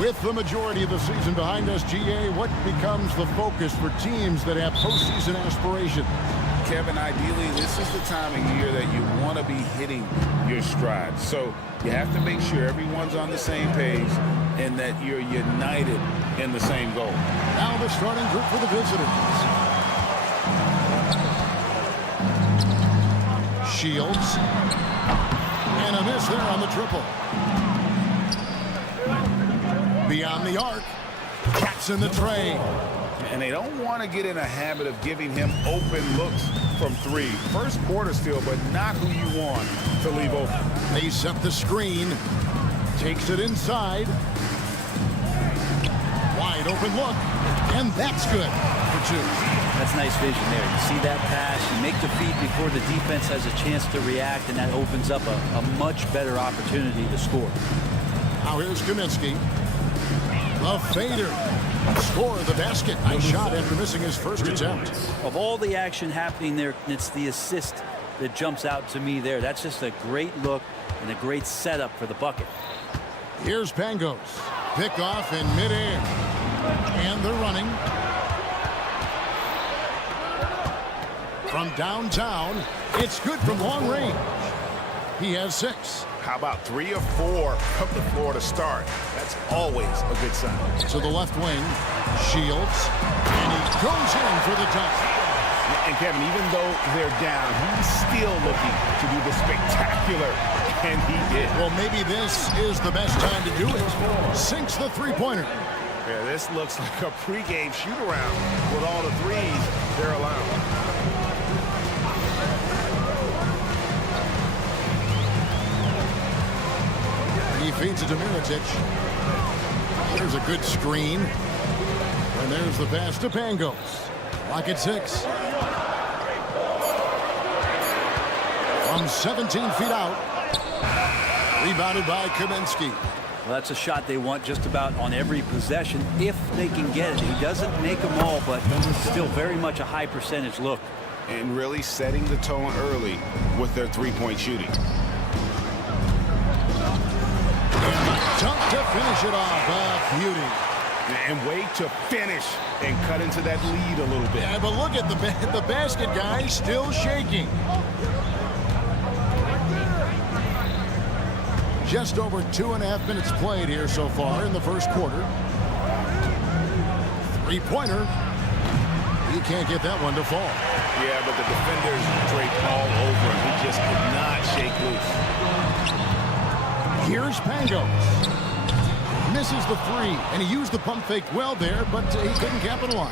With the majority of the season behind us, GA, what becomes the focus for teams that have postseason aspiration? Kevin, ideally, this is the time of year that you want to be hitting your stride. So you have to make sure everyone's on the same page and that you're united in the same goal. Now the starting group for the visitors. Shields. And a miss there on the triple. Beyond the arc. Caps in the tray. And they don't want to get in a habit of giving him open looks from three. First quarter still, but not who you want to leave open. They set the screen. Takes it inside. Wide open look. And that's good for two. That's nice vision there. You see that pass, you make the feed before the defense has a chance to react, and that opens up a much better opportunity to score. Now here's Kaminsky. A fader. Score the basket. Nice shot after missing his first attempt. Of all the action happening there, it's the assist that jumps out to me there. That's just a great look and a great setup for the bucket. Here's Pangos. Pick off in midair. And they're running. From downtown, it's good from long range. He has 6. How about 3 or 4 from the floor to start? That's always a good sign. To the left wing, Shields, and he goes in for the dunk. And Kevin, even though they're down, he's still looking to do the spectacular, and he did. Well, maybe this is the best time to do it. Sinks the three-pointer. Yeah, this looks like a pregame shoot-around with all the threes they're allowing. He feeds it to Mirotic. There's a good screen. And there's the pass to Pangos. Lock at 6. From 17 feet out. Rebounded by Kaminsky. Well, that's a shot they want just about on every possession if they can get it. He doesn't make them all, but still very much a high percentage look. And really setting the tone early with their three-point shooting. Dunk to finish it off. Beauty. And way to finish and cut into that lead a little bit. Yeah, but look at the basket, guys, still shaking. Just over 2.5 minutes played here so far in the first quarter. Three-pointer. He can't get that one to fall. Yeah, but the defenders draped all over him. He just could not shake loose. Here's Pangos. Misses the 3, and he used the pump fake well there, but he couldn't capitalize.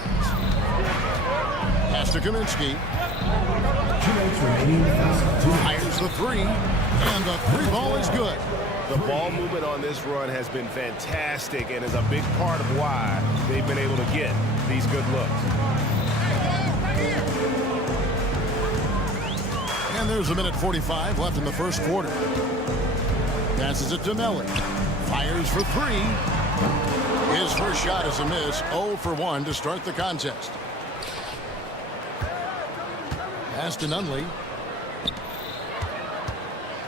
Pass to Kaminsky. Fires the 3, and the 3-ball is good. The ball movement on this run has been fantastic and is a big part of why they've been able to get these good looks. And there's a minute 45 left in the first quarter. Passes it to Melly. Fires for 3. His first shot is a miss. 0 for 1 to start the contest. Pass to Nunley.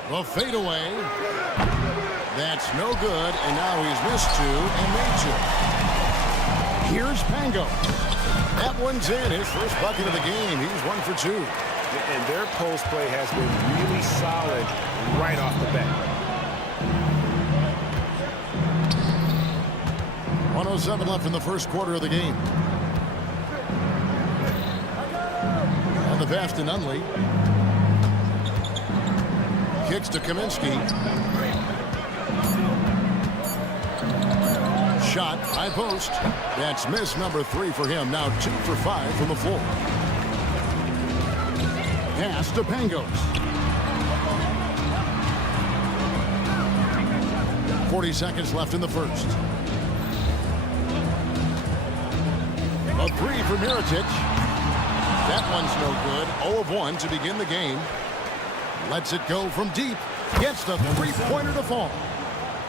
The fadeaway. That's no good, and now he's missed 2 and made 2. Here's Pango. That one's in. His first bucket of the game. He's 1 for 2. And their post play has been really solid right off the bat. 1:07 left in the first quarter of the game. And the pass to Nunley. Kicks to Kaminsky. Shot, high post. That's miss number 3 for him. Now 2 for 5 from the floor. pass to Pangos. 40 seconds left in the first. A three for Mirotic. That one's no good. 0 of 1 to begin the game. Lets it go from deep. Gets the three-pointer to fall.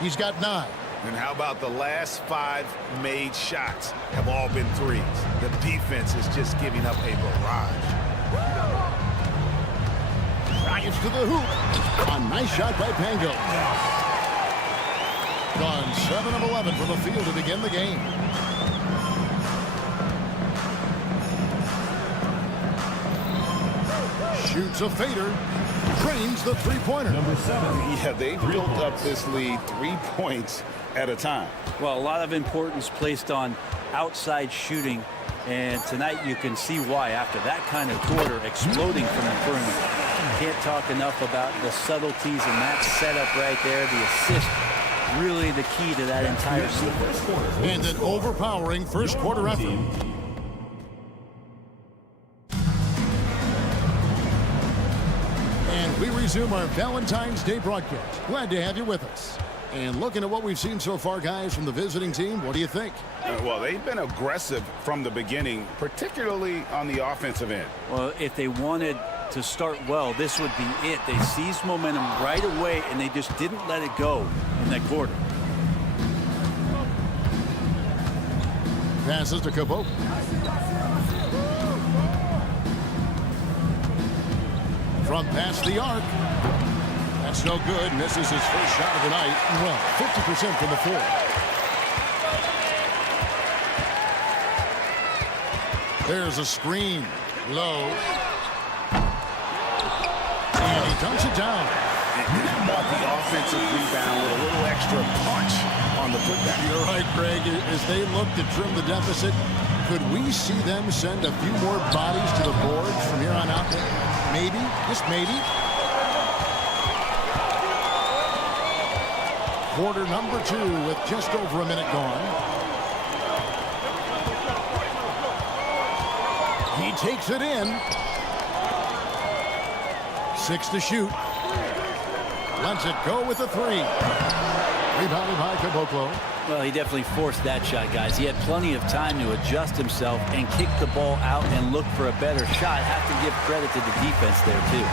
He's got 9. And how about the last 5 made shots have all been threes? The defense is just giving up a barrage. Drives to the hoop. A nice shot by Pango. Gone 7 of 11 from the field to begin the game. Shoots a fader. Drains the three-pointer. Number 7. Yeah, they built up this lead 3 points at a time. Well, a lot of importance placed on outside shooting, and tonight you can see why after that kind of quarter exploding from the perimeter. Can't talk enough about the subtleties in that setup right there. The assist, really the key to that entire sequence. And an overpowering first quarter effort. And we resume our Valentine's Day broadcast. Glad to have you with us. And looking at what we've seen so far, guys, from the visiting team, what do you think? Well, they've been aggressive from the beginning, particularly on the offensive end. Well, if they wanted to start well, this would be it. They seized momentum right away, and they just didn't let it go in that quarter. Passes to Cabot. From past the arc. That's no good. Misses his first shot of the night. Well, 50% from the floor. There's a screen. Low. And he dunks it down. And bought the offensive rebound with a little extra punch on the putback. You're right, Greg. As they look to trim the deficit, could we see them send a few more bodies to the boards from here on out? Maybe. Just maybe. Quarter number 2 with just over a minute gone. He takes it in. 6 to shoot. Lets it go with a 3. Rebounded by Caboclo. Well, he definitely forced that shot, guys. He had plenty of time to adjust himself and kick the ball out and look for a better shot. Have to give credit to the defense there, too.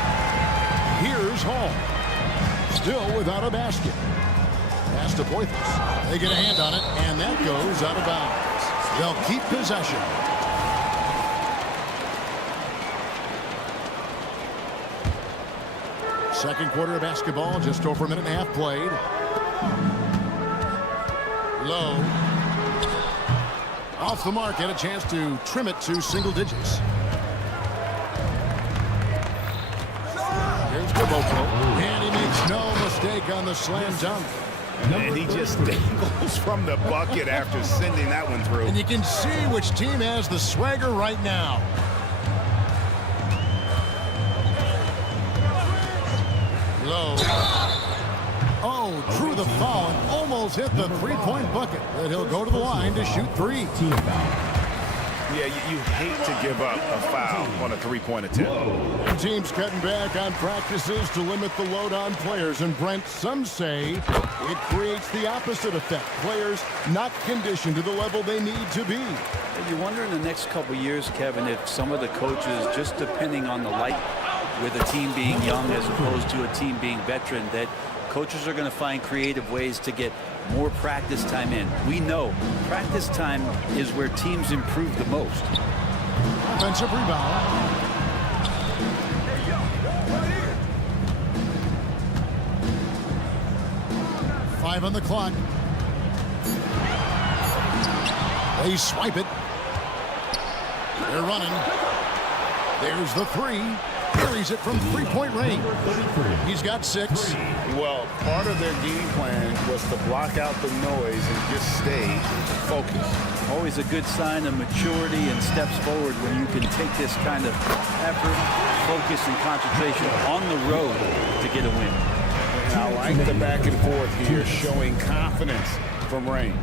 Here's Hall. Still without a basket. Pass to Poitras. They get a hand on it, and that goes out of bounds. They'll keep possession. Second quarter of basketball, just over a minute and a half played. Low. Off the mark, and a chance to trim it to single digits. Here's Caboclo. And he makes no mistake on the slam dunk. And he just dangles from the bucket after sending that one through. And you can see which team has the swagger right now. Low. Oh, drew the foul and almost hit the three-point bucket. But he'll go to the line to shoot 3. Yeah, you hate to give up a foul on a three-point attempt. The team's cutting back on practices to limit the load on players. And Brent, some say it creates the opposite effect. Players not conditioned to the level they need to be. You wonder in the next couple years, Kevin, if some of the coaches, just depending on the light, with a team being young as opposed to a team being veteran, that coaches are going to find creative ways to get more practice time in. We know practice time is where teams improve the most. Offensive rebound. Five on the clock. They swipe it. They're running. There's the 3. Carries it from three-point range. He's got 6. Well, part of their game plan was to block out the noise and just stay focused. Always a good sign of maturity and steps forward when you can take this kind of effort, focus, and concentration on the road to get a win. And I like the back and forth here, showing confidence from range.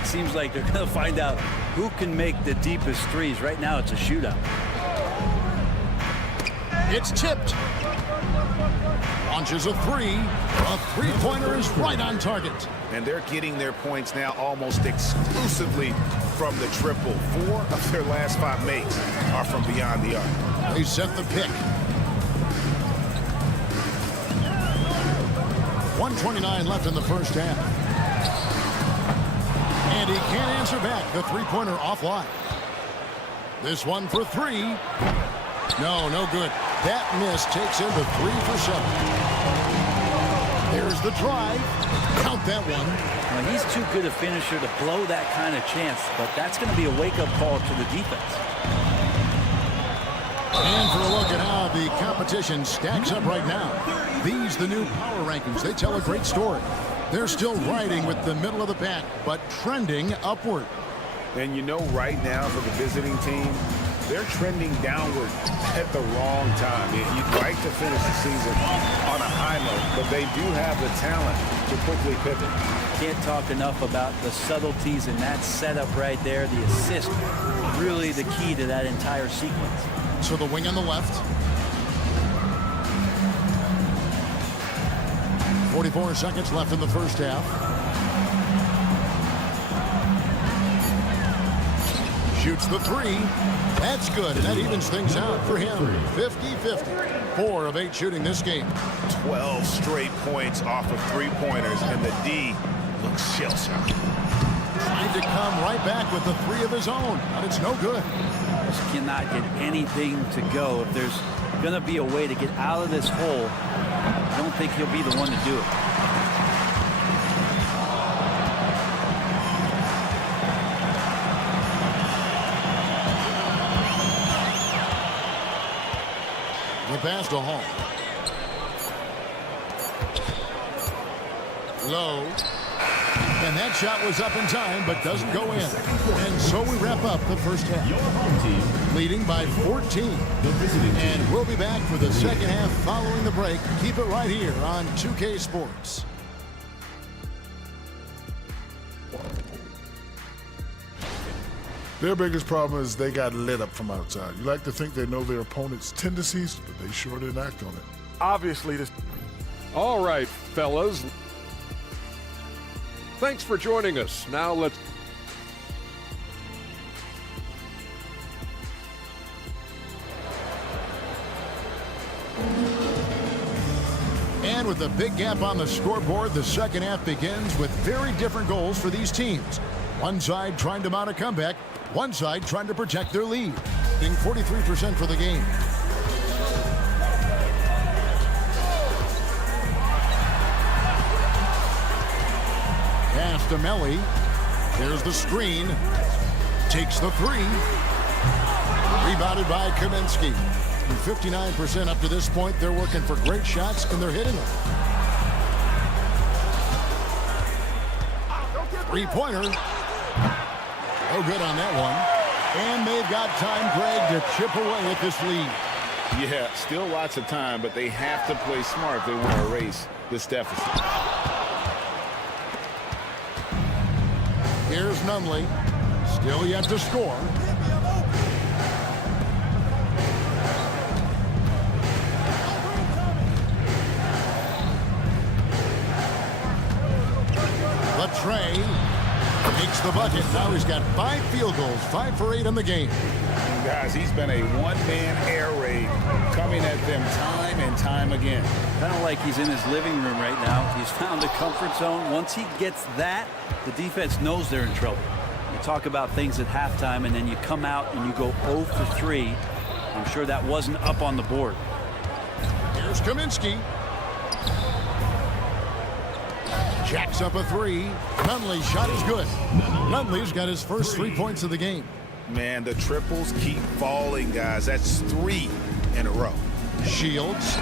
It seems like they're going to find out who can make the deepest threes. Right now, it's a shootout. It's tipped. Launches a three. A three-pointer is right on target. And they're getting their points now almost exclusively from the triple. 4 of their last 5 makes are from beyond the arc. They set the pick. 1:29 left in the first half. And he can't answer back. The three-pointer offline. This one for 3. No good. That miss takes him to 3 for 7. There's the drive. Count that one. Well, he's too good a finisher to blow that kind of chance, but that's going to be a wake-up call to the defense. And for a look at how the competition stacks up right now. These, the new power rankings, they tell a great story. They're still riding with the middle of the pack, but trending upward. And you know right now for the visiting team, they're trending downward at the wrong time. You'd like to finish the season on a high note, but they do have the talent to quickly pivot. Can't talk enough about the subtleties in that setup right there. The assist, really the key to that entire sequence. So the wing on the left. 44 seconds left in the first half. Shoots the 3. That's good, and that evens things out for him. 50-50. 4 of 8 shooting this game. 12 straight points off of three-pointers, and the D looks shell-shocked. Trying to come right back with the 3 of his own, but it's no good. Just cannot get anything to go. If there's going to be a way to get out of this hole, I don't think he'll be the one to do it. The pass to Hall. Low. And that shot was up in time, but doesn't go in. And so we wrap up the first half. Your home team Leading by 14. the visiting team. And we'll be back for the second half following the break. Keep it right here on 2K Sports. Their biggest problem is they got lit up from outside. You like to think they know their opponent's tendencies, but they sure didn't act on it. Obviously, this. All right, fellas. Thanks for joining us. Now let's... And with a big gap on the scoreboard, the second half begins with very different goals for these teams. One side trying to mount a comeback, one side trying to protect their lead. Being 43% for the game. Pass to Melly. There's the screen. Takes the 3. Rebounded by Kaminsky. 59% up to this point. They're working for great shots, and they're hitting them. Three-pointer. No good on that one. And they've got time, Greg, to chip away at this lead. Yeah, still lots of time, but they have to play smart if they want to erase this deficit. Here's Nunley. Still yet to score. Trey makes the bucket. Now he's got 5 field goals, 5 for 8 in the game. Guys, he's been a one-man air raid coming at them time and time again. Kind of like he's in his living room right now. He's found a comfort zone. Once he gets that, the defense knows they're in trouble. You talk about things at halftime, and then you come out and you go 0 for 3. I'm sure that wasn't up on the board. Here's Kaminsky. Jacks up a 3. Nunley's shot is good. Nunley's got his first 3 points of the game. Man, the triples keep falling, guys. That's 3 in a row. Shields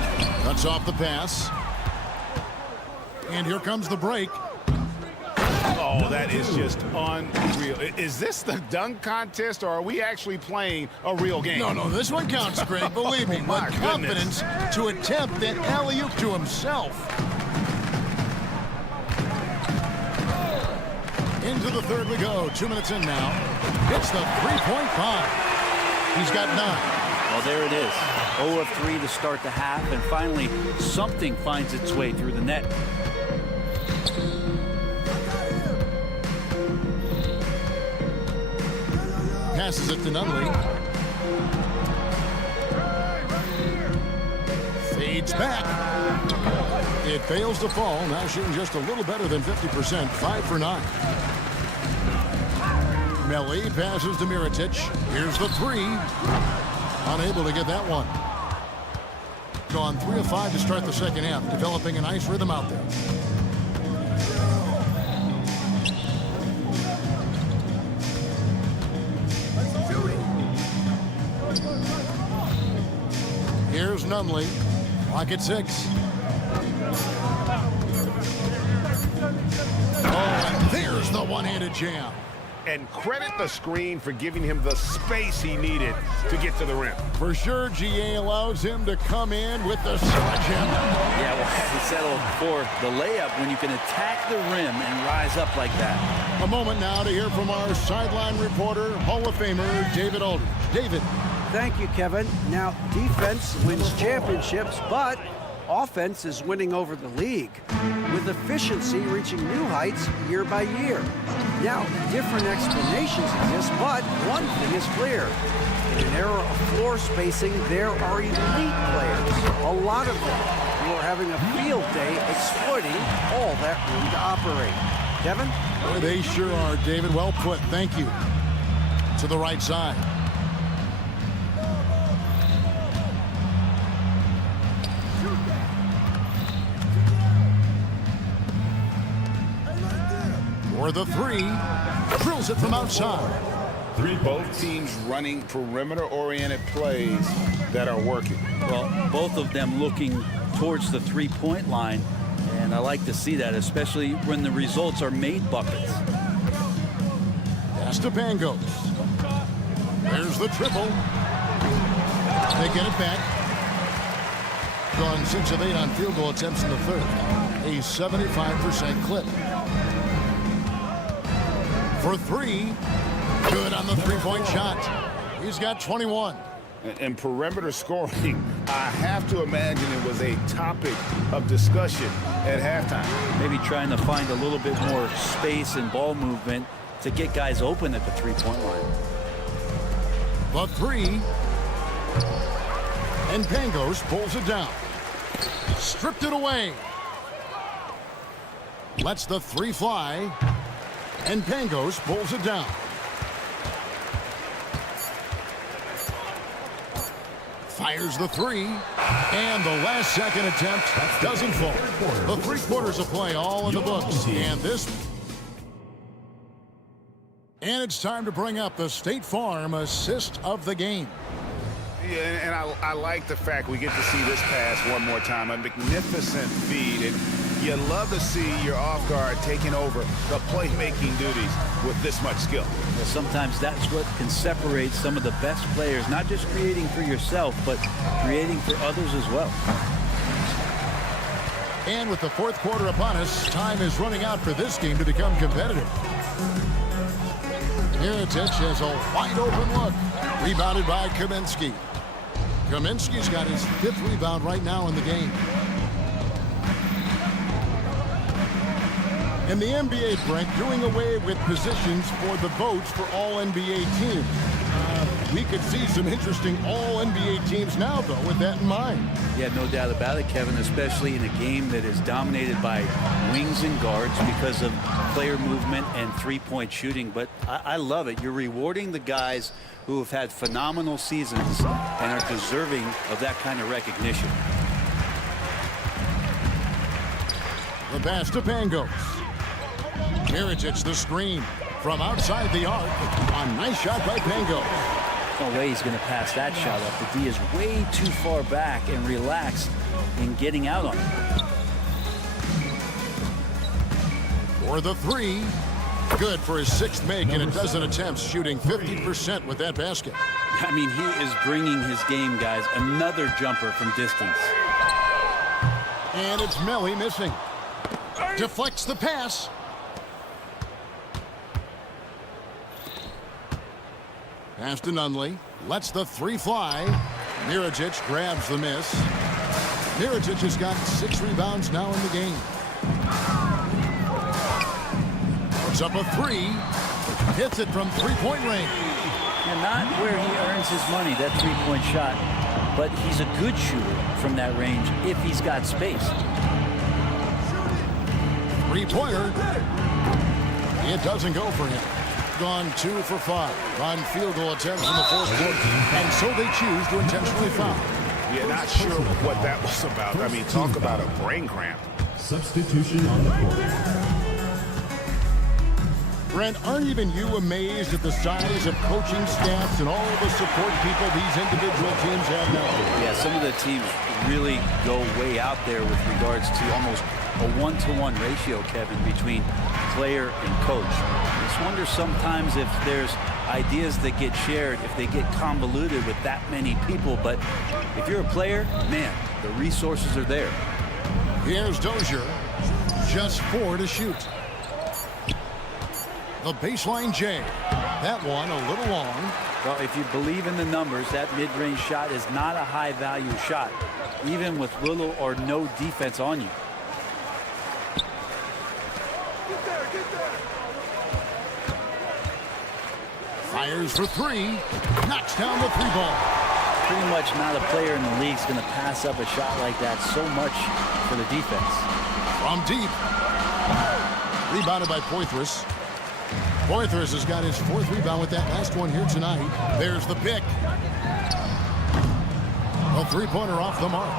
cuts off the pass. And here comes the break. Oh, that is just unreal. Is this the dunk contest, or are we actually playing a real game? No, this one counts, Greg. Believe me. My With confidence to attempt that alley-oop to himself. Into the third we go. 2 minutes in now. It's the three-point bomb. He's got 9. Well, there it is. 0 of 3 to start the half, and finally something finds its way through the net. Passes it to Nunley. Fades back. It fails to fall. Now shooting just a little better than 50%. 5 for 9. Melli passes to Mirotic. Here's the 3. Unable to get that one. Gone 3 of 5 to start the second half. Developing a nice rhythm out there. Here's Nunley. Lock at 6. Oh, and there's the one-handed jam. And credit the screen for giving him the space he needed to get to the rim. For sure, GA allows him to come in with the sledgehammer. Yeah, well, as we settled for the layup, when you can attack the rim and rise up like that. A moment now to hear from our sideline reporter, Hall of Famer David Aldridge. David. Thank you, Kevin. Now, defense wins championships, but offense is winning over the league, with efficiency reaching new heights year by year. Now, different explanations exist, but one thing is clear. In an era of floor spacing, there are elite players, a lot of them, who are having a field day exploiting all that room to operate. Kevin? Well, they sure are, David. Well put. Thank you. To the right side. For the 3, drills it from outside. Both teams running perimeter-oriented plays that are working. Well, both of them looking towards the three-point line, and I like to see that, especially when the results are made buckets. Pass to Pangos. There's the triple. They get it back. Gone 6 of 8 on field goal attempts in the third. A 75% clip. For 3, good on the three-point shot. He's got 21. And perimeter scoring, I have to imagine it was a topic of discussion at halftime. Maybe trying to find a little bit more space and ball movement to get guys open at the three-point line. The 3. And Pangos pulls it down. Stripped it away. Lets the 3 fly. And Pangos pulls it down. Fires the 3. And the last second attempt doesn't fall. The 3 quarters of play all in the books. And it's time to bring up the State Farm assist of the game. Yeah, and I like the fact we get to see this pass one more time. A magnificent feed. And you love to see your off guard taking over the playmaking duties with this much skill. Well, sometimes that's what can separate some of the best players, not just creating for yourself, but creating for others as well. And with the fourth quarter upon us, time is running out for this game to become competitive. Mirotic has a wide open look. Rebounded by Kaminsky. Kaminsky's got his 5th rebound right now in the game. And the NBA, Brent, doing away with positions for the votes for all NBA teams. We could see some interesting all NBA teams now, though, with that in mind. Yeah, no doubt about it, Kevin, especially in a game that is dominated by wings and guards because of player movement and three-point shooting. But I love it. You're rewarding the guys who have had phenomenal seasons and are deserving of that kind of recognition. The pass to Pangos. Mirotic the screen from outside the arc. A nice shot by Pangos. No way he's going to pass that shot up. The D is way too far back and relaxed in getting out on it. For the 3. Good for his 6th make and a dozen attempts, shooting 50% with that basket. I mean, he is bringing his game, guys. Another jumper from distance. And it's Melli missing. Deflects the pass. Pass to Nunley. Lets the 3 fly. Mirajic grabs the miss. Mirajic has got 6 rebounds now in the game. Puts up a 3. Hits it from three-point range. And not where he earns his money, that three-point shot. But he's a good shooter from that range if he's got space. Three-pointer. It doesn't go for him. Gone 2 for 5 on field goal attempts in the fourth quarter. And so they choose to intentionally foul. Yeah, not sure what that was about. I mean, talk about a brain cramp. Substitution on the court. Brent, aren't even you amazed at the size of coaching staffs and all the support people these individual teams have now? Yeah, some of the teams really go way out there with regards to almost a 1-to-1 ratio, Kevin, between player and coach. I just wonder sometimes if there's ideas that get shared, if they get convoluted with that many people. But if you're a player, man, the resources are there. Here's Dozier. Just 4 to shoot. The baseline J. That one a little long. Well, if you believe in the numbers, that mid-range shot is not a high-value shot, even with little or no defense on you. Fires for 3. Knocks down the 3-ball. Pretty much not a player in the league is going to pass up a shot like that so much for the defense. From deep. Rebounded by Poitras. Poitras has got his 4th rebound with that last one here tonight. There's the pick. A 3-pointer off the mark.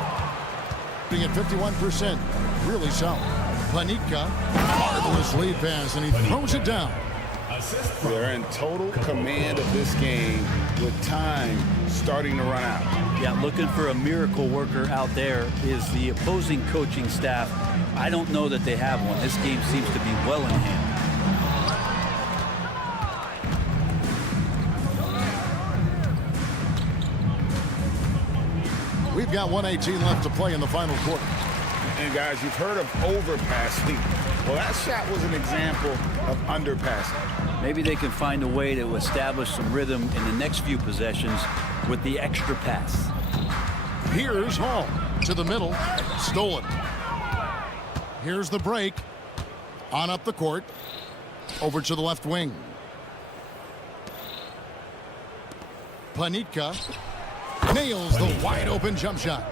Being at 51%. Really solid. Planitka. Marvelous lead pass, and he throws it down. They're in total command of this game with time starting to run out. Yeah, looking for a miracle worker out there is the opposing coaching staff. I don't know that they have one. This game seems to be well in hand. We've got 1:18 left to play in the final quarter. And guys, you've heard of overpassing. Well, that shot was an example of underpassing. Maybe they can find a way to establish some rhythm in the next few possessions with the extra pass. Here's Hall to the middle. Stolen. Here's the break. On up the court. Over to the left wing. Planitka nails the wide open jump shot.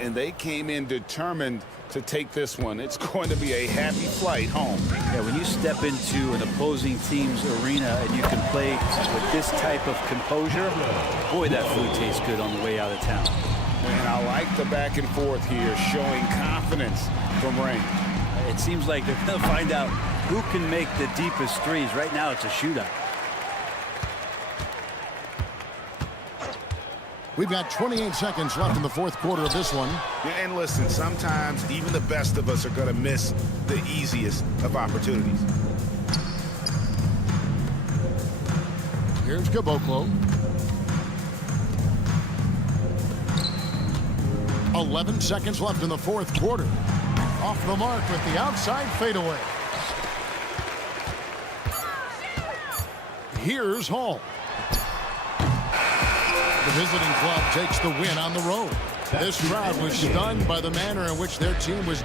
And they came in determined to take this one. It's going to be a happy flight home. Yeah, when you step into an opposing team's arena and you can play with this type of composure, boy, that food tastes good on the way out of town. And I like the back and forth here, showing confidence from Rain. It seems like they're going to find out who can make the deepest threes. Right now, it's a shootout. We've got 28 seconds left in the fourth quarter of this one. Yeah, and listen, sometimes even the best of us are going to miss the easiest of opportunities. Here's Caboclo. 11 seconds left in the fourth quarter. Off the mark with the outside fadeaway. Here's Hall. The visiting club takes the win on the road. This crowd was stunned by the manner in which their team was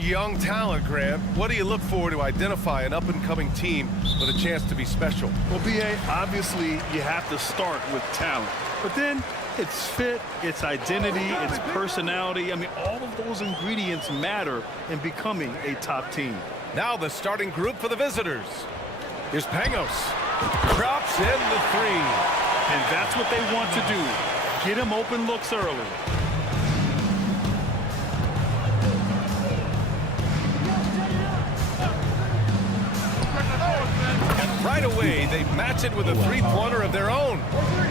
Young talent, Grant. What do you look for to identify an up-and-coming team with a chance to be special? Well, B.A., obviously you have to start with talent. But then it's fit, it's identity, it's personality. I mean, all of those ingredients matter in becoming a top team. Now the starting group for the visitors. Here's Pangos. Drops in the three. And that's what they want to do. Get him open looks early. Right away, they match it with a three-pointer of their own.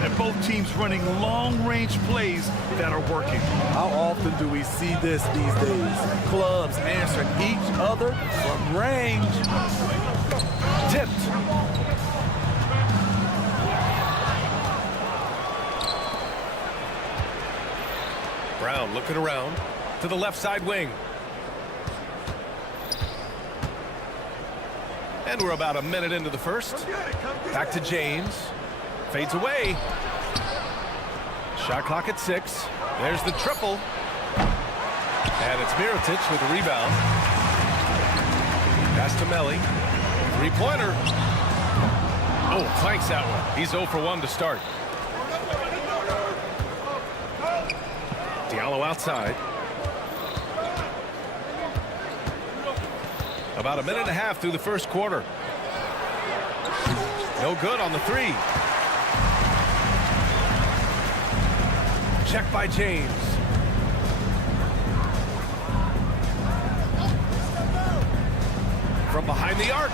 And both teams running long-range plays that are working. How often do we see this these days? Clubs answering each other from range. Tipped. Brown looking around to the left side wing. And we're about a minute into the first. Back to James. Fades away. Shot clock at 6. There's the triple. And it's Mirotic with the rebound. Pass to Melli. Three-pointer. Oh, clanks that one. He's 0 for 1 to start. Diallo outside. About a minute and a half through the first quarter. No good on the three. Check by James. From behind the arc.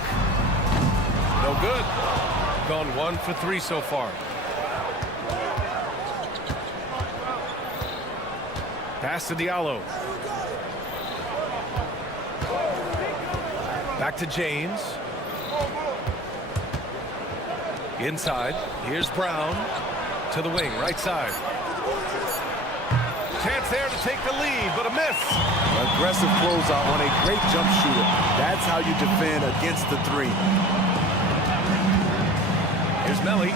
No good. Gone 1 for 3 so far. Pass to Diallo. Back to James. Inside. Here's Brown. To the wing, right side. Chance there to take the lead, but a miss. Aggressive closeout on a great jump shooter. That's how you defend against the three. Here's Melli.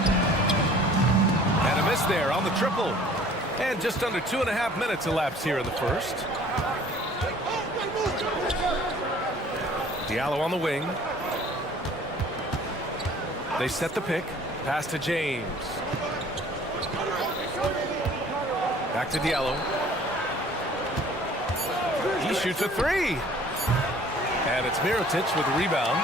And a miss there on the triple. And just under 2.5 minutes elapsed here in the first. Diallo on the wing. They set the pick. Pass to James. Back to Diallo. He shoots a three. And it's Mirotic with the rebound.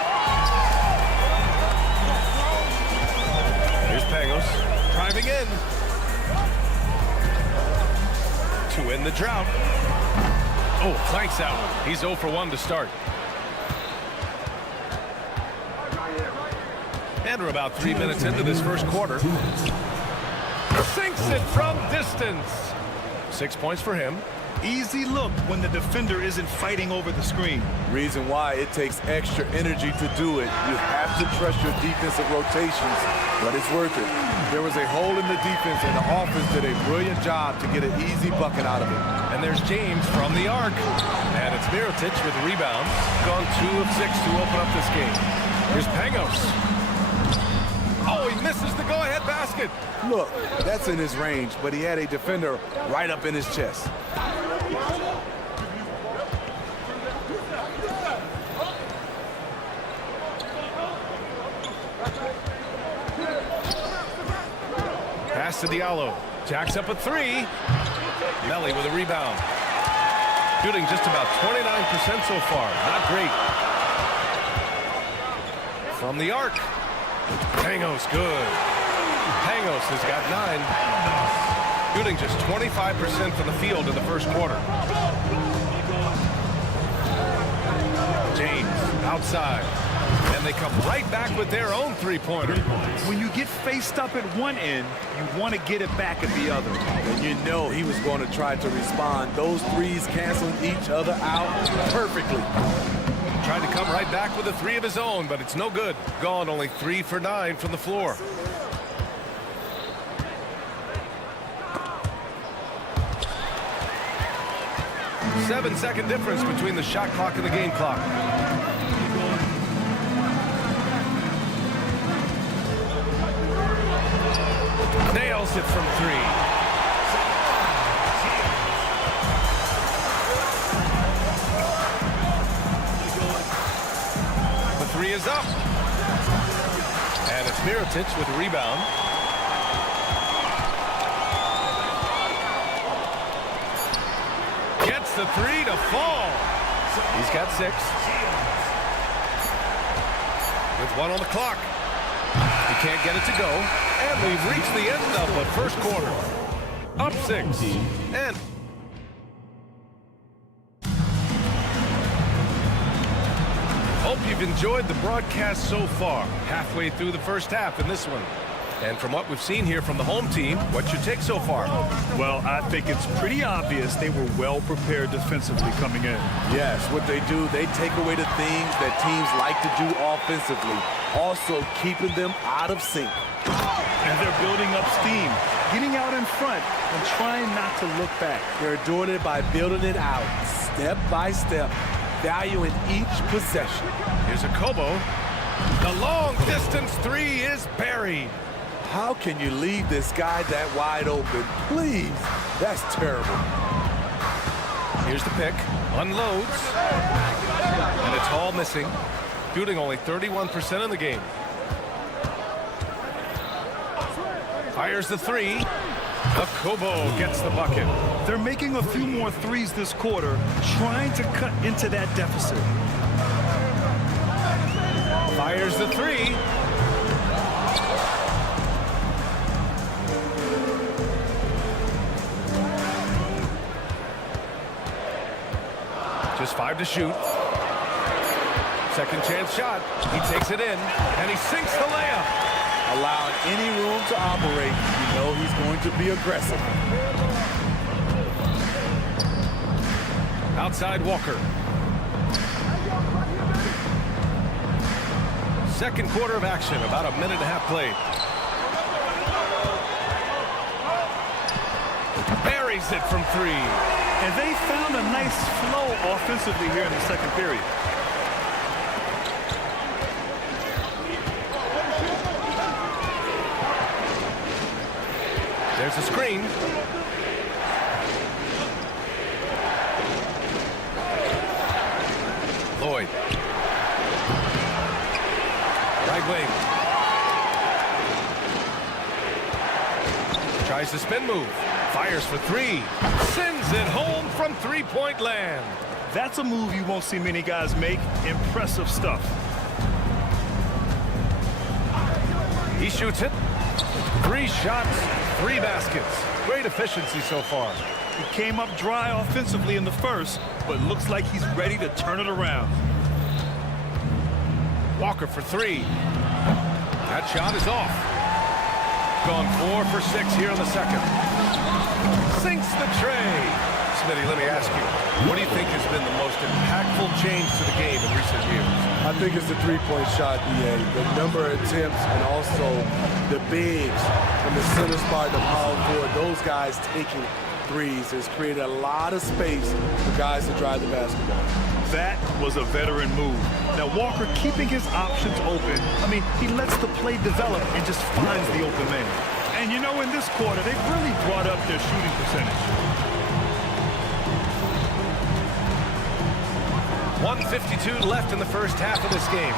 Here's Pangos. Driving in. To end the drought. Oh, clanks that one. He's 0 for 1 to start. And we're about 3 minutes into this first quarter. Sinks it from distance. 6 points for him. Easy look when the defender isn't fighting over the screen. Reason why it takes extra energy to do it. You have to trust your defensive rotations, but it's worth it. There was a hole in the defense, and the offense did a brilliant job to get an easy bucket out of it. And there's James from the arc. And it's Mirotic with the rebound. Gone 2 of 6 to open up this game. Here's Pangos. Oh, he misses the go-ahead basket. Look, that's in his range, but he had a defender right up in his chest. Pass to Diallo. Jacks up a three. Melli with a rebound. Shooting just about 29% so far. Not great. From the arc. Pangos good. Pangos has got 9. Shooting just 25% from the field in the first quarter. James outside. And they come right back with their own three-pointer. When you get faced up at one end, you want to get it back at the other. And you know he was going to try to respond. Those threes canceling each other out perfectly. Tried to come right back with a 3 of his own, but it's no good. Gone only 3 for 9 from the floor. Seven-second difference between the shot clock and the game clock. Nails it from 3. The 3 is up. And it's Mirotic with a rebound. Gets the 3 to fall. He's got 6. With 1 on the clock. He can't get it to go. And we've reached the end of the first quarter. Up 6. And hope you've enjoyed the broadcast so far. Halfway through the first half in this one. And from what we've seen here from the home team, what's your take so far? Well, I think it's pretty obvious they were well prepared defensively coming in. Yes, what they do, they take away the things that teams like to do offensively, also keeping them out of sync. And they're building up steam, getting out in front and trying not to look back. They're doing it by building it out, step by step, valuing each possession. Here's a Kobo. The long distance 3 is buried. How can you leave this guy that wide open? Please, that's terrible. Here's the pick, unloads, and it's all missing, shooting only 31% in the game. Fires the 3. Kobo gets the bucket. They're making a few more 3s this quarter, trying to cut into that deficit. Fires the 3. Just 5 to shoot. Second chance shot. He takes it in, and he sinks the layup. Allowing any room to operate, you know he's going to be aggressive. Outside Walker. Second quarter of action, about a minute and a half played. Buries it from 3. And they found a nice flow offensively here in the second period. There's a screen. Lloyd. Right wing. Tries the spin move. Fires for 3. Sends it home from three-point land. That's a move you won't see many guys make. Impressive stuff. He shoots it. 3 shots, 3 baskets. Great efficiency so far. He came up dry offensively in the first, but looks like he's ready to turn it around. Walker for 3. That shot is off. Gone 4 for 6 here in the second. Sinks the tray. Smitty, let me ask you, what do you think has been the most impactful change to the game in recent years? I think it's the three-point shot, DA. The number of attempts and also the bigs from the center spot to power forward. Those guys taking threes has created a lot of space for guys to drive the basketball. That was a veteran move. Now Walker keeping his options open. I mean, he lets the play develop and just finds the open man. And you know, in this quarter, they've really brought up their shooting percentage. 1:52 left in the first half of this game.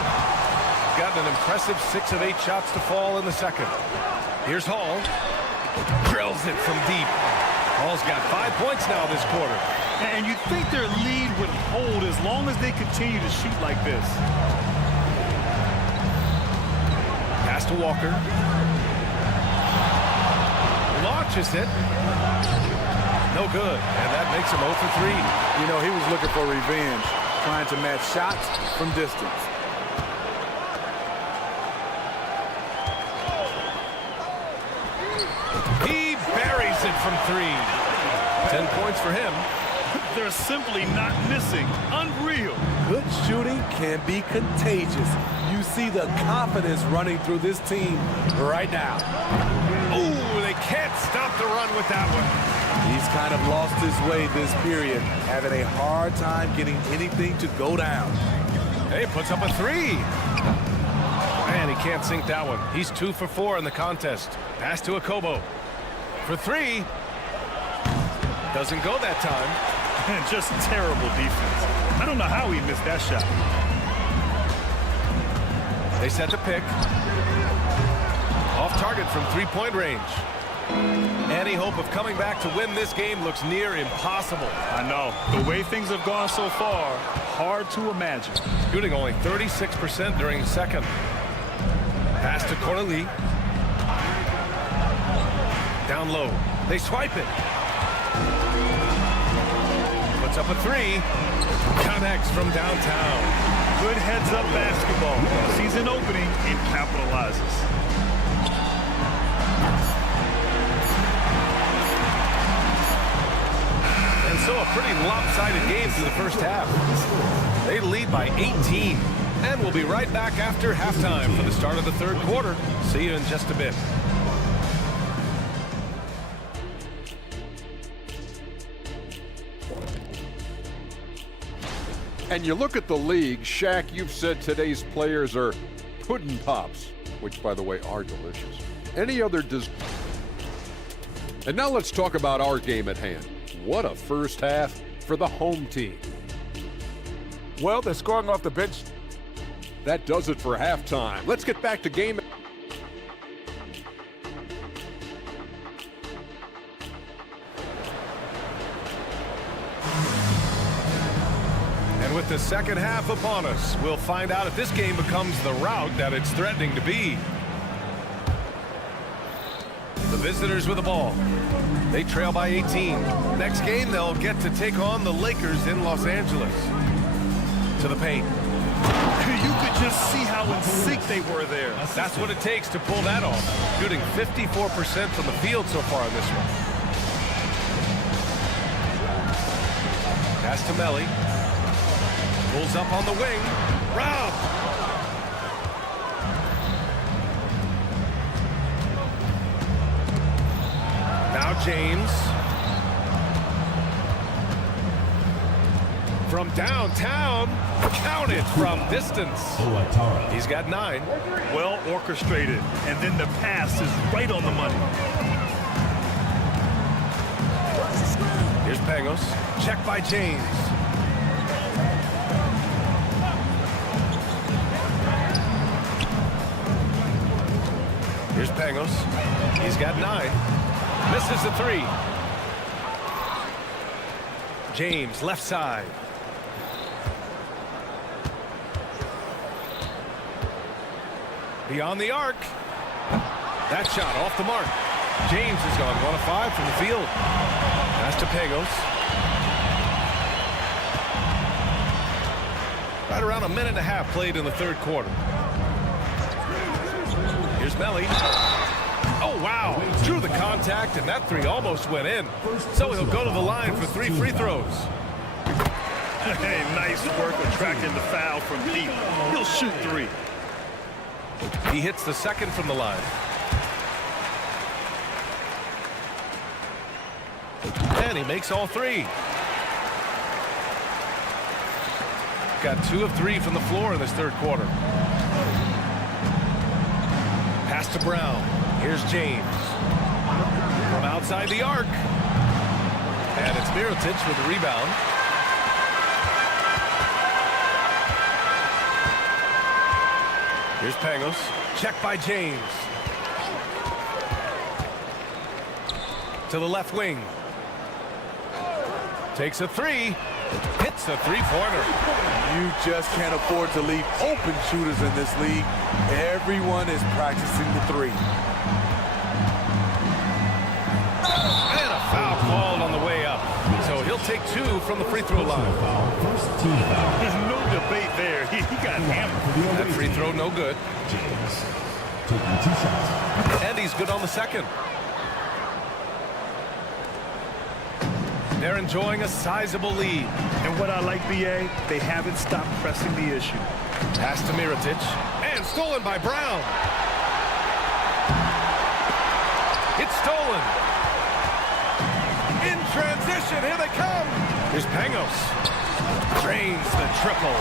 Gotten an impressive 6 of 8 shots to fall in the second. Here's Hall. Drills it from deep. Hall's got 5 points now this quarter. And you'd think their lead would hold as long as they continue to shoot like this. Pass to Walker. Launches it. No good. And that makes him 0 for 3. You know, he was looking for revenge, trying to match shots from distance. He buries it from 3. 10 points for him. They're simply not missing. Unreal. Good shooting can be contagious. You see the confidence running through this team right now. Ooh, they can't stop the run with that one. He's kind of lost his way this period, having a hard time getting anything to go down. Hey, puts up a three. Man, he can't sink that one. He's 2 for 4 in the contest. Pass to Akobo. For 3. Doesn't go that time. And just terrible defense. I don't know how he missed that shot. They set the pick. Off target from 3-point range. Any hope of coming back to win this game looks near impossible. I know. The way things have gone so far, hard to imagine. Shooting only 36% during the second. Pass to Corley. Down low. They swipe it. Puts up a 3. Connects from downtown. Good heads-up basketball. Sees an opening and capitalizes. And so a pretty lopsided game through the first half. They lead by 18. And we'll be right back after halftime for the start of the third quarter. See you in just a bit. And you look at the league, Shaq, you've said today's players are pudding pops, which, by the way, are delicious. Any other And now let's talk about our game at hand. What a first half for the home team. Well, they're scoring off the bench. That does it for halftime. Let's get back to game. And with the second half upon us, we'll find out if this game becomes the rout that it's threatening to be. The visitors with the ball. They trail by 18. Next game, they'll get to take on the Lakers in Los Angeles. To the paint. You could just see how in sync they were there. That's what it takes to pull that off. Shooting 54% from the field so far in this one. Pass to Melly. Pulls up on the wing. Rob. Now James. From downtown. Count it from distance. He's got 9. Well orchestrated. And then the pass is right on the money. Here's Pangos. Check by James. Here's Pangos. He's got 9. Misses the 3. James, left side. Beyond the arc. That shot off the mark. James has gone 1 of 5 from the field. Pass to Pangos. Right around a minute and a half played in the third quarter. Here's Melly. Oh, wow. Drew the contact, and that 3 almost went in. So he'll go to the line for 3 free throws. Hey, nice work attracting the foul from deep. He'll shoot 3. He hits the second from the line. And he makes all 3. Got 2 of 3 from the floor in this third quarter. Pass to Brown. Here's James. From outside the arc. And it's Mirotic with the rebound. Here's Pangos. Check by James. To the left wing. Takes a 3. Hits a 3-pointer. You just can't afford to leave open shooters in this league. Everyone is practicing the 3. And a foul called on the way up. So he'll take 2 from the free throw line. There's no debate there. He got hammered. That free throw no good. James taking 2 shots. And he's good on the second. They're enjoying a sizable lead. And what I like, BA, they haven't stopped pressing the issue. Pass to Mirotic. And stolen by Brown. It's stolen. In transition, here they come. Here's Pangos. Drains the triple.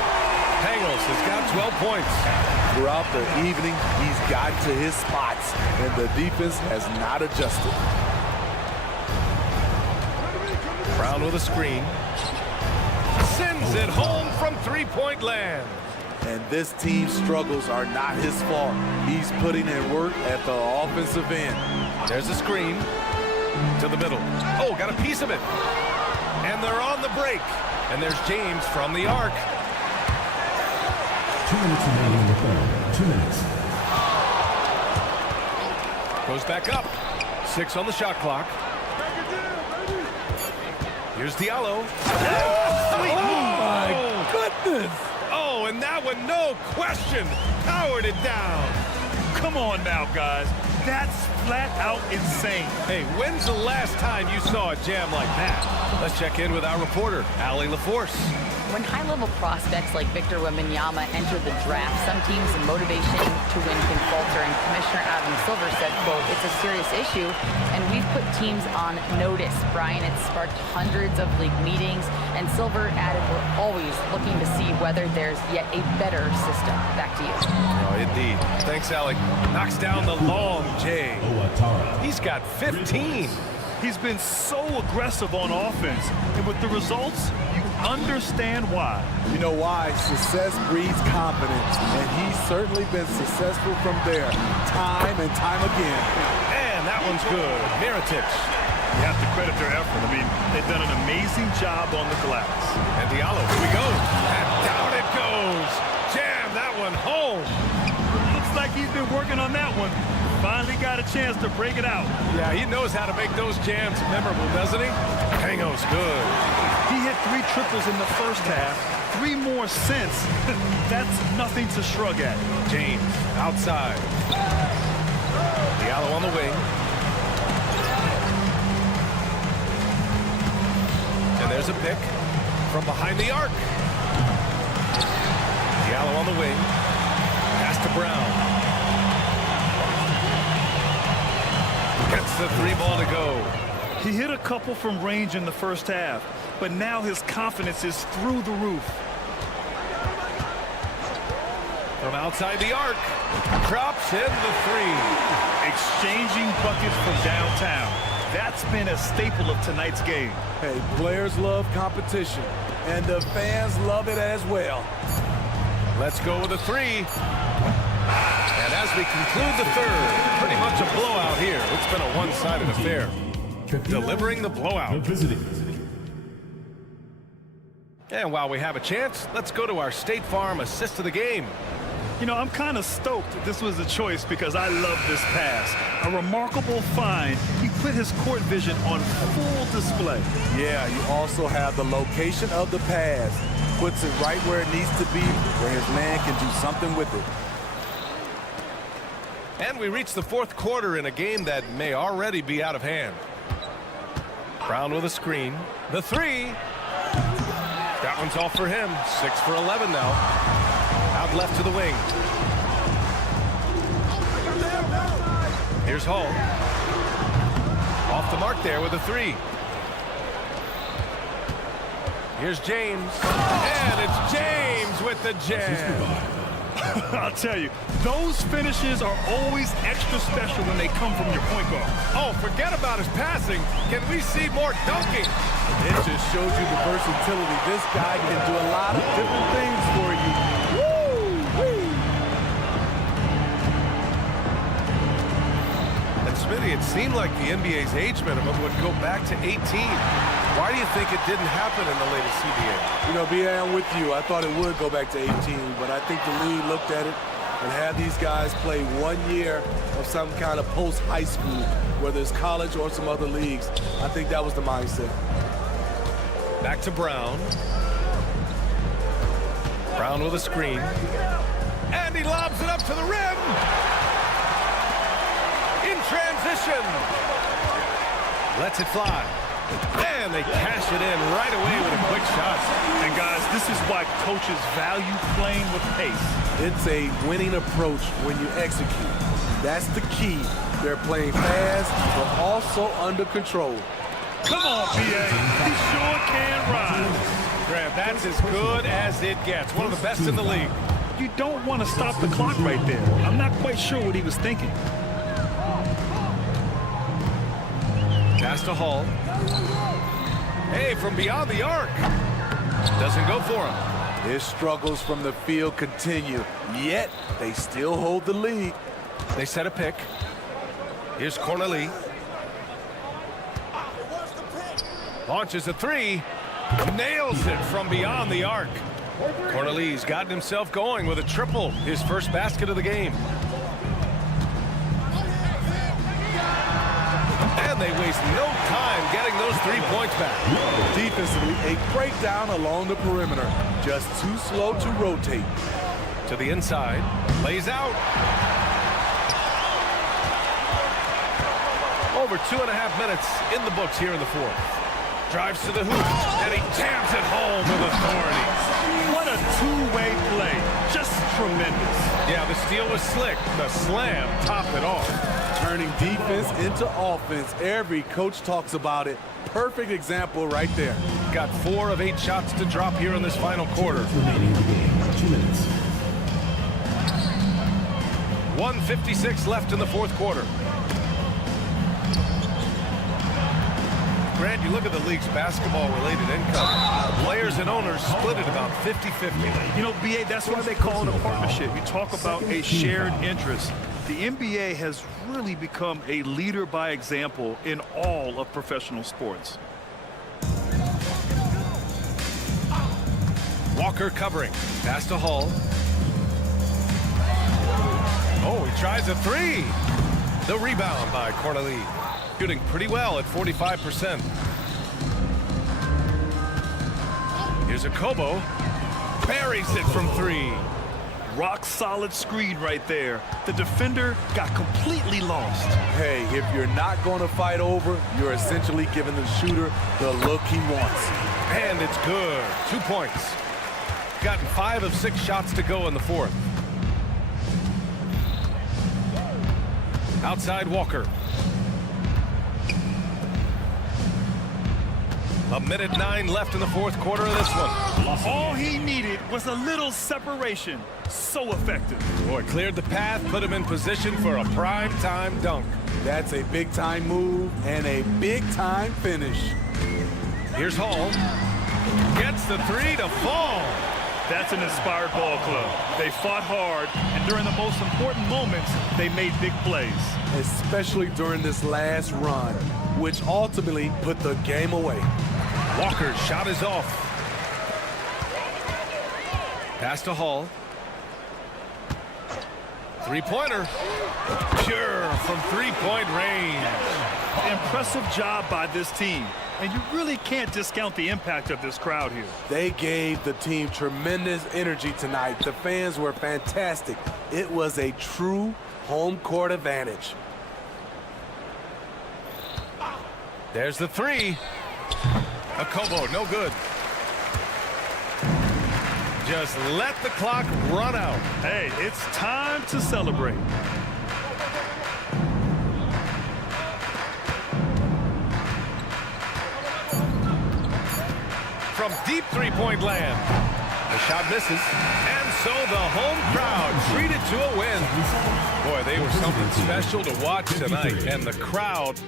Pangos has got 12 points. Throughout the evening, he's gotten to his spots, and the defense has not adjusted. Brown with a screen. Sends it home from three-point land. And this team's struggles are not his fault. He's putting in work at the offensive end. There's a screen to the middle. Oh, got a piece of it. And they're on the break. And there's James from the arc. 2 minutes remaining in the third. 2 minutes. Goes back up. 6 on the shot clock. Here's Diallo. Oh, my goodness. Oh, and that one, no question, powered it down. Come on now, guys. That's flat out insane. Hey, when's the last time you saw a jam like that? Let's check in with our reporter, Allie LaForce. When high-level prospects like Victor Wembanyama enter the draft, some teams' motivation to win can falter, and Commissioner Adam Silver said, quote, "It's a serious issue, and we've put teams on notice." Brian, it's sparked hundreds of league meetings, and Silver added, "We're always looking to see whether there's yet a better system." Back to you. Oh, indeed. Thanks, Allie. Knocks down the long J. He's got 15. He's been so aggressive on offense, and with the results, you understand why. You know why? Success breeds confidence, and he's certainly been successful from there, time and time again. And that one's good. Mirotic. You have to credit their effort. I mean, they've done an amazing job on the glass. And Diallo, here we go. And down it goes. Jam that one home. Looks like he's been working on that one. Finally got a chance to break it out. Yeah, he knows how to make those jams memorable, doesn't he? Pangos good. He hit 3 triples in the first half, 3 more since. That's nothing to shrug at. James outside. Diallo on the wing. And there's a pick from behind the arc. Diallo on the wing. Pass to Brown. Gets the 3 ball to go. He hit a couple from range in the first half, but now his confidence is through the roof. From outside the arc, drops in the 3. Exchanging buckets from downtown. That's been a staple of tonight's game. Hey, players love competition, and the fans love it as well. Let's go with a 3. And as we conclude the third, pretty much a blowout here. It's been a one-sided affair. Delivering the blowout. And while we have a chance, let's go to our State Farm assist of the game. You know, I'm kind of stoked this was a choice because I love this pass. A remarkable find. He put his court vision on full display. Yeah, you also have the location of the pass. Puts it right where it needs to be, where his man can do something with it. And we reach the fourth quarter in a game that may already be out of hand. Brown with a screen. The 3. That one's all for him. 6 for 11 now. Out left to the wing. Here's Hall. Off the mark there with a 3. Here's James. And it's James with the jam. I'll tell you, those finishes are always extra special when they come from your point guard. Oh, forget about his passing. Can we see more dunking? It just shows you the versatility. This guy can do a lot of different things for you. Woo-wee. And Smitty, it seemed like the NBA's age minimum would go back to 18. Why do you think it didn't happen in the latest CBA? You know, B.A., I'm with you. I thought it would go back to 18, but I think the league looked at it and had these guys play 1 year of some kind of post-high school, whether it's college or some other leagues. I think that was the mindset. Back to Brown. Brown with a screen. And he lobs it up to the rim. In transition. Lets it fly. And they cash it in right away with a quick shot. And guys, this is why coaches value playing with pace. It's a winning approach when you execute. That's the key. They're playing fast, but also under control. Come on, BA. He sure can rise. Graham, that's as good as it gets. One of the best in the league. You don't want to stop the clock right there. I'm not quite sure what he was thinking. Pass to Hall. Hey, from beyond the arc. Doesn't go for him. His struggles from the field continue, yet they still hold the lead. They set a pick. Here's Cornelie. Launches a three. Nails it from beyond the arc. Cornelie's gotten himself going with a triple. His first basket of the game. And they waste no time getting those 3 points back. Defensively, a breakdown along the perimeter. Just too slow to rotate. To the inside. Lays out. Over 2.5 minutes in the books here in the fourth. Drives to the hoop, and he jams it home with authority. What a two-way play. Just tremendous. Yeah, the steal was slick. The slam topped it off. Turning defense into offense. Every coach talks about it. Perfect example right there. Got 4 of 8 shots to drop here in this final quarter. Remaining in the game, 2 minutes. 1:56 left in the fourth quarter. Grant, you look at the league's basketball-related income. Players and owners split it about 50-50. You know, BA, that's why they call it a partnership. You talk about a shared interest. The NBA has really become a leader by example in all of professional sports. Walker covering. Pass to Hall. Oh, he tries a three. The rebound by Cornelie. Shooting pretty well at 45%. Here's a Kobo. Buries it from 3. Rock solid screen right there. The defender got completely lost. Hey, if you're not going to fight over, you're essentially giving the shooter the look he wants. And it's good. 2 points. Gotten 5 of 6 shots to go in the fourth. Outside Walker. 1:09 left in the fourth quarter of this one. All he needed was a little separation. So effective. Boy, cleared the path, put him in position for a prime-time dunk. That's a big-time move and a big-time finish. Here's Hall. Gets the 3 to fall. That's an inspired ball club. They fought hard, and during the most important moments, they made big plays. Especially during this last run, which ultimately put the game away. Walker's shot is off. Pass to Hall. Three-pointer. Pure from three-point range. Impressive job by this team. And you really can't discount the impact of this crowd here. They gave the team tremendous energy tonight. The fans were fantastic. It was a true home court advantage. There's the 3. A Kobo, no good. Just let the clock run out. Hey, it's time to celebrate. From deep three-point land. The shot misses. And so the home crowd treated to a win. Boy, they were something special to watch tonight. And the crowd...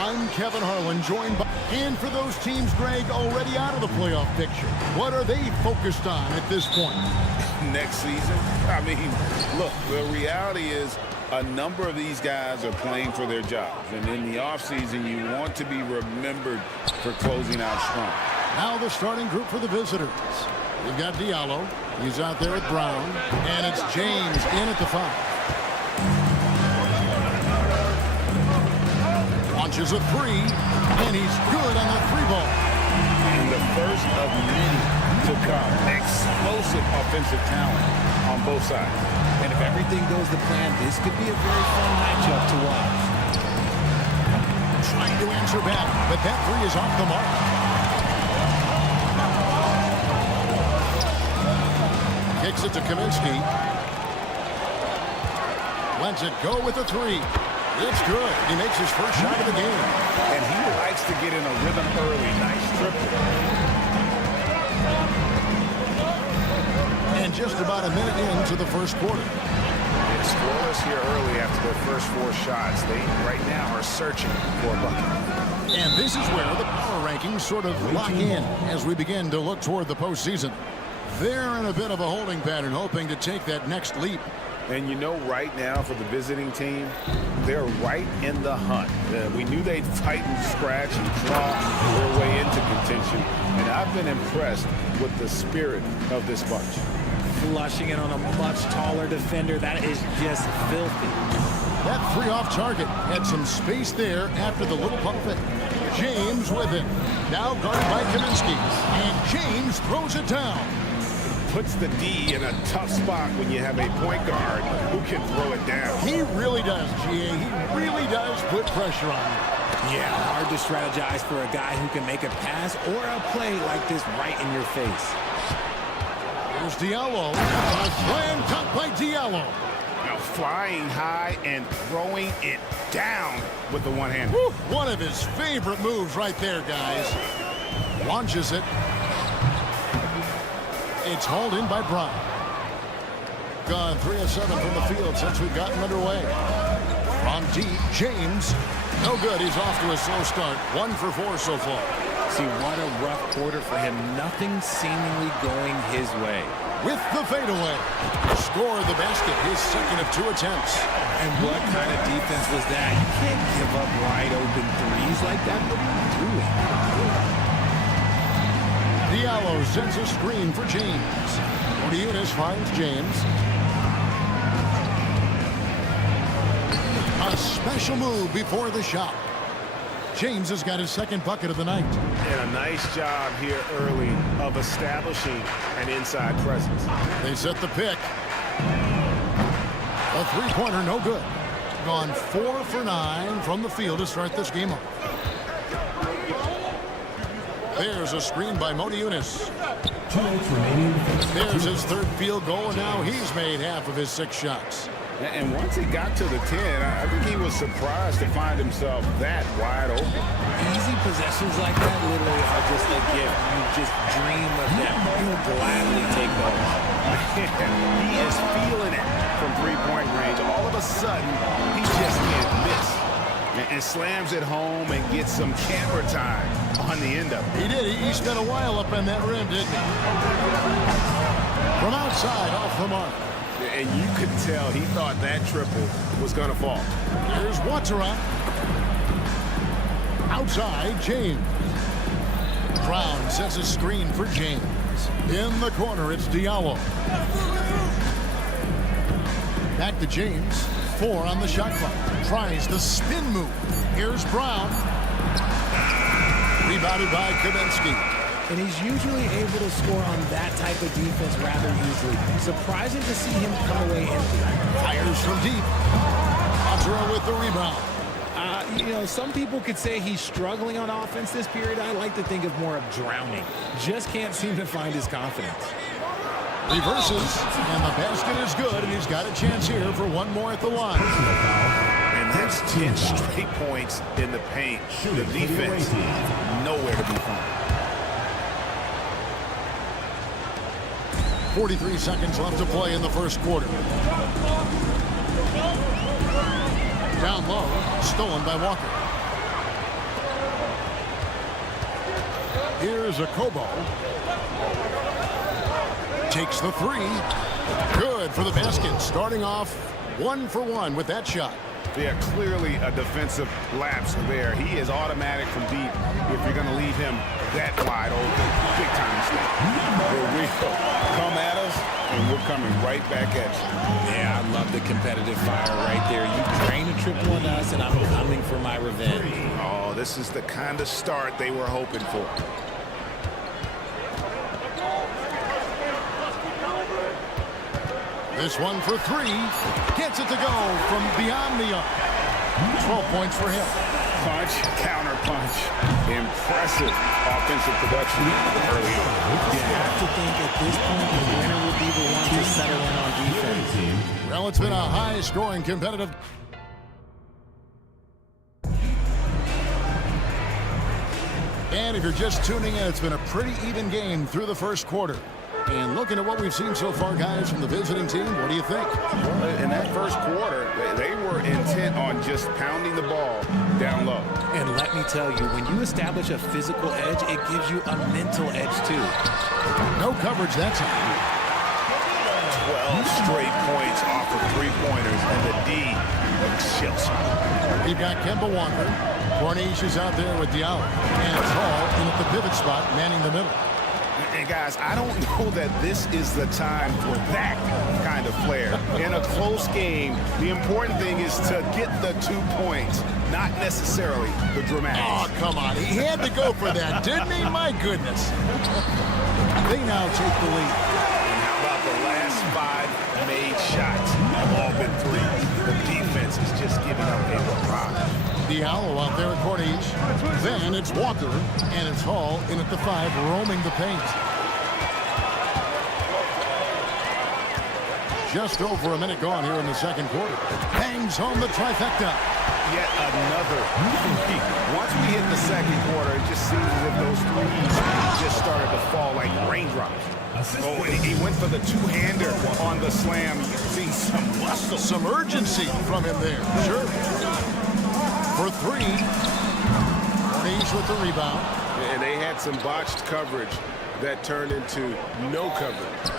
I'm Kevin Harlan, joined by... And for those teams, Greg, already out of the playoff picture, what are they focused on at this point? Next season? I mean, look, the reality is a number of these guys are playing for their jobs. And in the offseason, you want to be remembered for closing out strong. Now the starting group for the visitors. We've got Diallo. He's out there with Brown. And it's James in at the 5. Launches a 3, and he's good on the 3 ball. And the first of many to come. Explosive offensive talent on both sides. And if everything goes to plan, this could be a very fun matchup to watch. Trying to answer back, but that 3 is off the mark. Kicks it to Kaminsky. Lets it go with the 3. It's good. He makes his first shot of the game. And he likes to get in a rhythm early. Nice triple. And just about a minute into the first quarter. It's scoreless here early after their first 4 shots. They right now are searching for a bucket. And this is where the power rankings sort of lock in as we begin to look toward the postseason. They're in a bit of a holding pattern, hoping to take that next leap. And you know, right now for the visiting team, they're right in the hunt. We knew they'd fight and scratch and claw their way into contention. And I've been impressed with the spirit of this bunch. Flushing it on a much taller defender. That is just filthy. That 3 off target had some space there after the little pump fake. James with it. Now guarded by Kaminsky. And James throws it down. Puts the D in a tough spot when you have a point guard who can throw it down. He really does, GA. He really does put pressure on you. Yeah, hard to strategize for a guy who can make a pass or a play like this right in your face. Here's Diallo. A slam dunk by Diallo. Now flying high and throwing it down with the one hand. One of his favorite moves right there, guys. Launches it. It's hauled in by Brown. Gone 3 of 7 from the field since we've gotten underway. From deep, James. No good. He's off to a slow start. 1 for 4 so far. See, what a rough quarter for him. Nothing seemingly going his way. With the fadeaway. Scored the basket. His second of 2 attempts. And what kind of defense was that? You can't give up wide open threes like that. What are you doing? Diallo sends a screen for James. Monaco finds James. A special move before the shot. James has got his second bucket of the night. And a nice job here early of establishing an inside presence. They set the pick. A 3-pointer, no good. Gone 4 for 9 from the field to start this game off. There's a screen by Monaco. 2 minutes remaining. There's his 3rd field goal, and now he's made half of his 6 shots. And once he got to the 10, I think he was surprised to find himself that wide open. Easy possessions like that literally are just a gift. You just dream of them. You'll gladly take those. He is feeling it. from three-point range. All of a sudden, he just can't miss. And slams it home and gets some camera time on the end of it. He did. He spent a while up on that rim, didn't he? From outside, off the mark. And you could tell he thought that triple was going to fall. Here's Watera. Outside, James. Brown sets a screen for James. In the corner, it's Diallo. Back to James. 4 on the shot clock. Tries the spin move. Here's Brown. Rebounded by Kaminsky. And he's usually able to score on that type of defense rather easily. Surprising to see him come away empty. Fires from deep. Watera with the rebound. You know, some people could say he's struggling on offense this period. I like to think of more of drowning. Just can't seem to find his confidence. Reverses, and the basket is good, and he's got a chance here for one more at the line. And that's 10 straight points in the paint. The defense, nowhere to be found. 43 seconds left to play in the first quarter. Down low, stolen by Walker. Here's a Kobo. Takes the three. Good for the basket. Starting off 1 for 1 with that shot. Yeah, clearly a defensive lapse there. He is automatic from deep if you're going to leave him that wide open. Big time mistake. Here we go. Come at us, and we're coming right back at you. Yeah, I love the competitive fire right there. You drain a triple on us, and I'm coming for my revenge. Oh, this is the kind of start they were hoping for. This one for 3. Gets it to go from beyond the arc. 12 points for him. Punch, counter punch. Impressive offensive production early on. You have to think at this point the winner will be the one to settle in on defense. Well, it's been a high-scoring, competitive. And if you're just tuning in, it's been a pretty even game through the first quarter. And looking at what we've seen so far, guys, from the visiting team, what do you think? Well, in that first quarter, they were intent on just pounding the ball down low. And let me tell you, when you establish a physical edge, it gives you a mental edge, too. No coverage that time. 12 straight points off of three-pointers, and the D chills. We've got Kemba Walker. Corniche is out there with Diallo. And it's Hall in at the pivot spot, manning the middle. And guys, I don't know that this is the time for that kind of flair. In a close game, the important thing is to get the 2 points, not necessarily the dramatics. Oh, come on. He had to go for that, didn't he? My goodness. They now take the lead. And how about the last 5 made shots have all been threes? The defense is just giving up a barrage. Diallo out there at Corniche. Then it's Walker, and it's Hall in at the 5, roaming the paint. Just over a minute gone here in the second quarter. Bangs home the trifecta. Yet another. Once we hit the second quarter, it just seems as if those threes just started to fall like raindrops. Oh, and he went for the two-hander on the slam. You see some muscle. Some urgency from him there. Sure. For 3. Corniche with the rebound. And they had some botched coverage that turned into no coverage.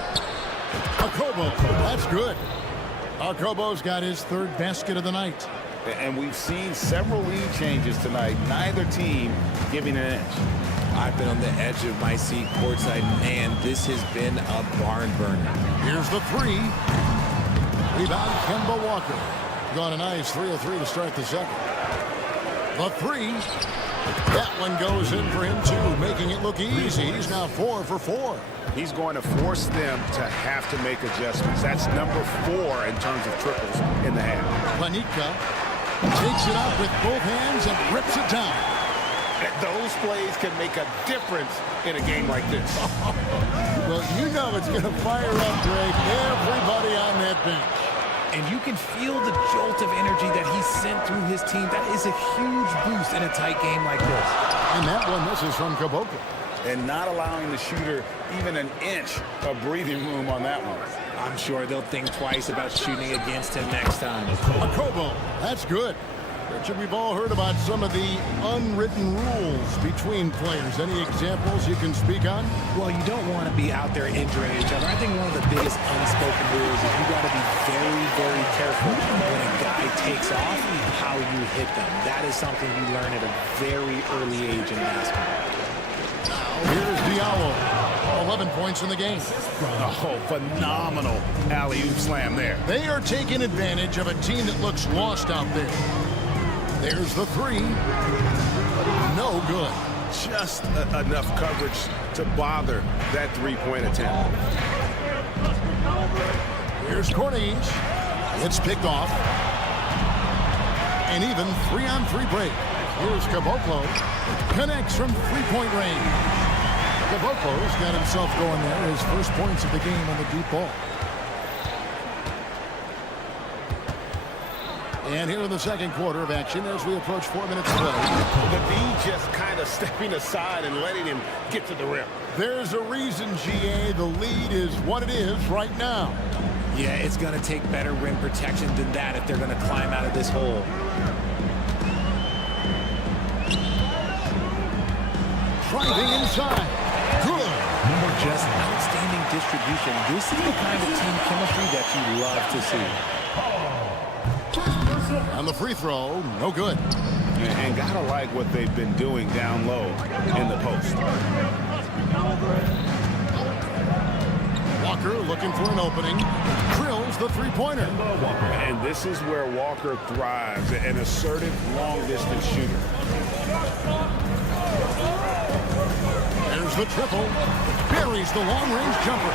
Akobo, that's good. Akobo's got his 3rd basket of the night. And we've seen several lead changes tonight. Neither team giving an edge. I've been on the edge of my seat courtside. Man, this has been a barn burner. Here's the 3. Rebound, Kemba Walker. Got a nice 3 of 3 to start the second. The 3. That one goes in for him, too, making it look easy. He's now 4 for 4. He's going to force them to have to make adjustments. That's number 4 in terms of triples in the half. Planika takes it up with both hands and rips it down. Those plays can make a difference in a game like this. Well, you know it's going to fire up, Greg, everybody on that bench. And you can feel the jolt of energy that he sent through his team. That is a huge boost in a tight game like this. And that one misses from Kaboka. And not allowing the shooter even an inch of breathing room on that one. I'm sure they'll think twice about shooting against him next time. A Kobo. That's good. Richard, we've all heard about some of the unwritten rules between players. Any examples you can speak on? Well, you don't want to be out there injuring each other. I think one of the biggest unspoken rules is you got to be very, very careful when a guy takes off how you hit them. That is something you learn at a very early age in basketball. Now, here's Diallo. 11 points in the game. Oh, phenomenal alley-oop slam there. They are taking advantage of a team that looks lost out there. There's the three. No good. Just enough coverage to bother that three-point attempt. Here's Corniche. It's picked off. An even 3-on-3 break. Here's Caboclo. Connects from three-point range. Caboclo's got himself going there. His first points of the game on the deep ball. And here in the second quarter of action as we approach 4 minutes to play. The D just kind of stepping aside and letting him get to the rim. There's a reason, GA, the lead is what it is right now. Yeah, it's going to take better rim protection than that if they're going to climb out of this hole. Driving inside. Good. Just outstanding distribution. This is the kind of team chemistry that you love to see. On the free throw, no good. And gotta like what they've been doing down low in the post. Walker looking for an opening. Drills the three-pointer. And this is where Walker thrives, an assertive long-distance shooter. There's the triple. Buries the long-range jumper.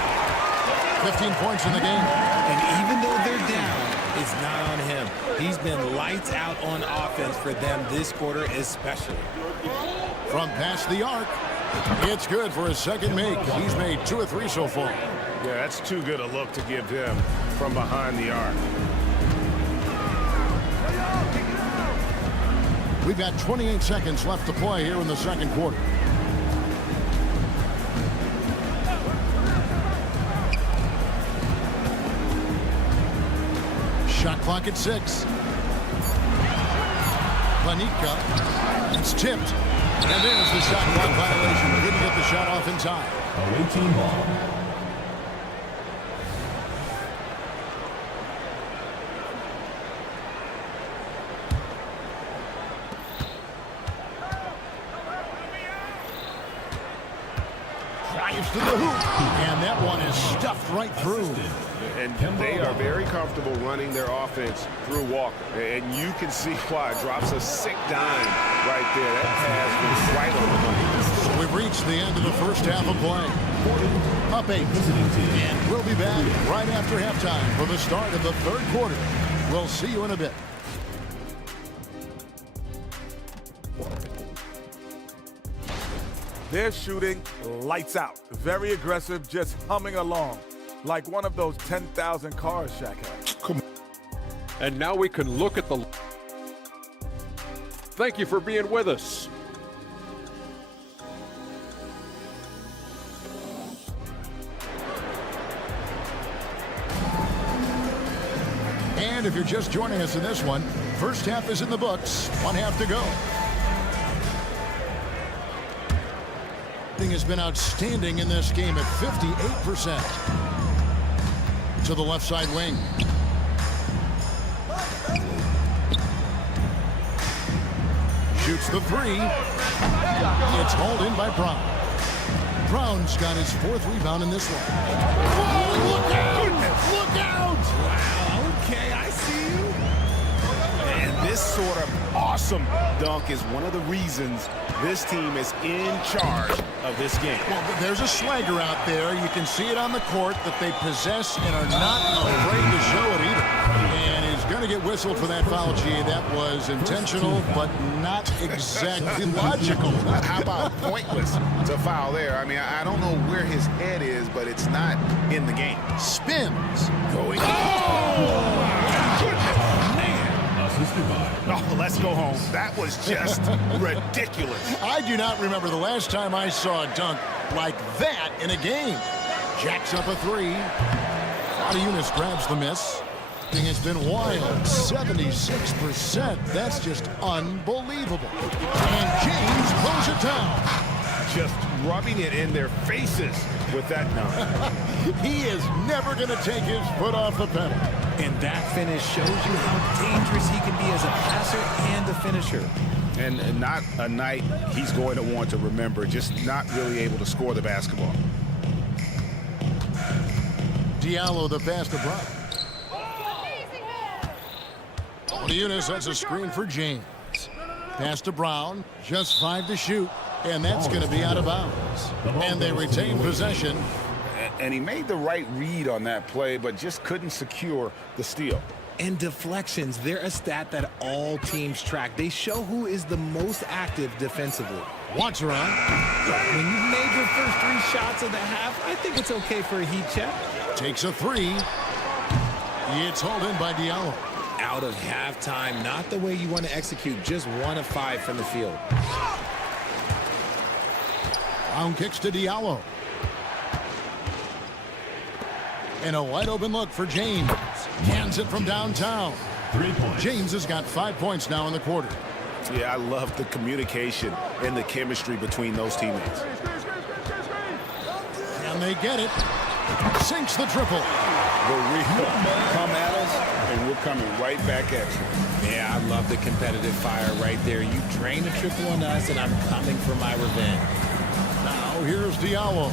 15 points in the game. And even though they're down, it's not on him. He's been lights out on offense for them this quarter especially. From past the arc, it's good for his second make. He's made 2 of 3 so far. Yeah, that's too good a look to give him from behind the arc. We've got 28 seconds left to play here in the second quarter. Shot clock at 6. Planica. It's tipped. And there's the shot clock violation. Couldn't get the shot off in time. Away team ball. Drives to the hoop. And that one is stuffed right through. And they are very comfortable running their offense through Walker. And you can see why. Drops a sick dime right there. That pass was right on the money. So we've reached the end of the first half of play. Up 8. And we'll be back right after halftime for the start of the third quarter. We'll see you in a bit. They're shooting lights out. Very aggressive, just humming along. Like one of those 10,000 cars Shaq has. Come on. And now we can look at the... Thank you for being with us. And if you're just joining us in this one, first half is in the books. 1 half to go. Has been outstanding in this game at 58%. To the left side wing. Shoots the 3. It's hauled in by Brown. Brown's got his 4th rebound in this one. Whoa, look out! Look out! Wow, okay, I see you. And this sort of awesome dunk is one of the reasons this team is in charge of this game. Well, there's a swagger out there. You can see it on the court that they possess and are not afraid to show it either. And he's going to get whistled for that foul, G. That was intentional, but not exactly logical. How about pointless to foul there? I mean, I don't know where his head is, but it's not in the game. Spins. Going. Oh, let's go home. That was just ridiculous. I do not remember the last time I saw a dunk like that in a game. Jacks up a 3. Eunice grabs the miss. It's been wild. 76%. That's just unbelievable. And James throws it down. Just rubbing it in their faces with that number. He is never going to take his foot off the pedal. And that finish shows you how dangerous he can be as a passer and a finisher. And not a night he's going to want to remember, just not really able to score the basketball. Diallo the pass to Brown. Eunice sets a screen for James. Pass to Brown, just 5 to shoot, and that's going to be out of bounds. And they retain possession. And he made the right read on that play, but just couldn't secure the steal. And deflections, they're a stat that all teams track. They show who is the most active defensively. Watch around. When you've made your first 3 shots of the half, I think it's okay for a heat check. Takes a 3. It's hauled in by Diallo. Out of halftime, not the way you want to execute, just 1 of 5 from the field. Brown kicks to Diallo. And a wide open look for James. Cans it from downtown. 3 points. James has got 5 points now in the quarter. Yeah, I love the communication and the chemistry between those teammates. And they get it. Sinks the triple. The real come at us, and we're coming right back at you. Yeah, I love the competitive fire right there. You drain a triple on us, and I'm coming for my revenge. Now here's Diallo.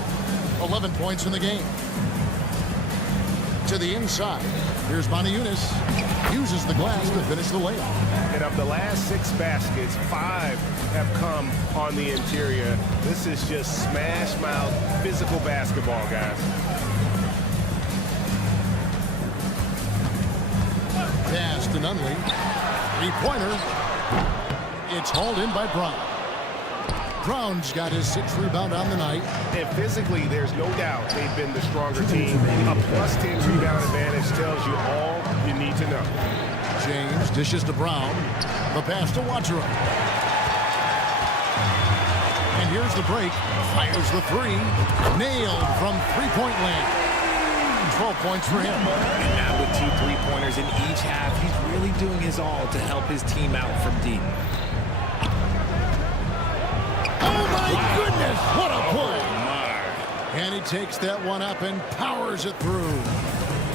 11 points in the game. To the inside. Here's Eunice. Uses the glass to finish the layup. And of the last 6 baskets, 5 have come on the interior. This is just smash mouth physical basketball, guys. Pass to Nunley. 3-pointer. It's hauled in by Brown. Brown's got his 6th rebound on the night. And physically, there's no doubt they've been the stronger team. A +10 rebound advantage tells you all you need to know. James dishes to Brown. The pass to Watcher. And here's the break. Fires the 3. Nailed from 3-point land. 12 points for him. And now with 2 3-pointers in each half, he's really doing his all to help his team out from deep. Oh, my goodness. What a play. And he takes that one up and powers it through.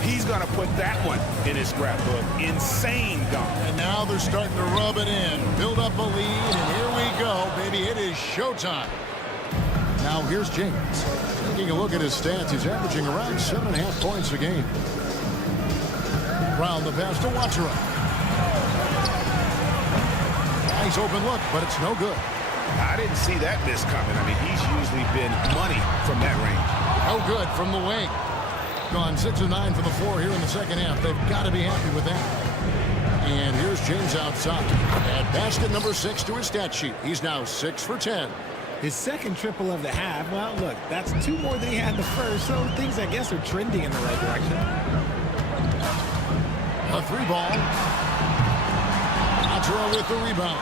He's going to put that one in his scrapbook. Insane dunk. And now they're starting to rub it in. Build up a lead, and here we go, baby. It is showtime. Now here's James. Taking a look at his stats, he's averaging around 7.5 points a game. Brown the pass to Watcher. Nice open look, but it's no good. I didn't see that miss coming. I mean, he's usually been money from that range. No good from the wing. Gone 6 of 9 from the floor here in the second half. They've got to be happy with that. And here's James outside. At basket number 6 to his stat sheet. He's now 6 for 10. His second triple of the half. Well, look, that's 2 more than he had the first, so things, I guess, are trending in the right direction. A 3-ball. Atro with the rebound.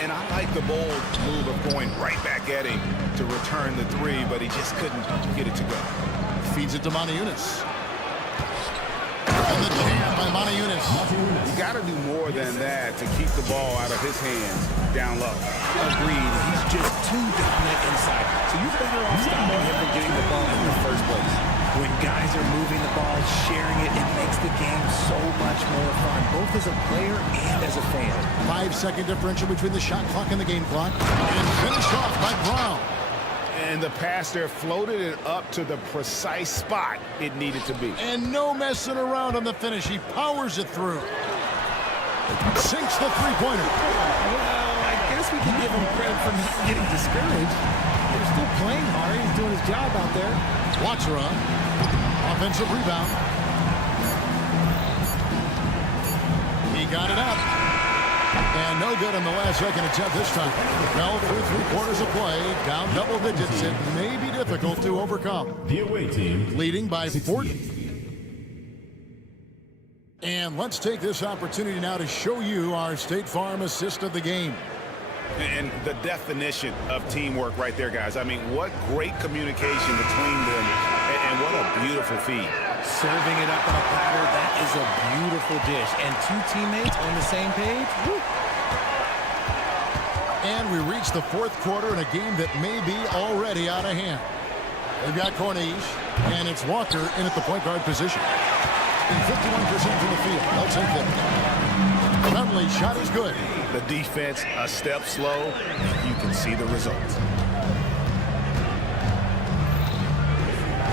And I like the bold move of going right back at him to return the 3, but he just couldn't get it to go. Feeds it to Eunice. And the jam by Eunice. You got to do more than that to keep the ball out of his hands down low. Agreed. He's just too dominant inside. So you're better off stopping him from getting the ball in the first place. When guys are moving the ball, sharing it, it makes the game so much more fun, both as a player and as a fan. 5-second differential between the shot clock and the game clock. And finished off by Brown. And the passer floated it up to the precise spot it needed to be. And no messing around on the finish. He powers it through. Sinks the 3-pointer. Well, I guess we can give him credit for not getting discouraged. They're still playing hard. He's doing his job out there. Watcher on. Offensive rebound. He got it up. And no good on the last second attempt this time. Well, through 3 quarters of play, down double digits, it may be difficult to overcome. The away team leading by 40. And let's take this opportunity now to show you our State Farm assist of the game. And the definition of teamwork right there, guys. I mean, what great communication between them, and what a beautiful feed. Serving it up on a platter, that is a beautiful dish. And two teammates on the same page. Woo. And we reach the fourth quarter in a game that may be already out of hand. They've got Corniche, and it's Walker in at the point guard position. 51% from the field. They'll take that. Bentley's shot is good. The defense a step slow. You can see the results.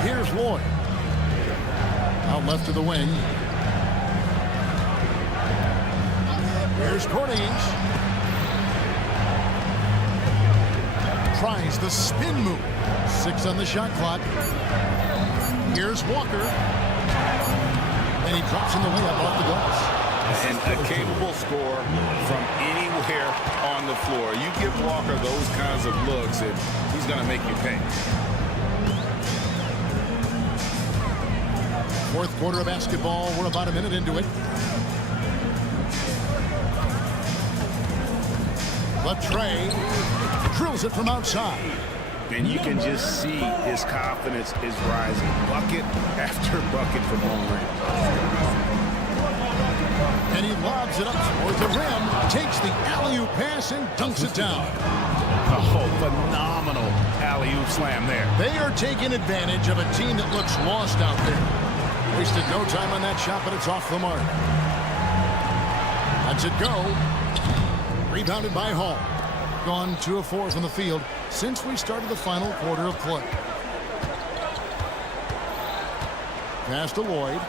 Here's Lloyd. Out left to the wing. Here's Corniche. Tries the spin move. 6 on the shot clock. Here's Walker. And he drops in the layup off the glass. And a capable scorer from anywhere on the floor. You give Walker those kinds of looks, and he's going to make you pay. Fourth quarter of basketball. We're about a minute into it. Trey drills it from outside. And you can just see his confidence is rising. Bucket after bucket from long range. And he lobs it up towards the rim. Takes the alley-oop pass and dunks it down. Oh, phenomenal alley-oop slam there. They are taking advantage of a team that looks lost out there. Wasted no time on that shot, but it's off the mark. Lets it go. Rebounded by Hall. Gone 2 of 4 from the field since we started the final quarter of play. Pass to Lloyd.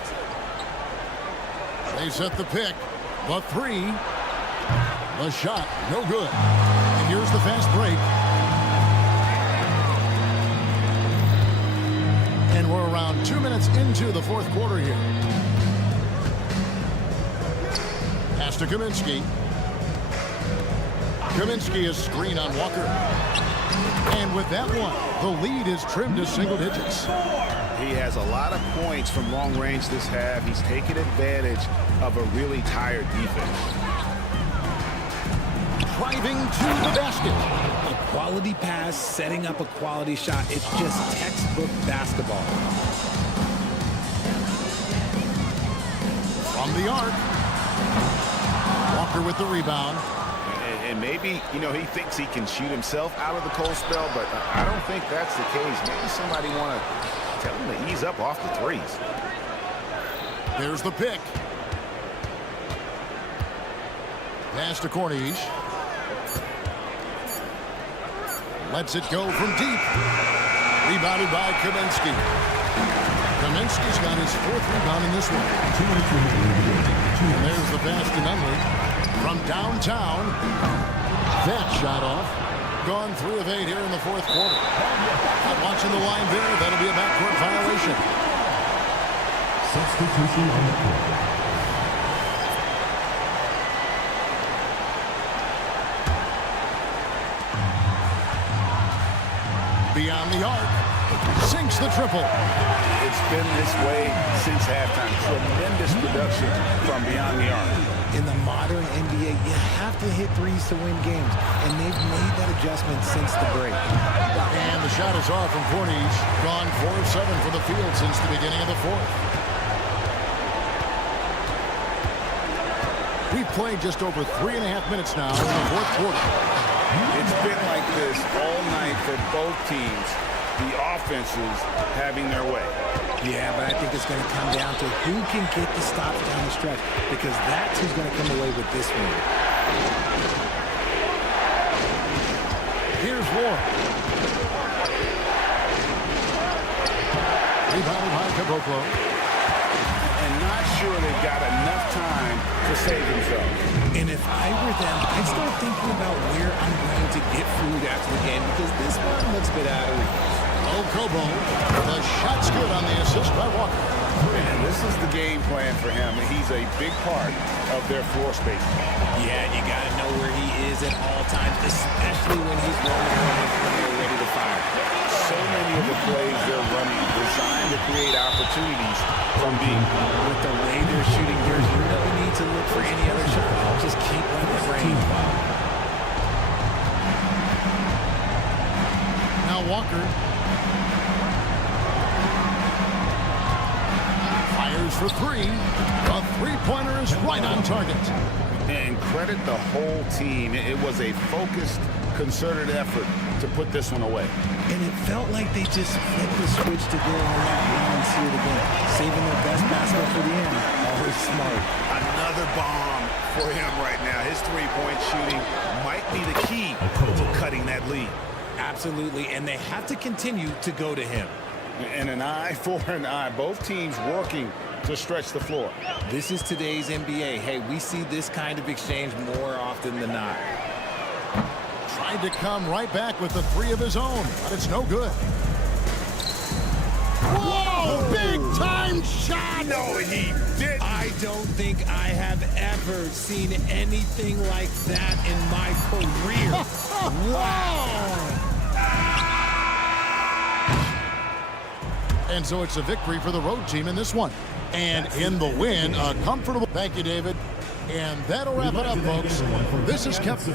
They set the pick. The 3. The shot, no good. And here's the fast break. And we're around 2 minutes into the fourth quarter here. Pass to Kaminsky. Kaminsky is screen on Walker. And with that one, the lead is trimmed to single digits. He has a lot of points from long range this half. He's taken advantage of a really tired defense. Driving to the basket. A quality pass, setting up a quality shot. It's just textbook basketball. From the arc. Walker with the rebound. And maybe, you know, he thinks he can shoot himself out of the cold spell, but I don't think that's the case. Maybe somebody want to tell him to ease up off the threes. There's the pick. Pass to Corniche. Lets it go from deep. Rebounded by Kaminsky. Kaminsky's got his 4th rebound in this one. And there's the pass to Nunley. From downtown, that shot off. Gone 3 of 8 here in the fourth quarter. And watching the line there, that'll be a backcourt violation. Substitution on the court. Beyond the arc, sinks the triple. It's been this way since halftime. Tremendous production from beyond the arc. In the modern NBA, you have to hit threes to win games, and they've made that adjustment since the break. And the shot is off from Corniche. Gone 4 of 7 from the field since the beginning of the fourth. We've played just over 3.5 minutes now in the fourth quarter. It's been like this all night for both teams. The offenses having their way. Yeah, but I think it's going to come down to who can get the stops down the stretch, because that's who's going to come away with this one. Here's Ward. Rebounded by Caboclo. And not sure they've got enough time to save themselves. And if I were them, I'd start thinking about where I'm going to get food after the game, because this one looks a bit out of reach. Kobo, the shot's good on the assist by Walker. And this is the game plan for him. He's a big part of their floor space. Yeah, you got to know where he is at all times, especially when he's rolling around when they're ready to fire. So many of the plays they're running designed to create opportunities from deep. With the way they're shooting, there's no need to look for any other shot. Just keep on the range. Now Walker. answers for three. The three-pointer is right on target. And credit the whole team. It was a focused, concerted effort to put this one away. And it felt like they just flipped the switch to go on that run and see it again. Saving their best basketball for the end. Always smart. Another bomb for him right now. His three-point shooting might be the key to cutting that lead. Absolutely, and they have to continue to go to him. And an eye for an eye. Both teams working to stretch the floor. This is today's NBA. Hey, we see this kind of exchange more often than not. Tried to come right back with the three of his own, but it's no good. Whoa! Big-time shot! No, he didn't. I don't think I have ever seen anything like that in my career. Wow! And so it's a victory for the road team in this one. And in the win, a comfortable... Thank you, David. And that'll wrap it up, folks. This is Kevin.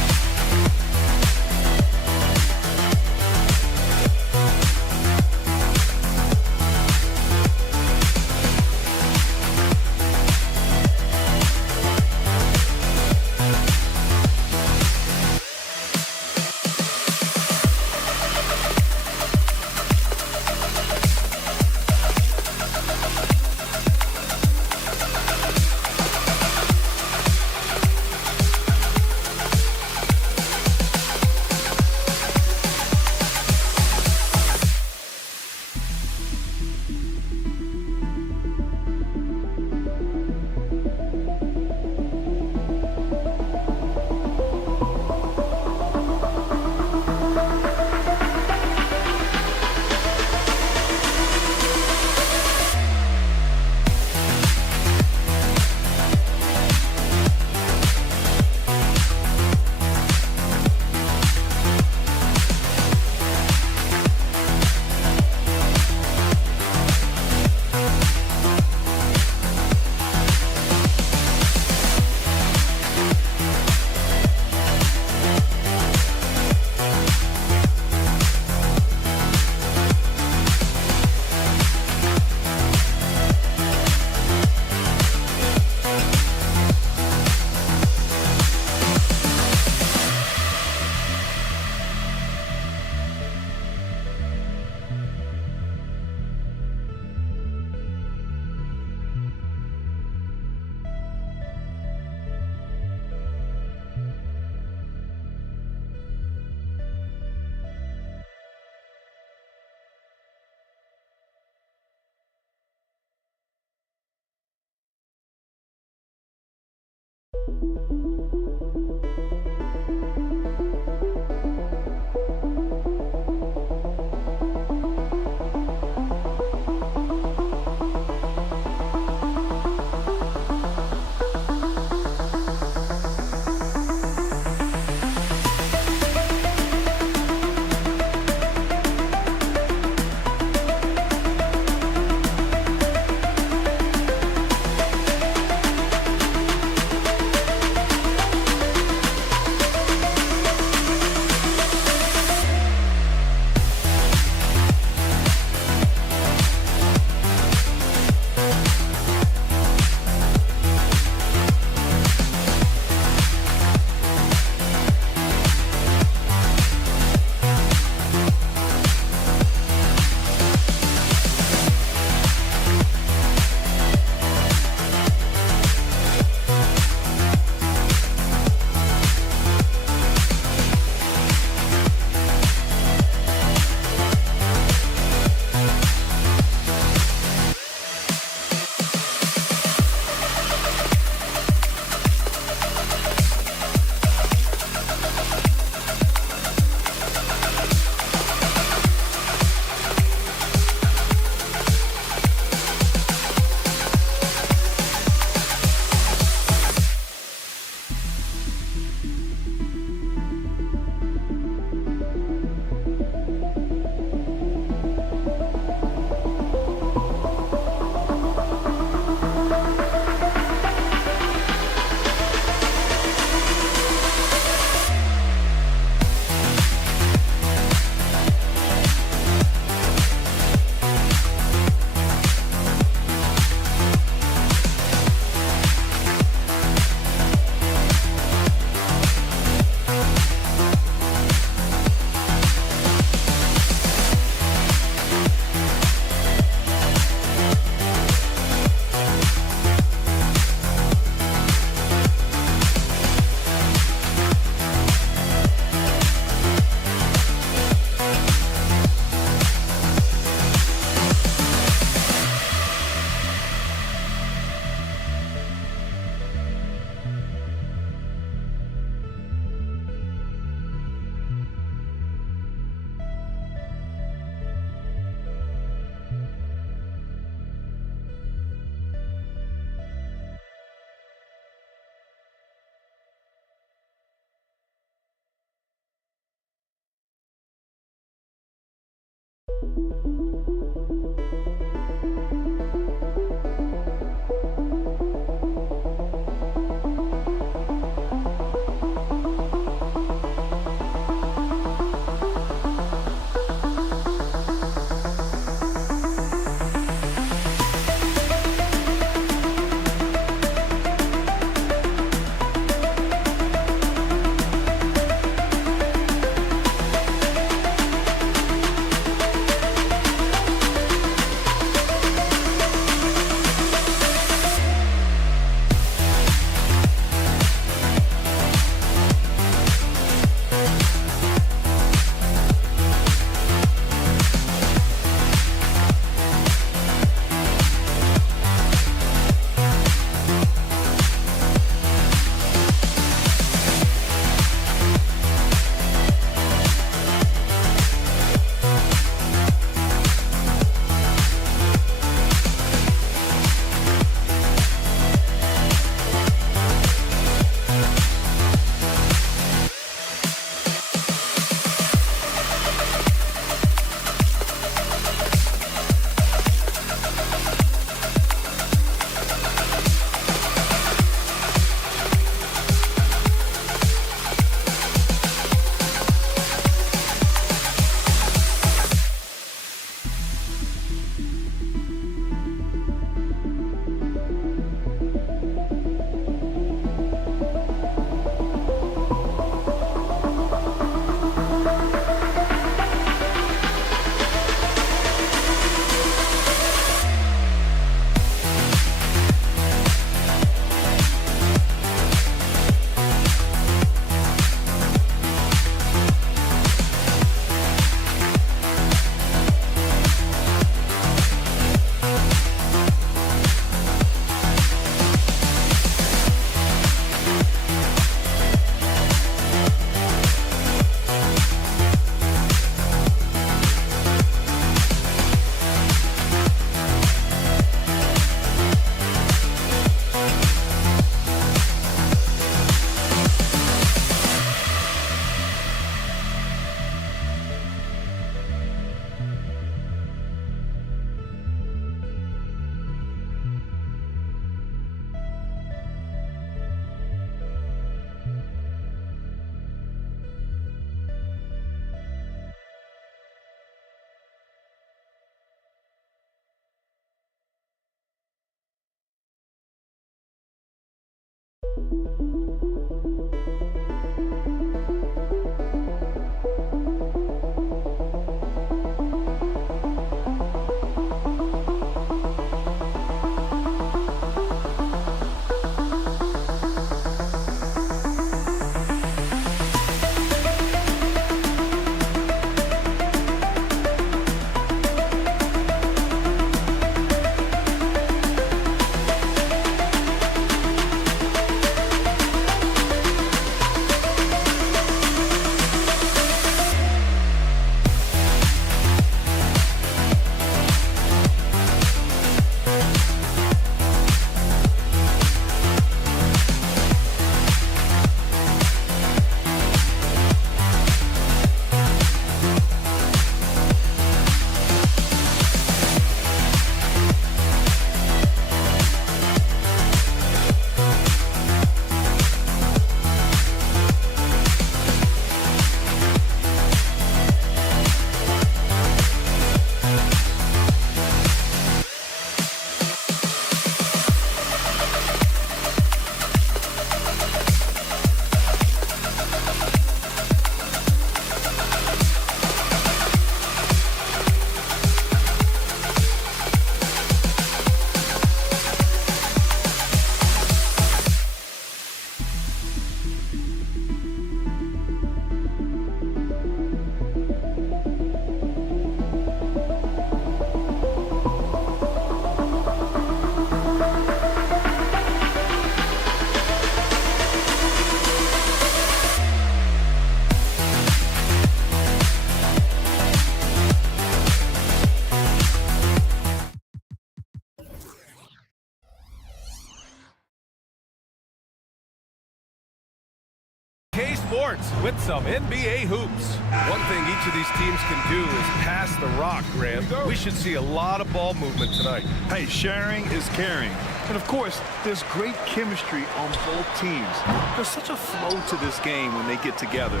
ZK Sports with some NBA hoops. One thing each of these teams can do is pass the rock, Graham. We should see a lot of ball movement tonight. Hey, sharing is caring. And of course, there's great chemistry on both teams. There's such a flow to this game when they get together.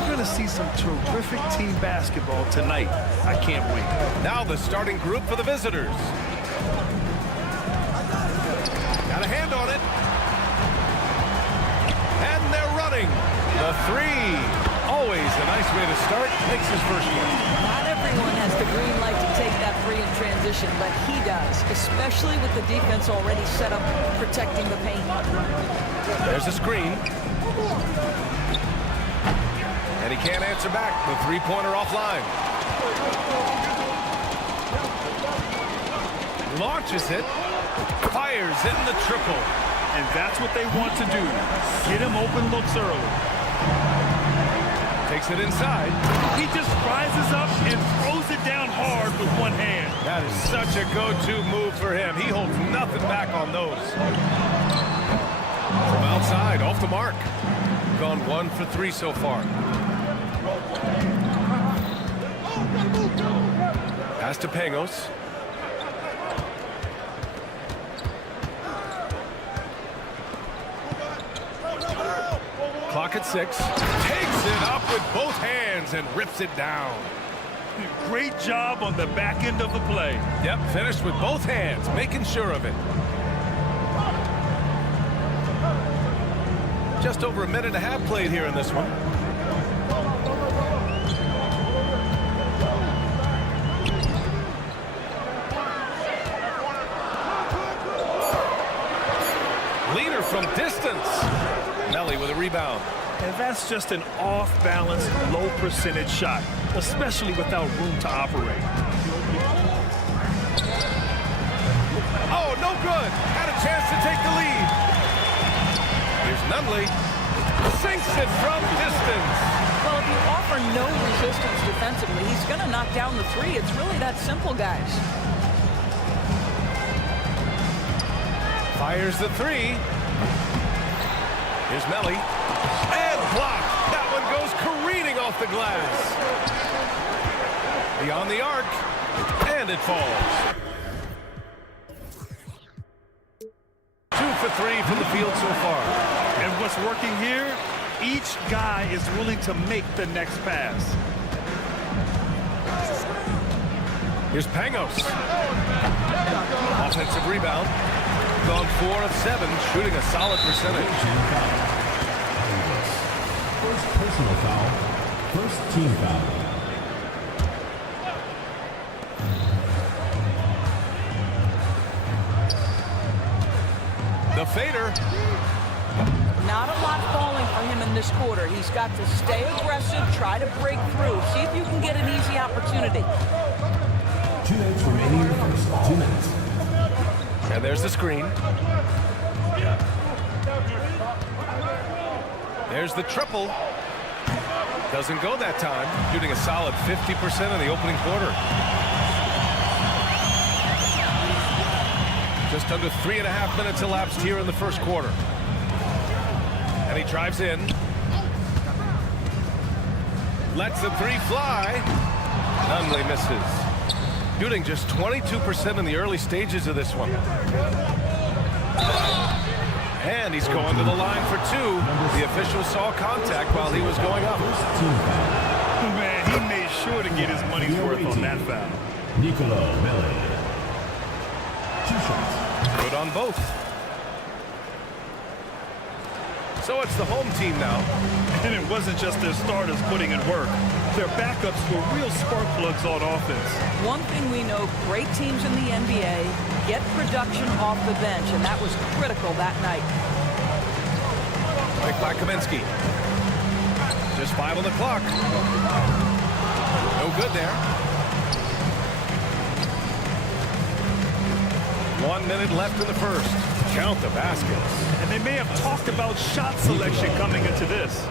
We're going to see some terrific team basketball tonight. I can't wait. Now the starting group for the visitors. Got a hand on it. And they're running. The three. Always a nice way to start. Makes his first one. Not everyone has the green light to take that three in transition, but he does, especially with the defense already set up protecting the paint. There's a screen. And he can't answer back. The three-pointer offline. Launches it. Fires in the triple. And that's what they want to do. Get him open looks early. Takes it inside. He just rises up and throws it down hard with one hand. That is such a go-to move for him. He holds nothing back on those. From outside, off the mark. Gone 1 for 3 so far. Pass to Pangos. Clock at 6. Takes it up with both hands and rips it down. Great job on the back end of the play. Yep, finished with both hands, making sure of it. Just over a minute and a half played here in this one. Leader from distance. Melly with a rebound. And that's just an off-balance, low-percentage shot, especially without room to operate. Oh, no good. Had a chance to take the lead. Here's Nunley. Sinks it from distance. Well, if you offer no resistance defensively, he's going to knock down the three. It's really that simple, guys. Fires the three. Here's Melly. And blocked. That one goes careening off the glass. Beyond the arc. And it falls. 2 for 3 from the field so far. And what's working here? Each guy is willing to make the next pass. Here's Pangos. Offensive rebound. Gone 4 of 7, shooting a solid percentage. First personal foul. First team foul. The fader. Not a lot falling for him in this quarter. He's got to stay aggressive, try to break through. See if you can get an easy opportunity. 2 minutes remaining in the first. 2 minutes. And there's the screen. There's the triple. Doesn't go that time. Shooting a solid 50% in the opening quarter. Just under 3.5 minutes elapsed here in the first quarter. And he drives in. Lets the three fly. Nunley misses. Shooting just 22% in the early stages of this one. And he's going to the line for 2. The official saw contact while he was going up. Man, he made sure to get his money's worth on that foul. Nicolo Melli. 2 shots. Good on both. So it's the home team now. And it wasn't just their starters putting in work. Their backups were real spark plugs on offense. One thing we know, great teams in the NBA get production off the bench, and that was critical that night. Picked by Kaminsky. Just 5 on the clock. No good there. 1 minute left in the first. Count the baskets. And they may have talked about shot selection coming into this.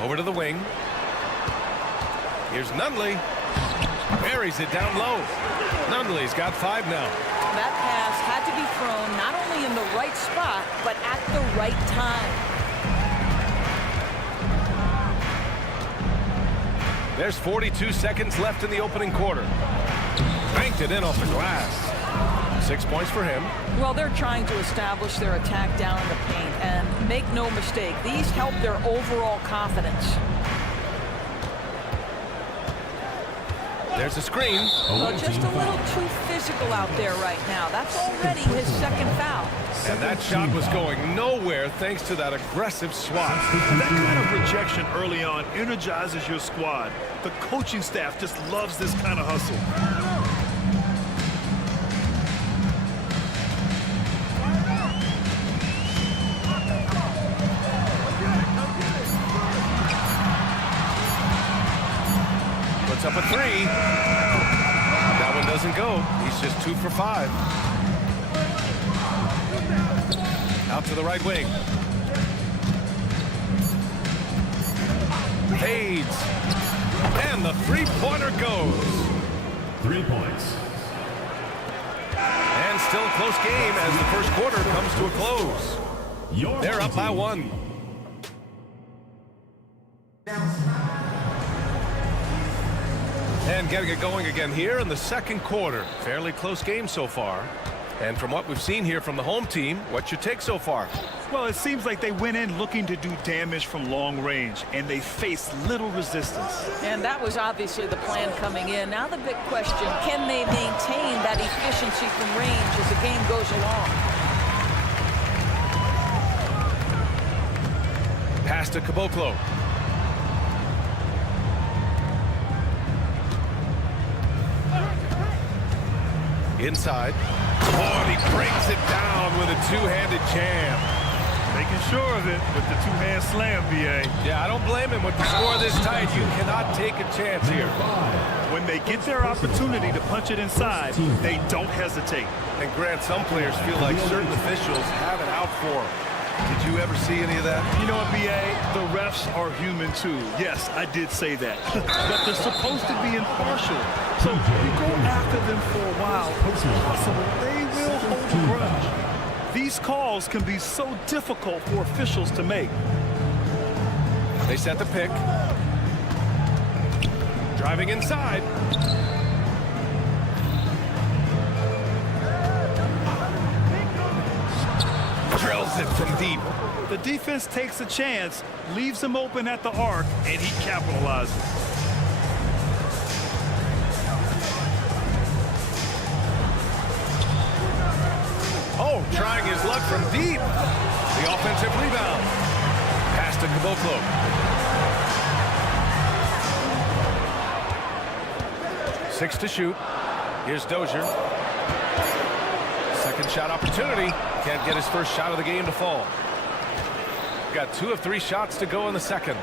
Over to the wing. Here's Nunley. Buries it down low. Nunley's got 5 now. That pass had to be thrown not only in the right spot, but at the right time. There's 42 seconds left in the opening quarter. Banked it in off the glass. 6 points for him. Well, they're trying to establish their attack down in the paint, and make no mistake, these help their overall confidence. There's a screen. Well, just a little too physical out there right now. That's already his second foul. And that shot was going nowhere thanks to that aggressive swat. That kind of rejection early on energizes your squad. The coaching staff just loves this kind of hustle. Puts up a three. That one doesn't go. He's just 2 for 5. Out to the right wing. Fades. And the three-pointer goes. 3 points. And still a close game as the first quarter comes to a close. They're up by 1. And getting it going again here in the second quarter. Fairly close game so far. And from what we've seen here from the home team, what's your take so far? Well, it seems like they went in looking to do damage from long range, and they faced little resistance. And that was obviously the plan coming in. Now the big question, can they maintain that efficiency from range as the game goes along? Pass to Caboclo. Inside. Oh, and he breaks it down with a two-handed jam. Making sure of it with the two-hand slam, B.A. Yeah, I don't blame him. With the score this tight, you cannot take a chance here. When they get their opportunity to punch it inside, they don't hesitate. And Grant, some players feel like certain officials have it out for them. Did you ever see any of that? You know what, B.A.? The refs are human, too. Yes, I did say that. But they're supposed to be impartial. So you go after them for a while. It's possible they will hold a grudge. These calls can be so difficult for officials to make. They set the pick. Driving inside. Drills it from deep. The defense takes a chance, leaves him open at the arc, and he capitalizes. Oh, trying his luck from deep. The offensive rebound. Pass to Caboclo. Six to shoot. Here's Dozier. Second shot opportunity. Can't get his first shot of the game to fall. Got 2 of 3 shots to go in the second.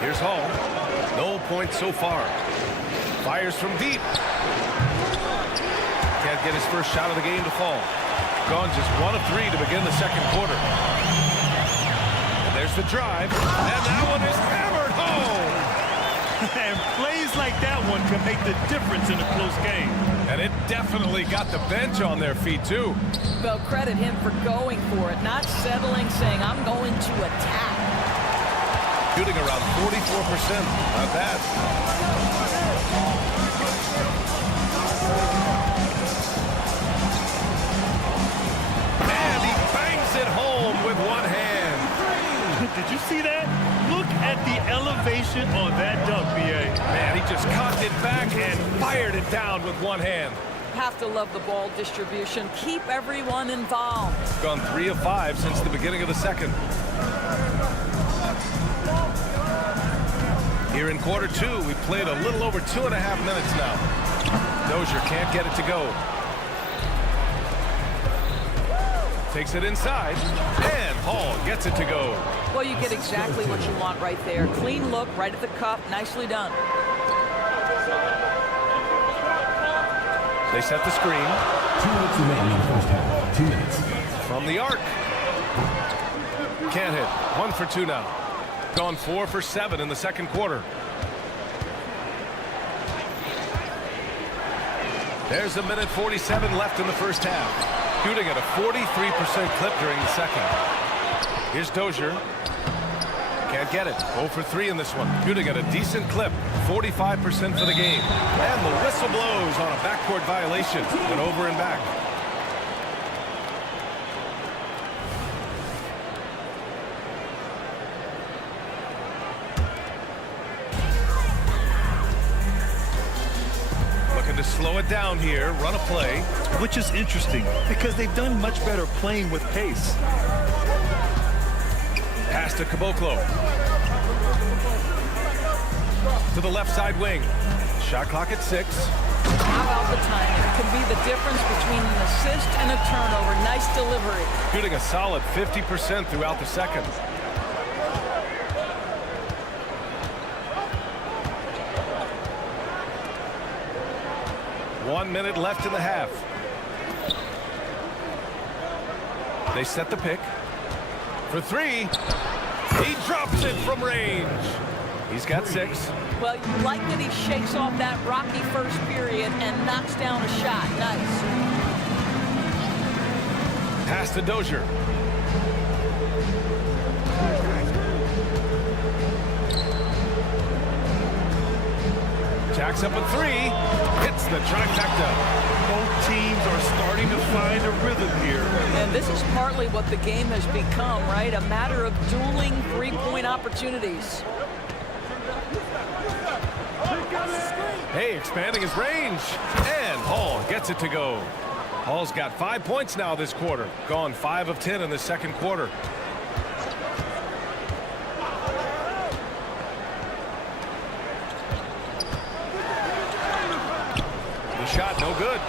Here's Hall. No points so far. Fires from deep. Can't get his first shot of the game to fall. Gone just 1 of 3 to begin the second quarter. And there's the drive. And that one is hammered home. And plays like that one can make the difference in a close game. And it definitely got the bench on their feet, too. Well, credit him for going for it, not settling, saying, I'm going to attack. Shooting around 44%. Not bad. And he bangs it home with one hand. Did you see that? Look at the elevation on that dunk, B.A. Man, he just cocked it back and fired it down with one hand. Have to love the ball distribution. Keep everyone involved. Gone 3 of 5 since the beginning of the second. Here in quarter 2, we played a little over 2.5 minutes now. Dozier can't get it to go. Takes it inside, and Hall gets it to go. Well, you get exactly what you want right there. Clean look, right at the cup, nicely done. They set the screen. 2 minutes remaining in the first half. 2 minutes. From the arc. Can't hit. 1 for 2 now. Gone 4 for 7 in the second quarter. There's a minute 47 left in the first half. Shooting at a 43% clip during the second. Here's Dozier. Can't get it. 0 for 3 in this one. Shooting at a decent clip. 45% for the game. And the whistle blows on a backcourt violation. Went over and back. Looking to slow it down here. Run a play. Which is interesting because they've done much better playing with pace. Pass to Caboclo. To the left side wing. Shot clock at 6. How about the timing? It can be the difference between an assist and a turnover. Nice delivery. Shooting a solid 50% throughout the second. One minute left in the half. They set the pick. For 3. He drops it from range. He's got 6. Well, you like that he shakes off that rocky first period and knocks down a shot. Nice. Pass to Dozier. Jacks up a 3. Hits the trifecta. Both teams are starting to find a rhythm here. And this is partly what the game has become, right? A matter of dueling three-point opportunities. Hey, expanding his range. And Hall gets it to go. Hall's got 5 points now this quarter. Gone 5 of 10 in the second quarter. The shot, no good.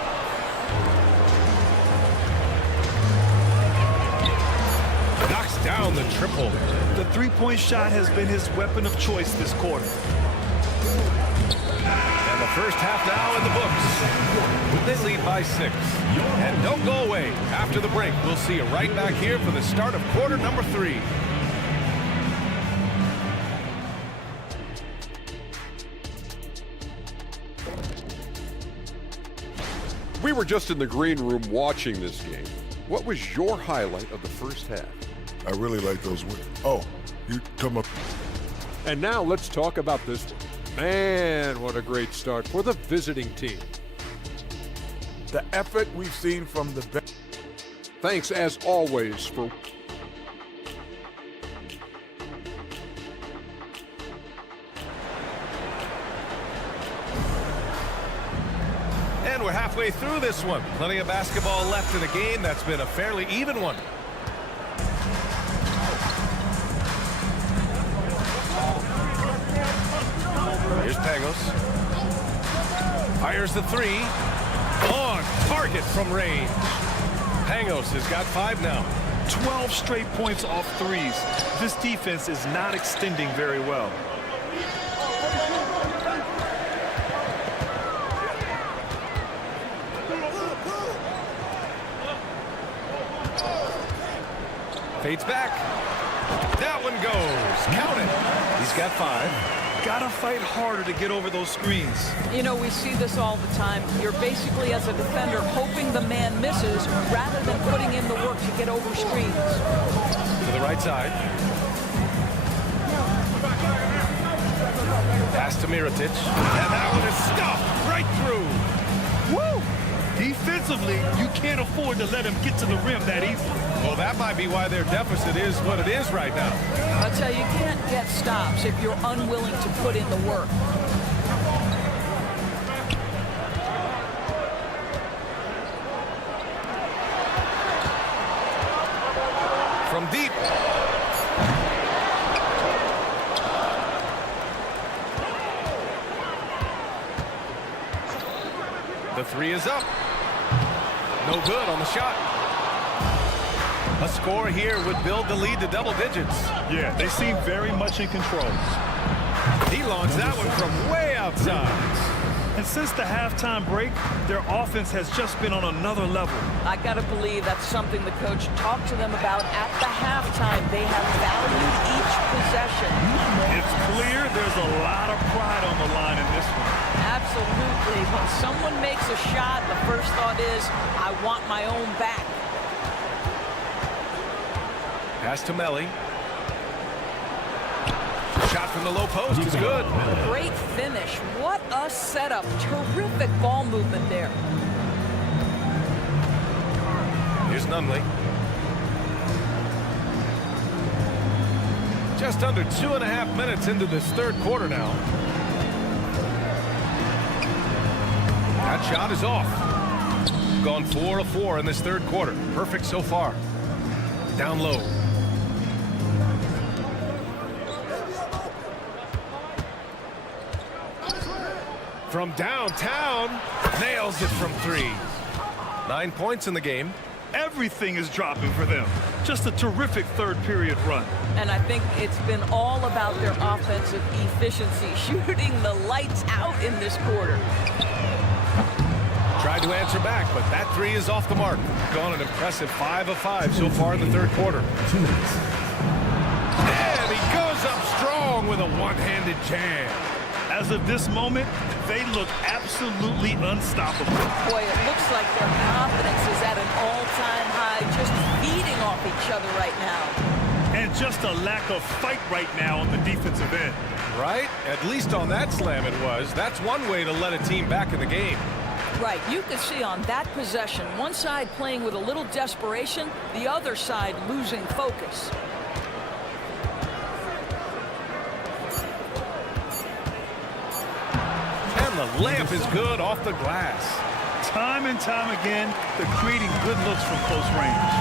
Knocks down the triple. The three-point shot has been his weapon of choice this quarter. And the first half now in the books. They lead by 6. And don't go away. After the break, we'll see you right back here for the start of quarter number 3. We were just in the green room watching this game. What was your highlight of the first half? I really like those wins. Oh, you come up. And now let's talk about this one. Man, what a great start for the visiting team. The effort we've seen from the bench. Thanks, as always, for... And we're halfway through this one. Plenty of basketball left in the game. That's been a fairly even one. Here's Pangos. Fires the 3. On target from range. Pangos has got 5 now. 12 straight points off threes. This defense is not extending very well. Fades back. That one goes. Count it. He's got 5. Gotta fight harder to get over those screens. You know, we see this all the time. You're basically, as a defender, hoping the man misses rather than putting in the work to get over screens. To the right side. Pass to Mirotic. And that one is stuffed right through. Woo! Defensively, you can't afford to let him get to the rim that easily. Well, that might be why their deficit is what it is right now. I'll tell you, you can't get stops if you're unwilling to put in the work. From deep. The 3 is up. No good on the shot. A score here would build the lead to double digits. Yeah, they seem very much in control. He launched that one from way outside. And since the halftime break, their offense has just been on another level. I got to believe that's something the coach talked to them about at the halftime. They have valued each possession. It's clear there's a lot of pride on the line in this one. Absolutely. When someone makes a shot, the first thought is, I want my own back. Pass to Melly. Shot from the low post is good. Great finish. What a setup. Terrific ball movement there. Here's Nunley. Just under 2.5 minutes into this third quarter now. That shot is off. Gone 4 of 4 in this third quarter. Perfect so far. Down low. From downtown, nails it from 3. 9 points in the game. Everything is dropping for them. Just a terrific third period run. And I think it's been all about their offensive efficiency, shooting the lights out in this quarter. Tried to answer back, but that 3 is off the mark. Gone an impressive 5 of 5 so far in the third quarter. 2 minutes. And he goes up strong with a one-handed jam. As of this moment, they look absolutely unstoppable. Boy, it looks like their confidence is at an all-time high, just feeding off each other right now. And just a lack of fight right now on the defensive end. Right? At least on that slam it was. That's one way to let a team back in the game. Right, you can see on that possession, one side playing with a little desperation, the other side losing focus. The layup is good off the glass. Time and time again, they're creating good looks from close range.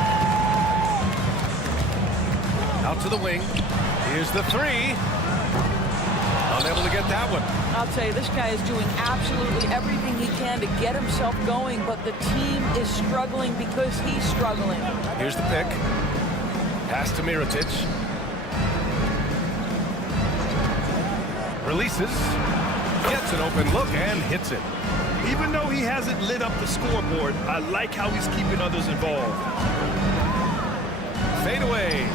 Out to the wing. Here's the 3. Unable to get that one. I'll tell you, this guy is doing absolutely everything he can to get himself going, but the team is struggling because he's struggling. Here's the pick. Pass to Mirotic. Releases. Gets an open look and hits it. Even though he hasn't lit up the scoreboard, I like how he's keeping others involved. Fade away.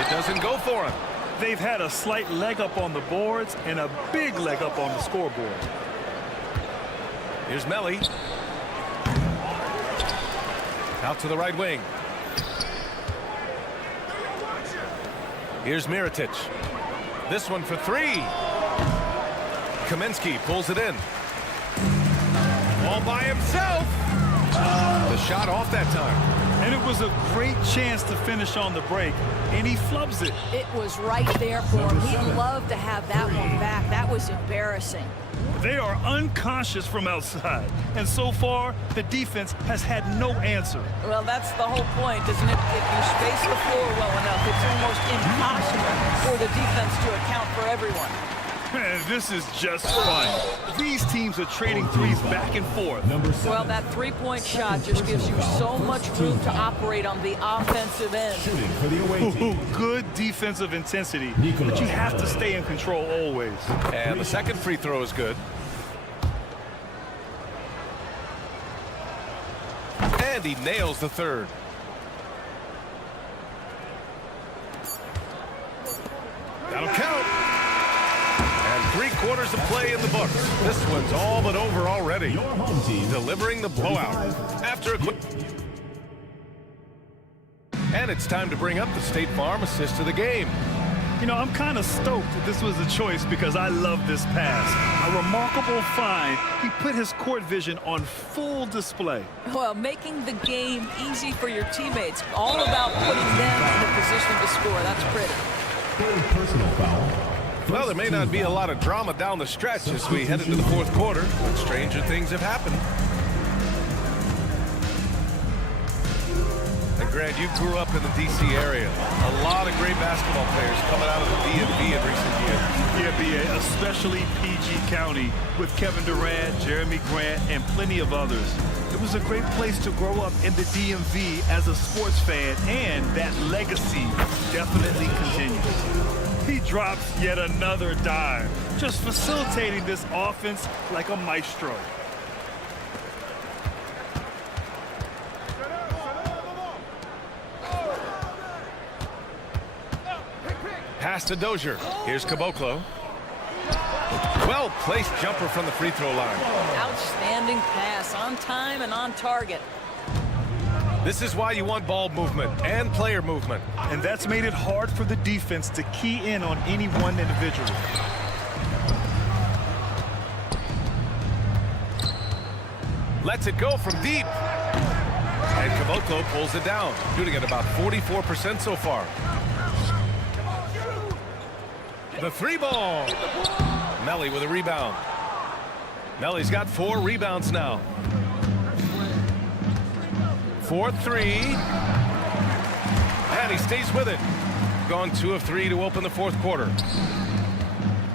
It doesn't go for him. They've had a slight leg up on the boards and a big leg up on the scoreboard. Here's Melly. Out to the right wing. Here's Mirotic. This one for 3. Kaminsky pulls it in. All by himself. The shot off that time. And it was a great chance to finish on the break, and he flubs it. It was right there for him. He'd love to have that one back. That was embarrassing. They are unconscious from outside, and so far, the defense has had no answer. Well, that's the whole point, isn't it? If you space the floor well enough, it's almost impossible for the defense to account for everyone. Man, this is just fun. These teams are trading threes back and forth. Well, that three-point shot just gives you so much room to operate on the offensive end. Good defensive intensity, but you have to stay in control always. And the second free throw is good. And he nails the third. That'll count. 3 quarters of play in the books. This one's all but over already. Your home team delivering the blowout after a quick. And it's time to bring up the State Farm assist of the game. You know, I'm kind of stoked that this was a choice because I love this pass. A remarkable find. He put his court vision on full display. Well, making the game easy for your teammates. All about putting them in a position to score. That's pretty. Third personal foul. Well, there may not be a lot of drama down the stretch as we head into the fourth quarter, but stranger things have happened. And Grant, you grew up in the D.C. area. A lot of great basketball players coming out of the DMV in recent years. Yeah, B.A., especially PG County with Kevin Durant, Jeremy Grant, and plenty of others. It was a great place to grow up in the DMV as a sports fan, and that legacy definitely continues. He drops yet another dime. just facilitating this offense like a maestro. Pass to Dozier. Here's Caboclo. Well-placed jumper from the free throw line. Outstanding pass, on time and on target. This is why you want ball movement and player movement. And that's made it hard for the defense to key in on any one individual. Lets it go from deep. And Caboclo pulls it down, shooting at about 44% so far. The three ball. Melly with a rebound. Melly's got 4 rebounds now. 4-3. And he stays with it. Gone 2 of 3 to open the fourth quarter.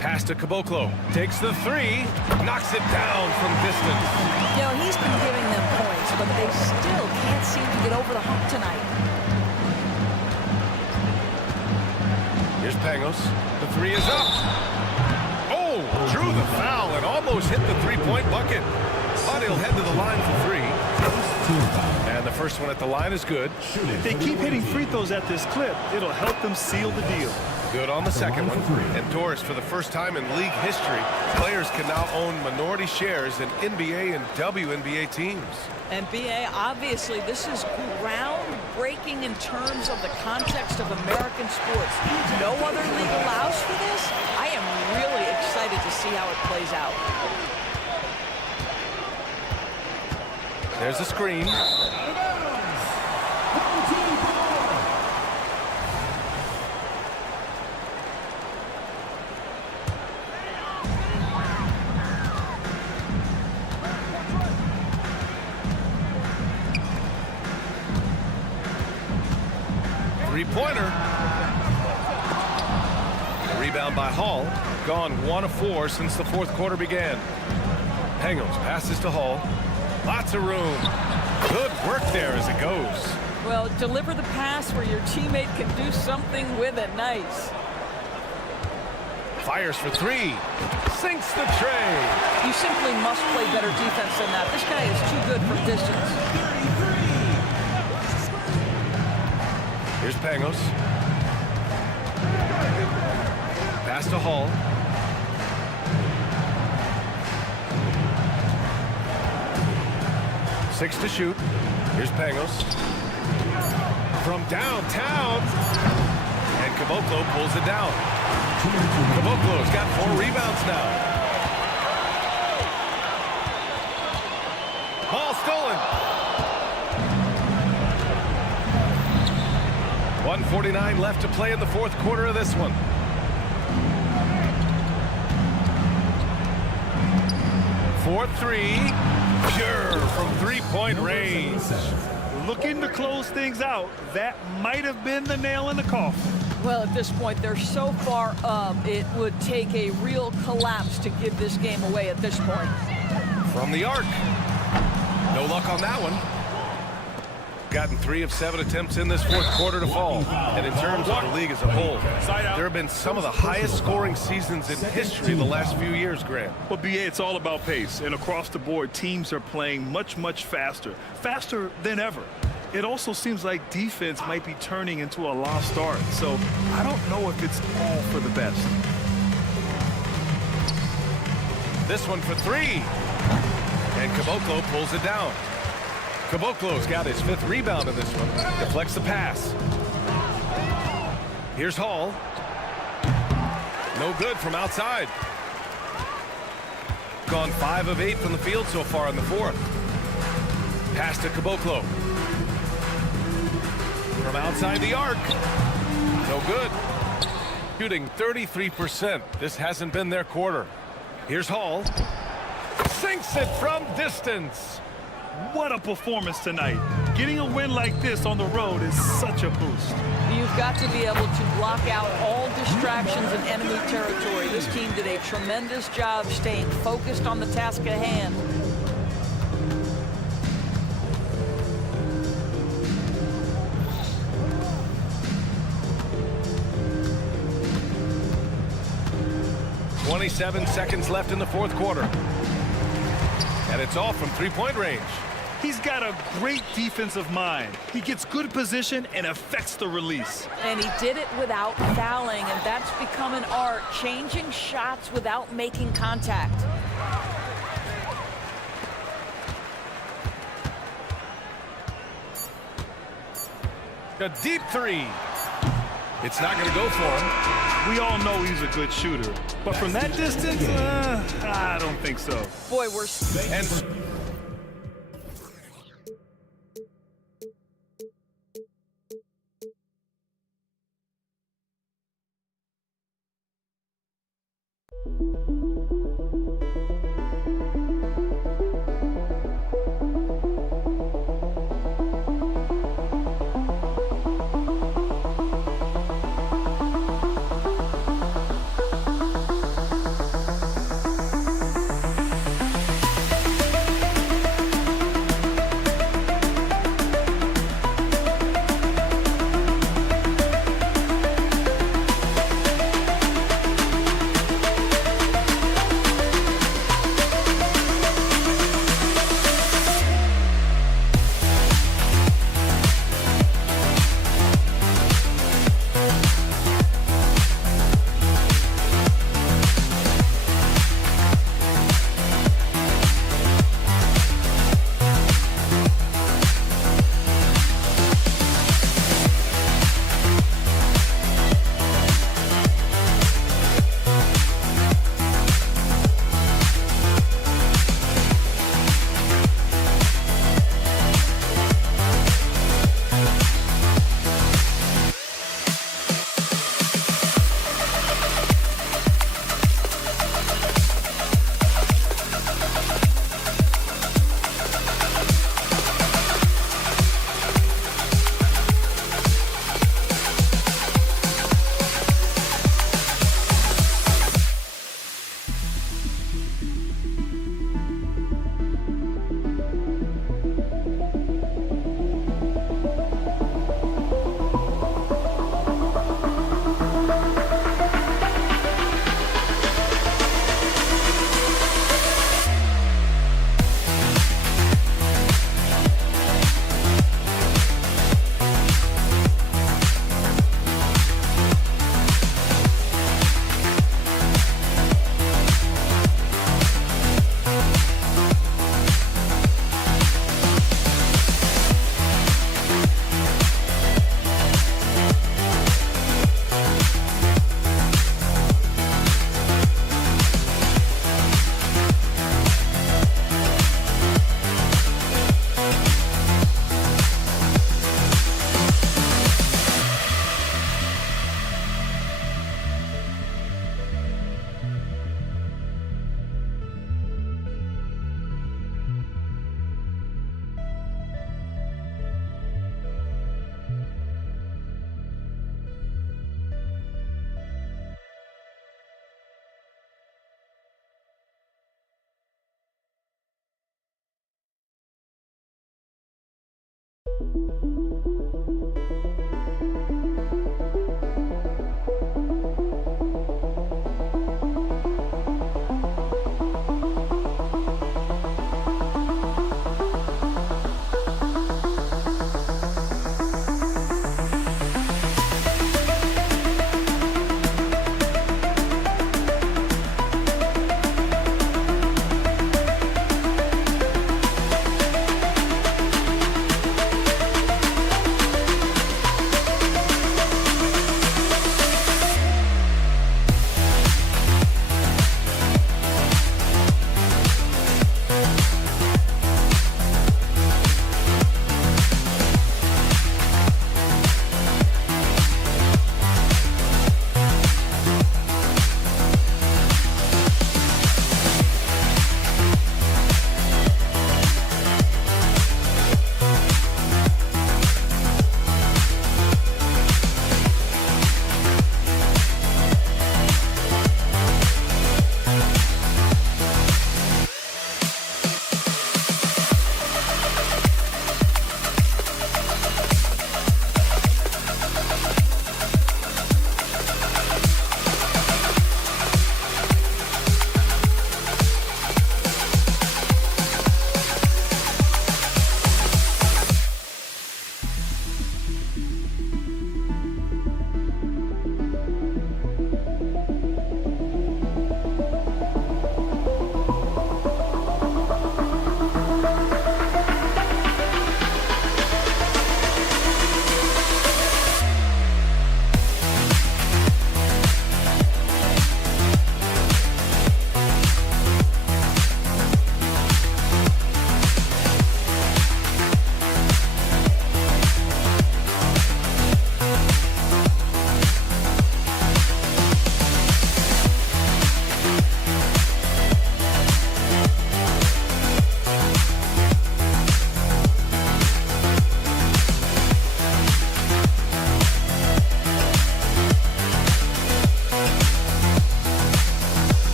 Pass to Caboclo. Takes the 3. Knocks it down from distance. You know, he's been giving them points, but they still can't seem to get over the hump tonight. Here's Pangos. The 3 is up. Oh, drew the foul and almost hit the three-point bucket. But he'll head to the line for 3. And the first one at the line is good. If they keep hitting free throws at this clip, it'll help them seal the deal. Good on the second one. And Doris, for the first time in league history, players can now own minority shares in NBA and WNBA teams. And BA, obviously, this is groundbreaking in terms of the context of American sports. No other league allows for this. I am really excited to see how it plays out. There's a screen. Three-pointer. A rebound by Hall. Gone 1 of 4 since the fourth quarter began. Pangos passes to Hall. Lots of room. Good work there as it goes. Well, deliver the pass where your teammate can do something with it. Nice. Fires for 3. Sinks the tray. You simply must play better defense than that. This guy is too good from distance. Here's Pangos. Pass to Hall. Six to shoot. Here's Pangos. From downtown. And Caboclo pulls it down. Caboclo's got 4 rebounds now. Ball stolen. 1:49 left to play in the fourth quarter of this one. For 3. Pure from three-point range. Looking to close things out. That might have been the nail in the coffin. Well, at this point, they're so far up, it would take a real collapse to give this game away at this point. From the arc. No luck on that one. Gotten 3 of 7 attempts in this fourth quarter to fall. And in terms of the league as a whole, there have been some of the highest scoring seasons in history the last few years, Grant. Well, BA, it's all about pace. And across the board, teams are playing much, much faster. Faster than ever. It also seems like defense might be turning into a lost art. So I don't know if it's all for the best. This one for 3. And Caboclo pulls it down. Caboclo's got his 5th rebound in this one. Deflects the pass. Here's Hall. No good from outside. Gone 5 of 8 from the field so far in the fourth. Pass to Caboclo. From outside the arc. No good. Shooting 33%. This hasn't been their quarter. Here's Hall. Sinks it from distance. What a performance tonight. Getting a win like this on the road is such a boost. You've got to be able to block out all distractions in enemy territory. This team did a tremendous job staying focused on the task at hand. 27 seconds left in the fourth quarter. And it's all from three-point range. He's got a great defensive mind. He gets good position and affects the release. And he did it without fouling, and that's become an art, changing shots without making contact. A deep three. It's not going to go for him. We all know he's a good shooter, but from that distance, I don't think so. Boy, we're... And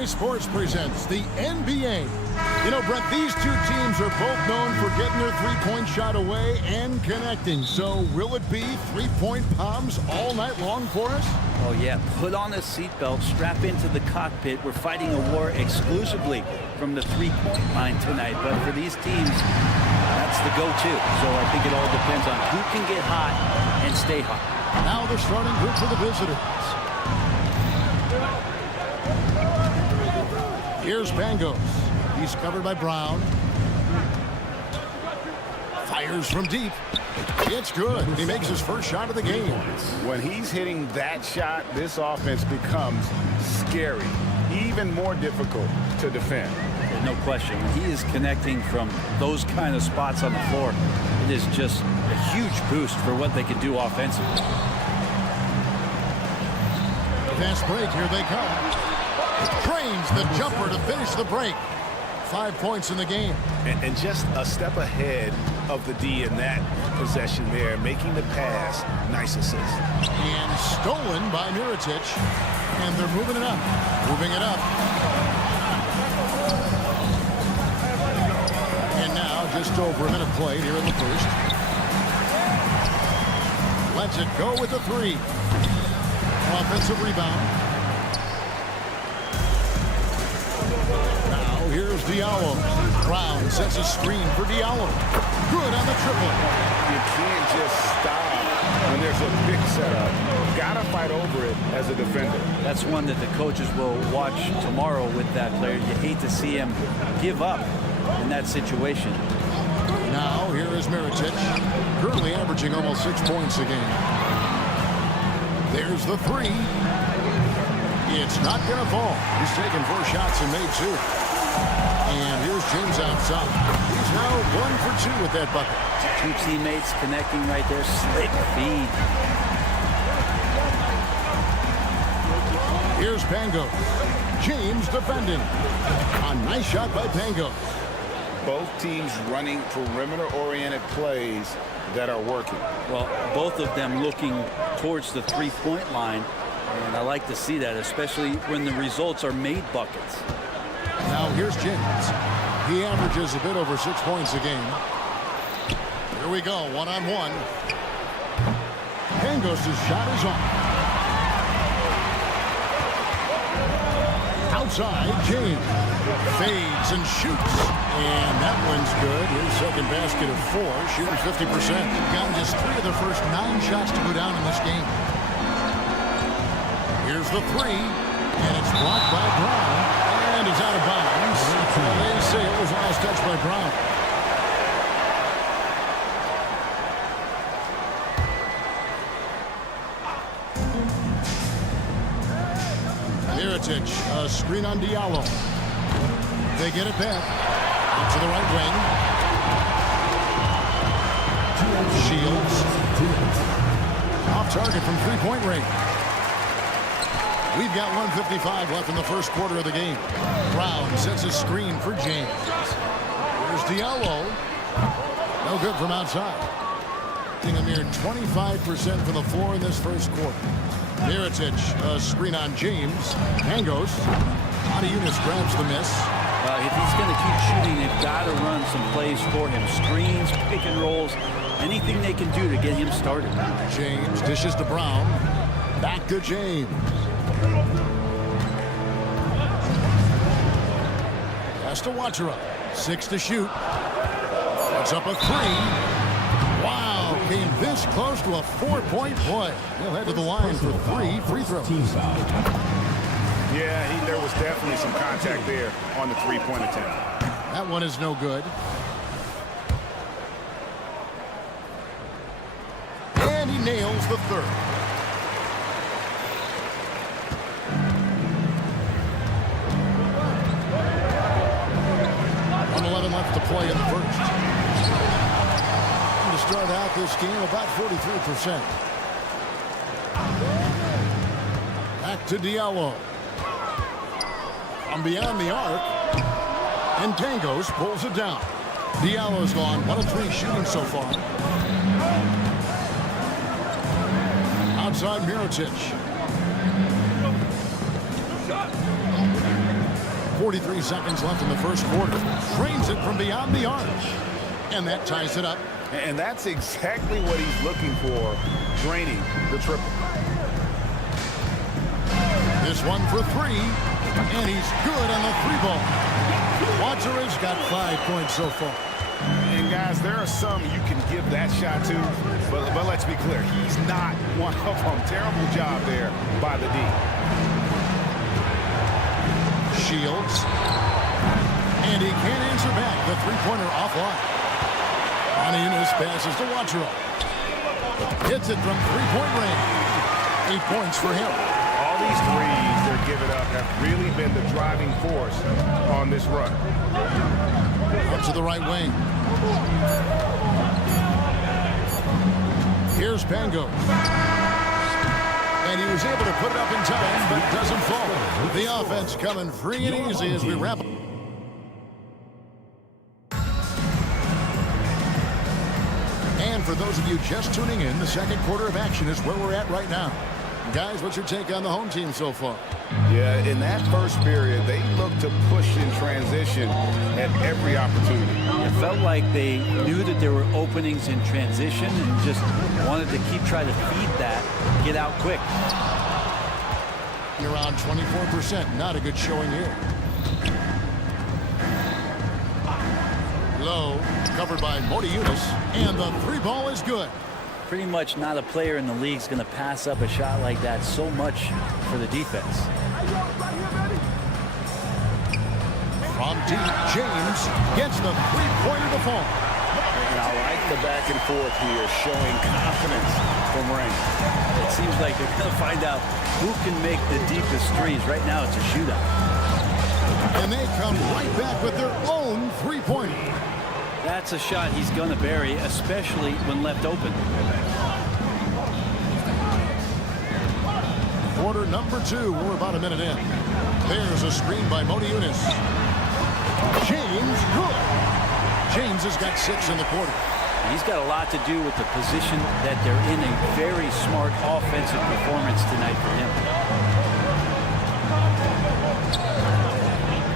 EA Sports presents the NBA. You know, Brett, these two teams are both known for getting their three-point shot away and connecting. So will it be three-point bombs all night long for us? Oh, yeah. Put on a seatbelt, strap into the cockpit. We're fighting a war exclusively from the three-point line tonight. But for these teams, that's the go-to. So I think it all depends on who can get hot and stay hot. Now the starting group for the visitors. Here's Pangos. He's covered by Brown. Fires from deep. It's good. He makes his first shot of the game. When he's hitting that shot, this offense becomes scary, even more difficult to defend. No question. When he is connecting from those kind of spots on the floor, it is just a huge boost for what they can do offensively. Fast break. Here they come. Trains the jumper to finish the break. 5 points in the game. And just a step ahead of the D in that possession there, making the pass. Nice assist. And stolen by Mirotic. And they're moving it up. Moving it up. And now just over a minute played here in the first. Lets it go with the three. Offensive rebound. Here's Diallo. Brown sets a screen for Diallo. Good on the triple. You can't just stop when there's a big setup. Gotta fight over it as a defender. That's one that the coaches will watch tomorrow with that player. You hate to see him give up in that situation. Now here is Mirotic, currently averaging almost 6 points a game. There's the three. It's not going to fall. He's taken 4 shots and made 2. And here's James outside. He's now 1 for 2 with that bucket. 2 teammates connecting right there. Slick feed. Here's Pangos. James defending. A nice shot by Pangos. Both teams running perimeter-oriented plays that are working. Well, both of them looking towards the three-point line. And I like to see that, especially when the results are made buckets. Now here's James. He averages a bit over 6 points a game. Here we go, one-on-one. Pangos' shot is on. Outside, James fades and shoots. And that one's good. His second basket of 4, shooting 50%. Gotten just 3 of the first 9 shots to go down in this game. Here's the three, and it's blocked by Brown, and it's out of bounds. They say it was a last touch by Brown. Mirotic, a screen on Diallo. They get it back. Out to the right wing. Shields. Off target from three-point range. We've got 1:55 left in the first quarter of the game. Brown sets a screen for James. Here's Diallo. No good from outside. Getting a mere 25% from the floor in this first quarter. Mirotic, a screen on James. Pangos. Adiunas grabs the miss. If he's going to keep shooting, they've got to run some plays for him. Screens, pick and rolls, anything they can do to get him started. James dishes to Brown. Back to James. Pass to Wachera. 6 to shoot. That's up a 3. Wow, came this close to a 4-point play. He'll head to the line for 3 free throws. Yeah, there was definitely some contact there on the three-point attempt. That one is no good. And he nails the third. 1:11 left to play in the first. And to start out this game, about 43%. Back to Diallo. From beyond the arc. And Pangos pulls it down. Diallo's gone 1 of 3 shooting so far. Outside Mirotic. 43 seconds left in the first quarter. Drains it from beyond the arch. And that ties it up. And that's exactly what he's looking for, draining the triple. This one for three, and he's good on the three ball. Wadsworth's got 5 points so far. And guys, there are some you can give that shot to, but let's be clear, he's not one of them. Terrible job there by the D. Shields, and he can't answer back. The three-pointer offline. Oniunas passes to Wadsworth. Hits it from three-point range. 8 points for him. All these threes they're giving up have really been the driving force on this run. Up to the right wing. Here's Pango. And he was able to put it up in time, but doesn't fall. The offense coming free and easy as we wrap up. And for those of you just tuning in, the second quarter of action is where we're at right now. Guys, what's your take on the home team so far? Yeah, in that first period, they looked to push in transition at every opportunity. It felt like they knew that there were openings in transition and just wanted to keep trying to feed that, get out quick. Around 24%, not a good showing here. Low, covered by Monaco, and the three ball is good. Pretty much not a player in the league is going to pass up a shot like that so much for the defense. From deep, James gets the three-pointer to fall. And I like the back and forth here, showing confidence from Ring. It seems like they're going to find out who can make the deepest threes. Right now it's a shootout. And they come right back with their own three-pointer. That's a shot he's going to bury, especially when left open. Quarter number 2. We're about a minute in. There's a screen by Monaco. James, good. James has got 6 in the quarter. He's got a lot to do with the position that they're in. A very smart offensive performance tonight for him.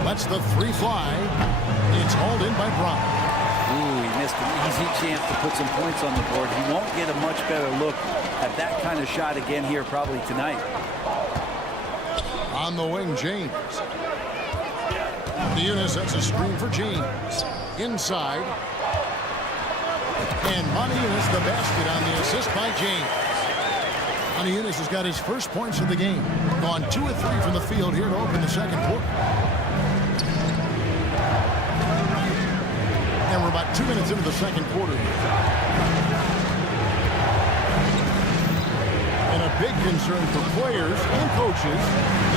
Lets the three fly. It's hauled in by Brown. Ooh, he missed an easy chance to put some points on the board. He won't get a much better look at that kind of shot again here probably tonight. On the wing, James. Monaco sets a screen for James. Inside. And Monaco the basket on the assist by James. Monaco has got his first points of the game. Gone 2 of 3 from the field here to open the second quarter. And we're about 2 minutes into the second quarter. And a big concern for players and coaches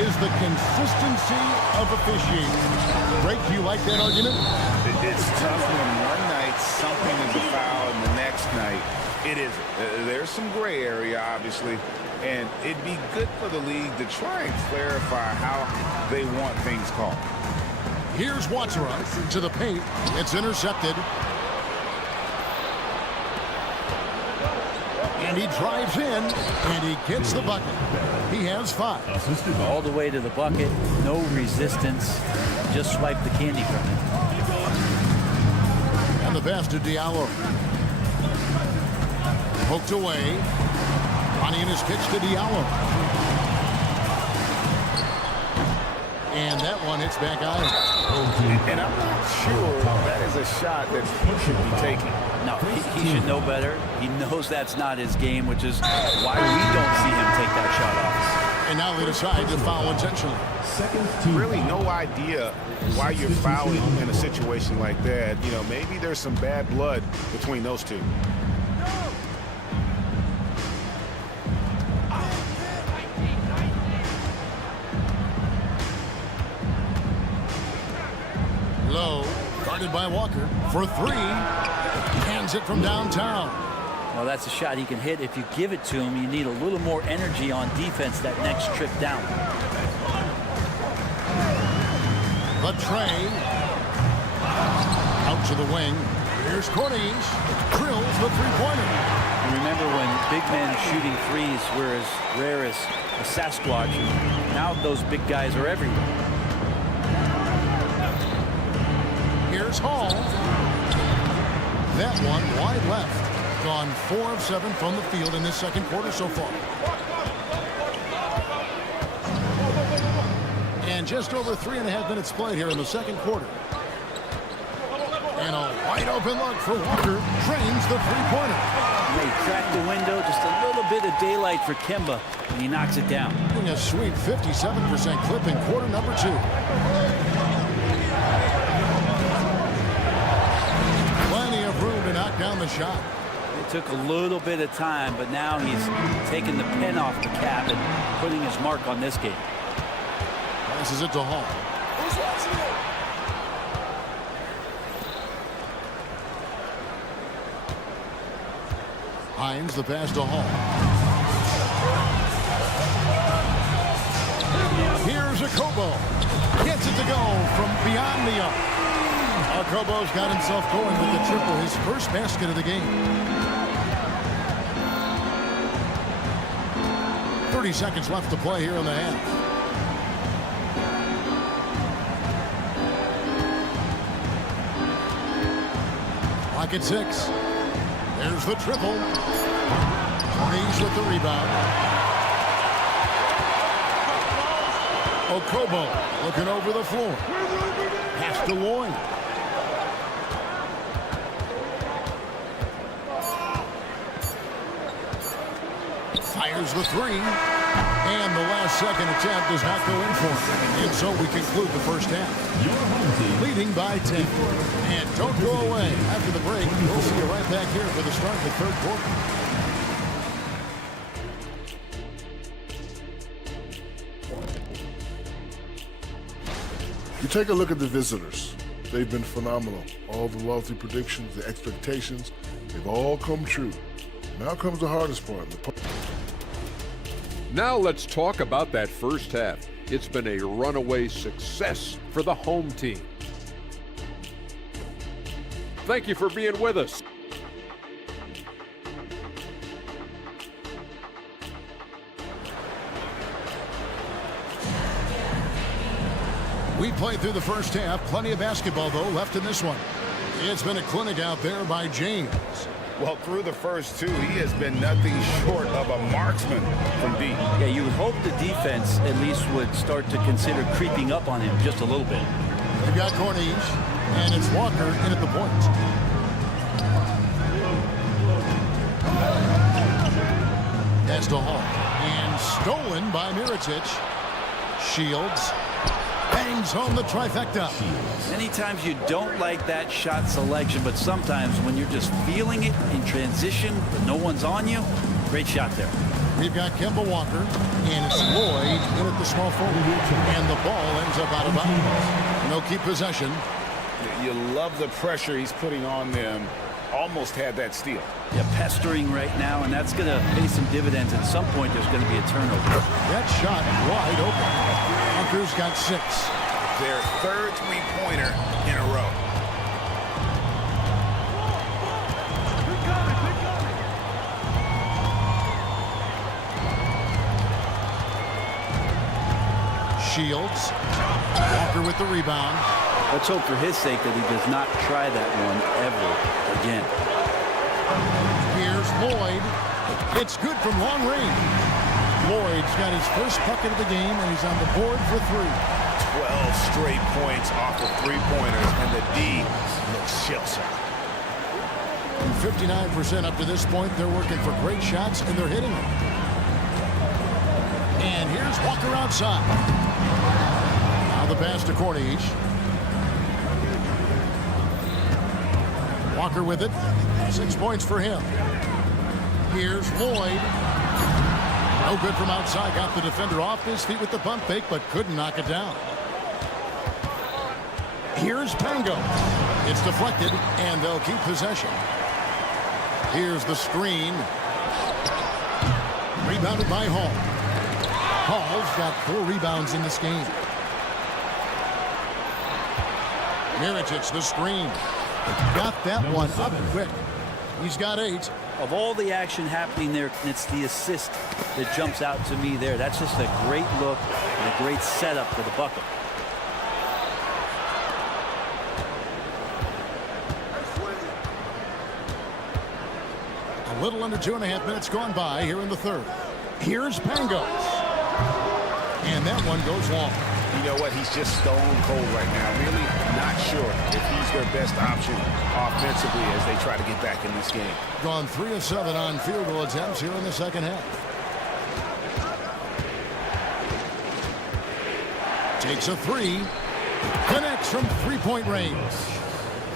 is the consistency of officiating. Greg, do you like that argument? It's tough when one night something is a foul and the next night it isn't. There's some gray area, obviously, and it'd be good for the league to try and clarify how they want things called. Here's Wadsworth to the paint. It's intercepted. And he drives in, and he gets the bucket. He has 5. All the way to the bucket, no resistance. Just swipe the candy from it. And the pass to Diallo. Poked away. Ronnie in his pitch to Diallo. And that one hits back out. And I'm not sure that is a shot that he should be taking. No, he should know better. He knows that's not his game, which is why we don't see him take that shot off. And now they decide to foul intentionally. Really no idea why you're fouling in a situation like that. You know, maybe there's some bad blood between those two. Low, guarded by Walker for 3. Hands it from downtown. Well, that's a shot he can hit. If you give it to him, you need a little more energy on defense that next trip down. The tray. Out to the wing. Here's Cornish. Drills the three-pointer. And remember when big men shooting threes were as rare as a Sasquatch. Now those big guys are everywhere. Here's Hall. That one wide left. Gone 4 of 7 from the field in this second quarter so far. And just over 3.5 minutes played here in the second quarter. And a wide open look for Walker. Drains the three-pointer. They cracked the window, just a little bit of daylight for Kemba, and he knocks it down. A sweet 57% clip in quarter number 2. Plenty of room to knock down the shot. It took a little bit of time, but now he's taking the pen off the cap and putting his mark on this game. Passes it to Hall. Hines the pass to Hall. Here's Akobo. Gets it to go from beyond the arc. Akobo's got himself going with the triple, his first basket of the game. 30 seconds left to play here in the half. Clock at 6. There's the triple. Reeves with the rebound. Okobo looking over the floor. Pass to Lloyd. Fires the 3. And the last second attempt does not go in for him. And so we conclude the first half. Leading by 10. And don't go away. After the break, we'll see you right back here for the start of the third quarter. You take a look at the visitors. They've been phenomenal. All the lofty predictions, the expectations, they've all come true. Now comes the hardest part. Now let's talk about that first half. It's been a runaway success for the home team. Thank you for being with us. We played through the first half. Plenty of basketball, though, left in this one. It's been a clinic out there by James. Well, through the first 2, he has been nothing short of a marksman from deep. Yeah, you would hope the defense at least would start to consider creeping up on him just a little bit. They've got Corniche, and it's Walker in at the point. Pass to Hall. And stolen by Mirotic. Shields. Bangs home the trifecta. Many times you don't like that shot selection, but sometimes when you're just feeling it in transition, but no one's on you, great shot there. We've got Kemba Walker, and it's Lloyd in at the small forward. And the ball ends up out of bounds. And they'll keep possession. You love the pressure he's putting on them. Almost had that steal. Yeah, pestering right now, and that's going to pay some dividends. At some point, there's going to be a turnover. That shot wide open. Walker's got 6. Their third three-pointer in a row. Shields. Walker with the rebound. Let's hope for his sake that he does not try that one ever again. Here's Lloyd. It's good from long range. Lloyd's got his first bucket of the game, and he's on the board for 3. 12 straight points off of three-pointers, and the D looks shell-shocked. 59% up to this point. They're working for great shots, and they're hitting them. And here's Walker outside. Now the pass to Corniche. Walker with it. 6 points for him. Here's Lloyd. No good from outside. Got the defender off his feet with the pump fake, but couldn't knock it down. Here's Pango. It's deflected, and they'll keep possession. Here's the screen. Rebounded by Hall. Hall's got 4 rebounds in this game. Mirotic, the screen. Got that one up quick. He's got 8. Of all the action happening there, it's the assist that jumps out to me there. That's just a great look and a great setup for the bucket. A little under 2.5 minutes gone by here in the third. Here's Pangos. And that one goes long. You know what? He's just stone cold right now. Really not sure if he's their best option offensively as they try to get back in this game. Gone 3 of 7 on field goal attempts here in the second half. Takes a 3. Connects from three-point range.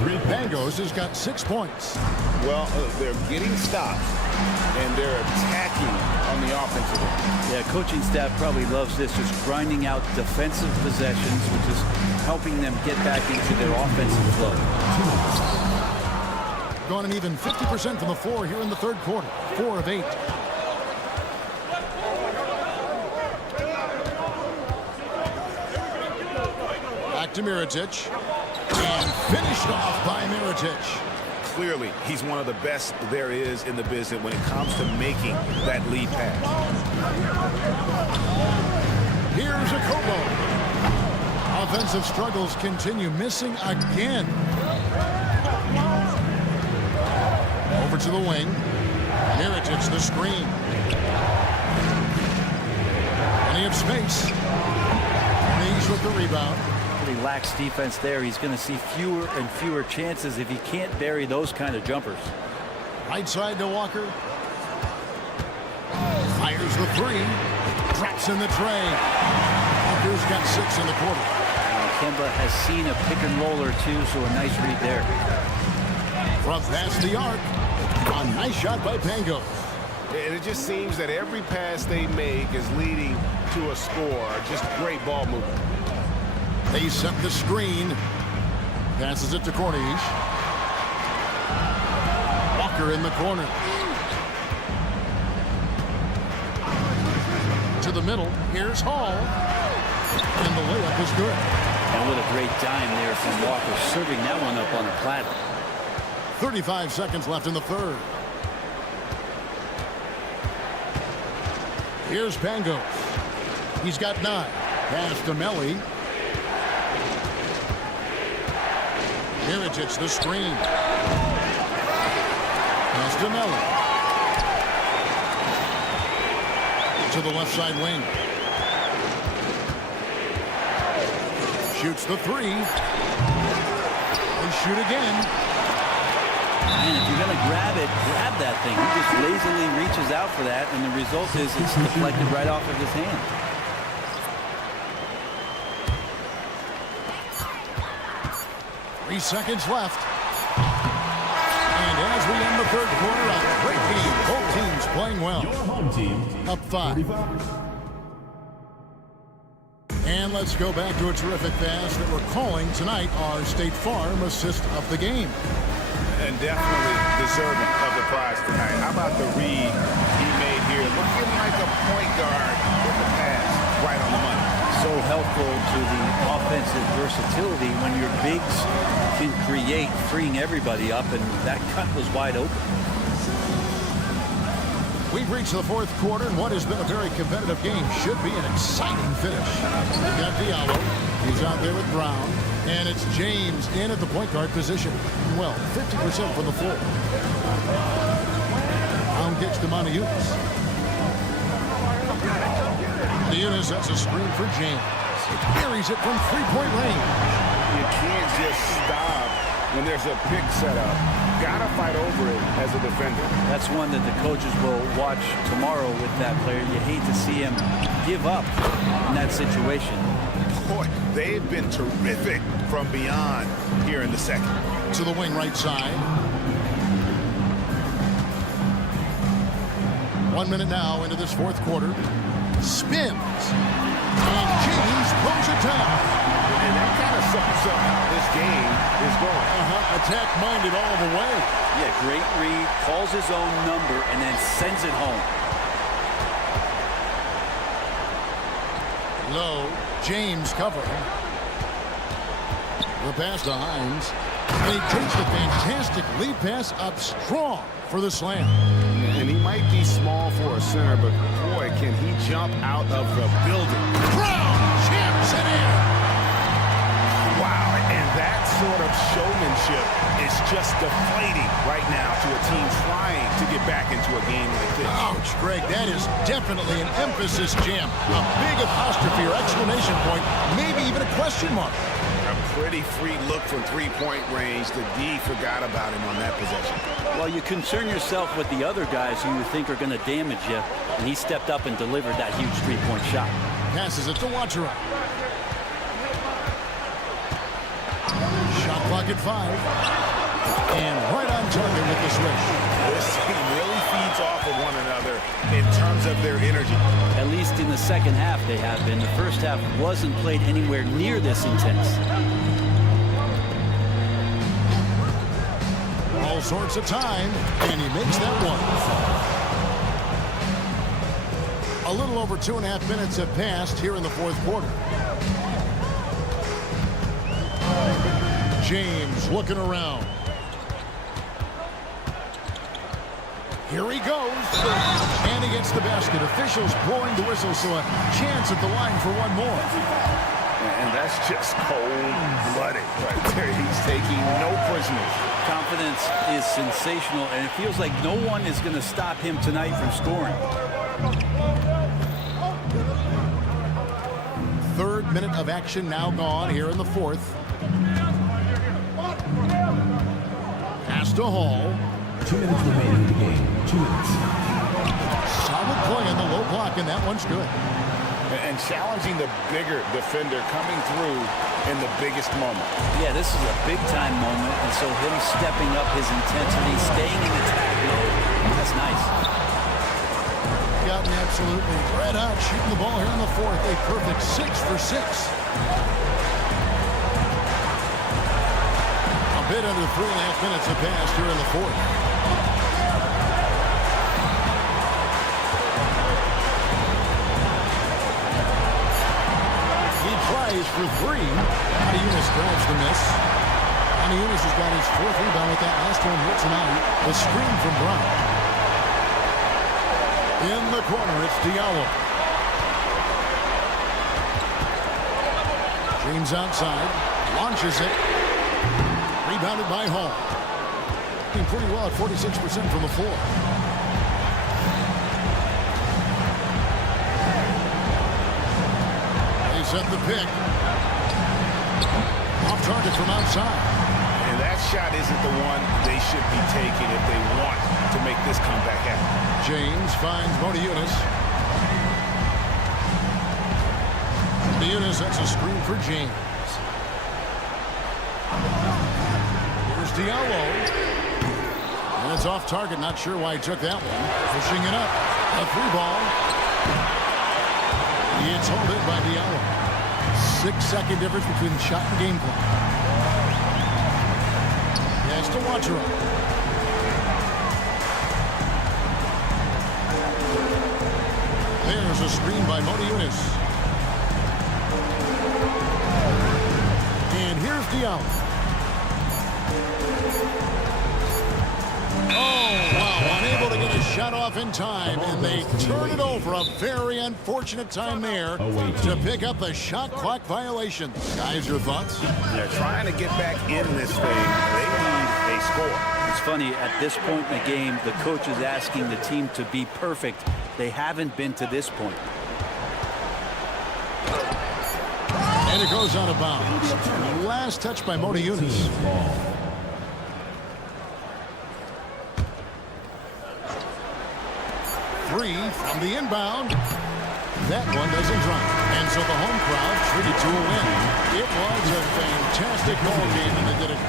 Pangos has got 6 points. Well, they're getting stops, and they're attacking on the offensive end. Yeah, coaching staff probably loves this, just grinding out defensive possessions, which is helping them get back into their offensive flow. Gone an even 50% from the floor here in the third quarter. 4 of 8. Back to Mirotic. And finished off by Mirotic. Clearly, he's one of the best there is in the business when it comes to making that lead pass. Here's ZzKotaxX. Offensive struggles continue, missing again. Over to the wing. Mirotic the screen. Plenty of space. Mays with the rebound. He lacks defense there. He's going to see fewer and fewer chances if he can't bury those kind of jumpers. Right side to Walker. Fires the 3. Drops in the tray. Walker's got 6 in the quarter. Kemba has seen a pick and roll or two, so a nice read there. From past the arc. A nice shot by Pangos. And it just seems that every pass they make is leading to a score. Just great ball movement. They set the screen. Passes it to Cornish. Walker in the corner. To the middle. Here's Hall. And the layup is good. And what a great dime there from Walker, serving that one up on a platter. 35 seconds left in the third. Here's Pangos. He's got 9. Pass to Melly. Mirotic the screen. Pass to Melly. To the left side wing. Shoots the 3. They shoot again. And if you're going to grab it, grab that thing. He just lazily reaches out for that, and the result is it's deflected right off of his hand. Seconds left. And as we end the third quarter, a great game. Both teams playing well. Your home team up 5. And let's go back to a terrific pass that we're calling tonight our State Farm assist of the game. And definitely deserving of the prize tonight. How about the read he made here? Looking like a point guard with the pass right on the money. So helpful to the offensive versatility when your bigs can create, freeing everybody up, and that cut was wide open. We've reached the fourth quarter, and what has been a very competitive game should be an exciting finish. We've got Diallo. He's out there with Brown. And it's James in at the point guard position. Well, 50% from the floor. Brown kicks to Monteunitas. Monteunitas has a screen for James. Carries it from three-point range. You can't just stop when there's a pick set up. Gotta fight over it as a defender. That's one that the coaches will watch tomorrow with that player. You hate to see him give up in that situation. Boy, they've been terrific from beyond here in the second. To the wing right side. 1 minute now into this fourth quarter. Spins. And James pulls it down. And that kind of sums up how this game is going. Attack-minded all the way. Yeah, great read. Calls his own number and then sends it home. Low. James covering. The pass to Hines. And he takes the fantastic lead pass up strong for the slam. And he might be small for a center, but boy, can he jump out of the building. Brown chips it in. Wow, and that sort of showmanship championship is just deflating right now to a team trying to get back into a game like this. Ouch, Greg, that is definitely an emphasis jam. A big apostrophe or exclamation point, maybe even a question mark. A pretty free look from three-point range. The D forgot about him on that possession. Well, you concern yourself with the other guys who you think are going to damage you, and he stepped up and delivered that huge three-point shot. Passes it to Watcher. Shot clock at 5. And right on target with the switch. This team really feeds off of one another in terms of their energy. At least in the second half they have been. The first half wasn't played anywhere near this intense. All sorts of time, and he makes that one. A little over 2.5 minutes have passed here in the fourth quarter. James looking around. Here he goes. And he gets the basket. Officials blowing the whistle, so a chance at the line for one more. And that's just cold-blooded right there. He's taking no prisoners. Confidence is sensational, and it feels like no one is going to stop him tonight from scoring. Third minute of action now gone here in the fourth. Pass to Hall. 2 minutes remaining in the game. 2 minutes. Solid play in the low block, and that one's good. And challenging the bigger defender coming through in the biggest moment. Yeah, this is a big-time moment, and so him stepping up his intensity, staying in attack mode, that's nice. Gotten absolutely red hot shooting the ball here in the fourth. A perfect 6 for 6. A bit under 3.5 minutes have passed here in the fourth. He tries for 3. Partizan drives the miss. Partizan has got his 4th rebound with that last one here tonight. The screen from Brown. In the corner, it's Diallo. James outside, launches it. Rebounded by Hall. Doing pretty well at 46% from the floor. They set the pick. Off target from outside. And that shot isn't the one they should be taking if they want to make this comeback happen. James finds Monaco. Monaco sets a screen for James. Here's Diallo. And it's off target. Not sure why he took that one. Pushing it up. A 3 ball. It's hauled in by Diallo. 6-second difference between the shot and game clock. Yes, to Watcher. There's a screen by Monaco. And here's Diallo. Oh, wow. Unable to get a shot off in time, and they turn it over. A very unfortunate time there to pick up the shot clock violation. Guys, your thoughts? They're trying to get back in this thing. They need a score. It's funny, at this point in the game, the coach is asking the team to be perfect. They haven't been to this point. And it goes out of bounds. Last touch by Monaco. 3 from the inbound. That one doesn't drop. And so the home crowd treated to a win. It was a fantastic ball game, and they did it.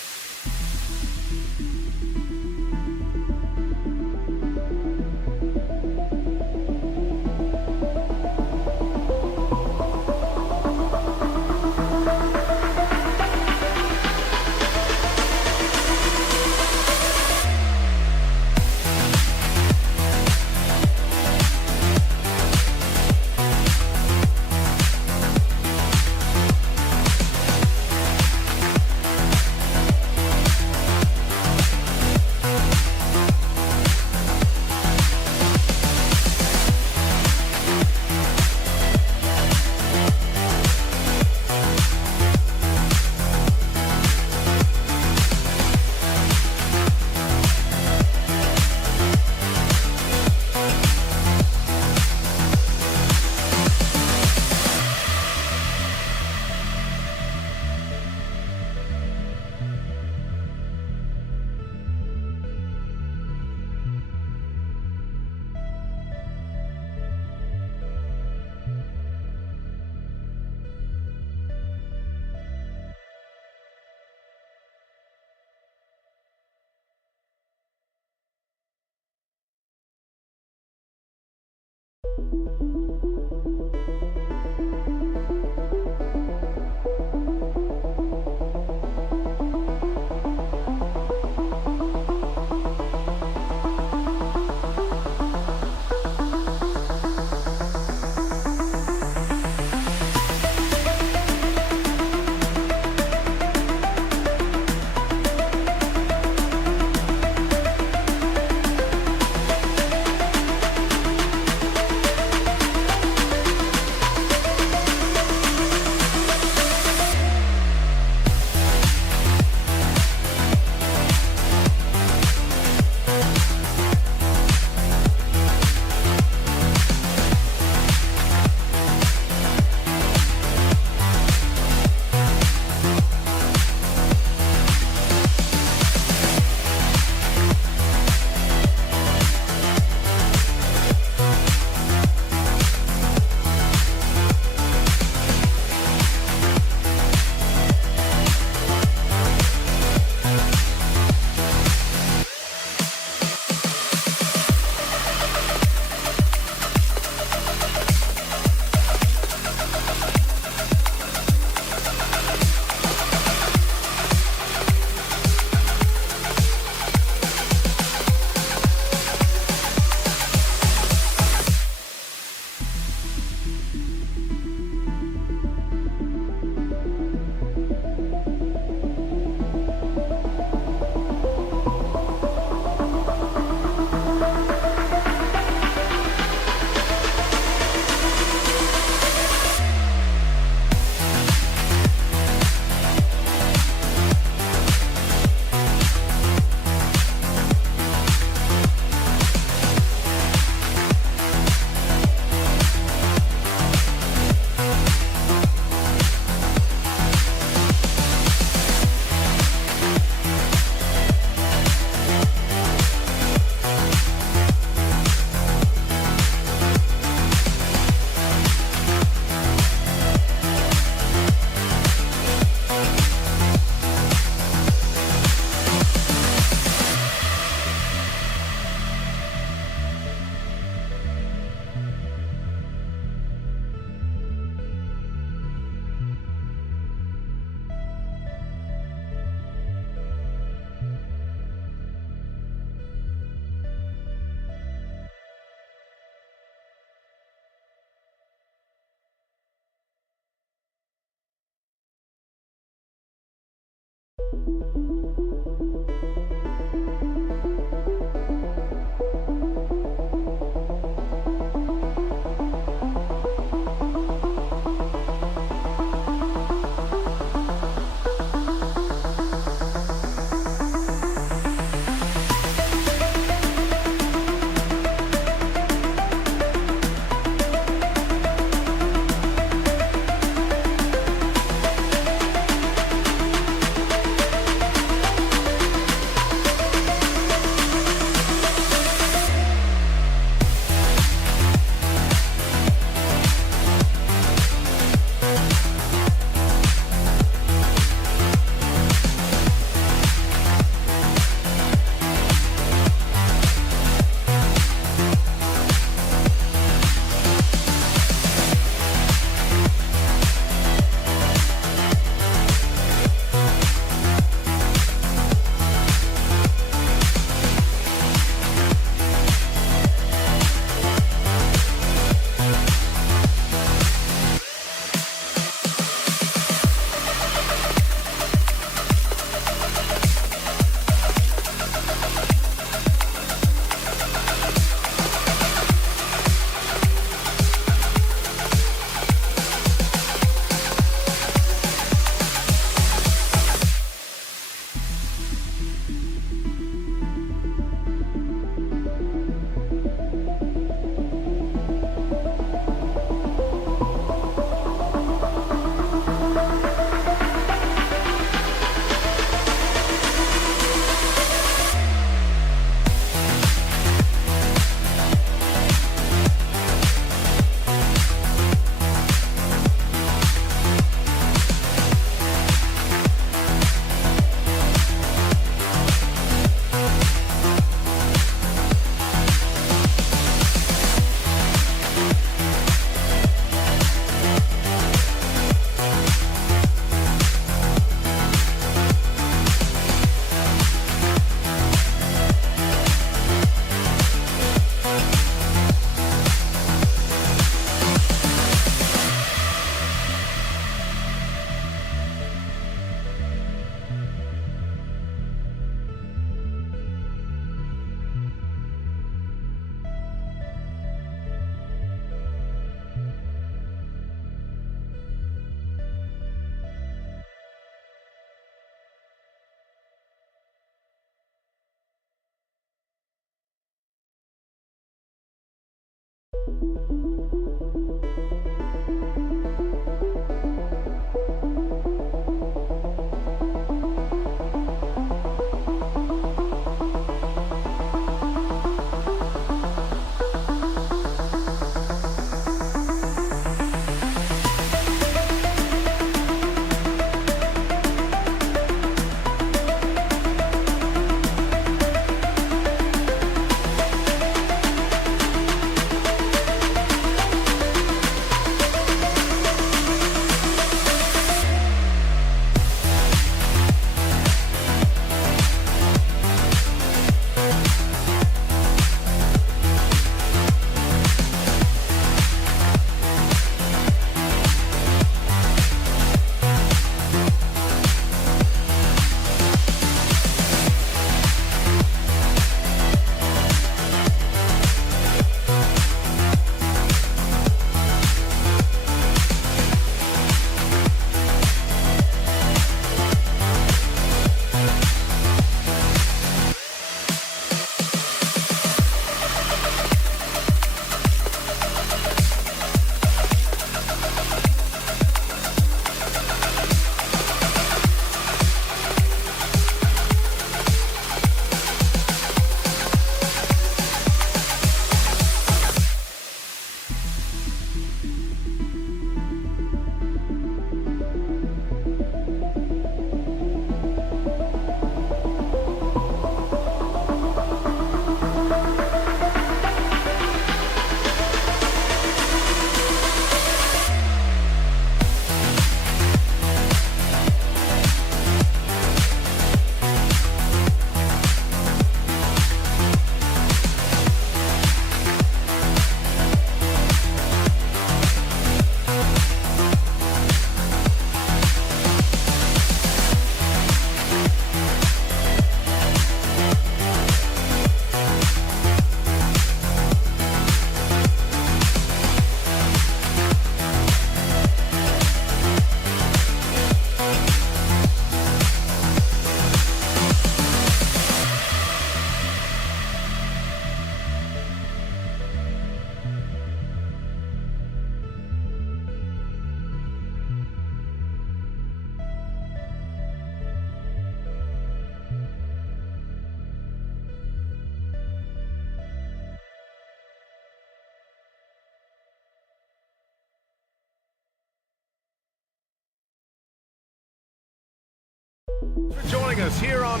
For joining us here on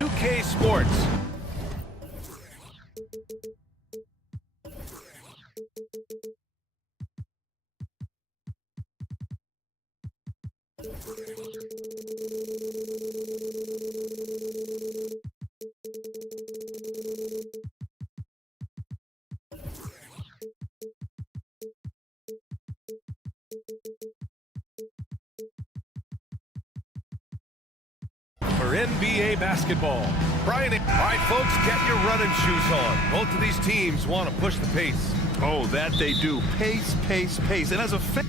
ZzK Sports. For NBA basketball. Brian, all right, folks, get your running shoes on. Both of these teams want to push the pace. Oh, that they do. Pace, pace, pace. And as a fan,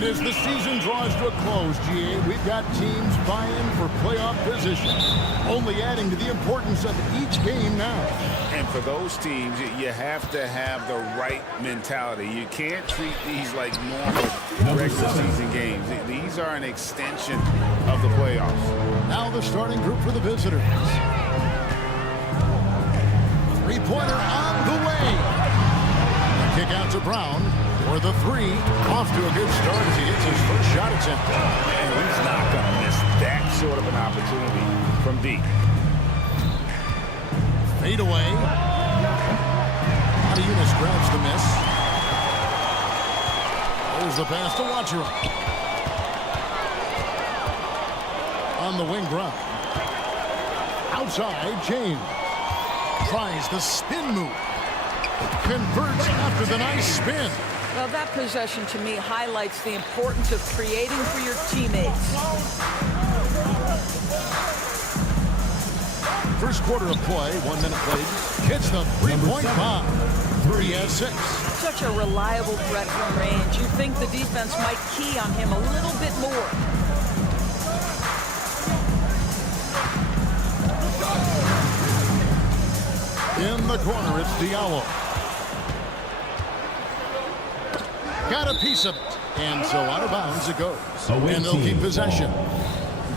And as the season draws to a close, GA, we've got teams vying for playoff position, only adding to the importance of each game now. And for those teams, you have to have the right mentality. You can't treat these like normal regular season games. These are an extension of the playoffs. Now the starting group for the visitors. Three-pointer on the way. The kick out to Brown. For the three, off to a good start as he hits his first shot attempt. And he's not going to miss that sort of an opportunity from deep. Fade away. Partizan grabs the miss. There's the pass to Watcher. On the wing, Brown. Outside, James. Tries the spin move. Converts after the nice spin. Well, that possession to me highlights the importance of creating for your teammates. First quarter of play, 1 minute played. Hits the three-point bomb. He has 6. Such a reliable threat from range. You think the defense might key on him a little bit more. In the corner, it's Diallo. Got a piece of it. And so out of bounds it goes. And they'll keep possession.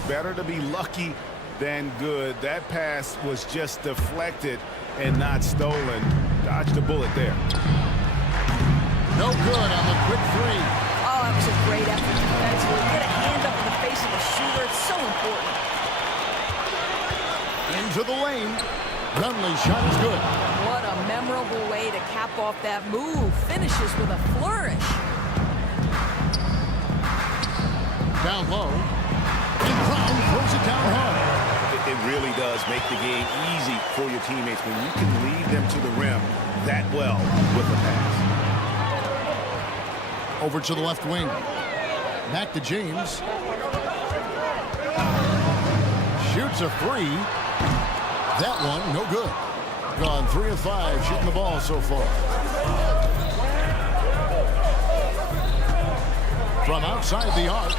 Better to be lucky than good. That pass was just deflected and not stolen. Dodged a bullet there. No good on the quick three. Oh, that was a great effort defensively. Get a hand up in the face of the shooter. It's so important. Into the lane. Gunley's shot is good. What a memorable way to cap off that move. Finishes with a flourish. Down low. And Brown throws it down hard. It really does make the game easy for your teammates when you can lead them to the rim that well with the pass. Over to the left wing. Back to James. Shoots a three. That one, no good. Gone 3 of 5 shooting the ball so far. From outside the arc.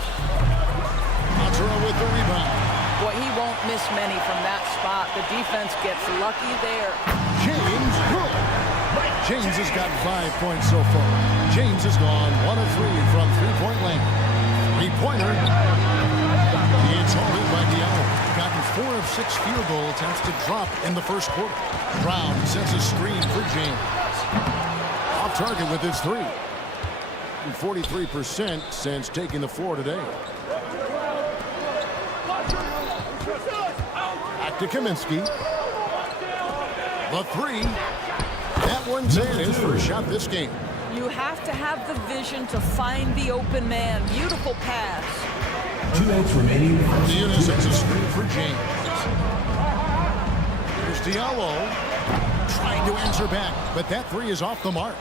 Montero with the rebound. Boy, he won't miss many from that spot. The defense gets lucky there. James good. James has got 5 points so far. James has gone 1 of 3 from three-point land. Three-pointer. It's hauled in by Diallo. Gotten 4 of 6 field goal attempts to drop in the first quarter. Brown sends a screen for James. Off target with his 3. 43% since taking the floor today. Back to Kaminsky. The 3. That one's in. His first shot this game. You have to have the vision to find the open man. Beautiful pass. 2 minutes remaining. Diallo sends a screen for James. Here's Diallo trying to answer back, but that 3 is off the mark.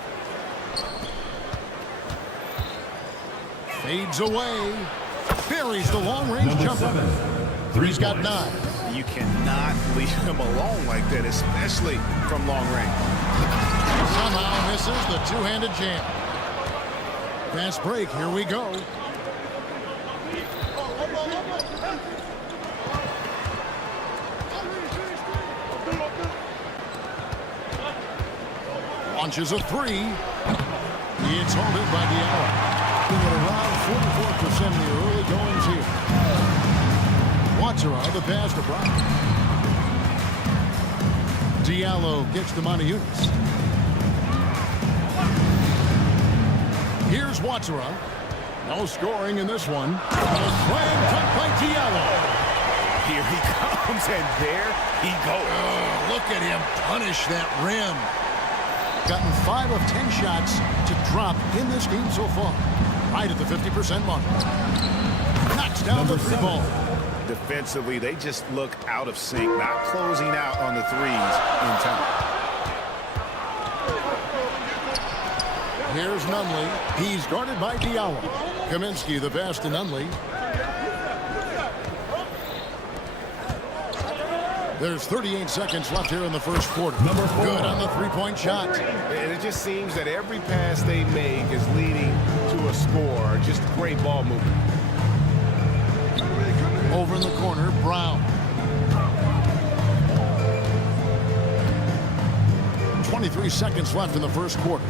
Fades away. Buries the long-range jumper. 3's got 9. You cannot leave him alone like that, especially from long range. Somehow misses the two-handed jam. Fast break. Here we go. Launches a 3. It's hauled in by Diallo. At around 44% in the early goings here. Watsura, the pass to Brown. Diallo gets the Monteunitas. Here's Watsura. No scoring in this one. A slam cut by Diallo. Here he comes, and there he goes. Oh, look at him punish that rim. Gotten 5 of 10 shots to drop in this game so far. Right at the 50% mark. Knocks down the 3 ball. Defensively, they just look out of sync, not closing out on the 3s in time. Here's Nunley. He's guarded by Diallo. Kaminsky the pass to Nunley. There's 38 seconds left here in the first quarter. Good on the 3-point shot. And it just seems that every pass they make is leading to a score. Just great ball movement. Over in the corner, Brown. 23 seconds left in the first quarter.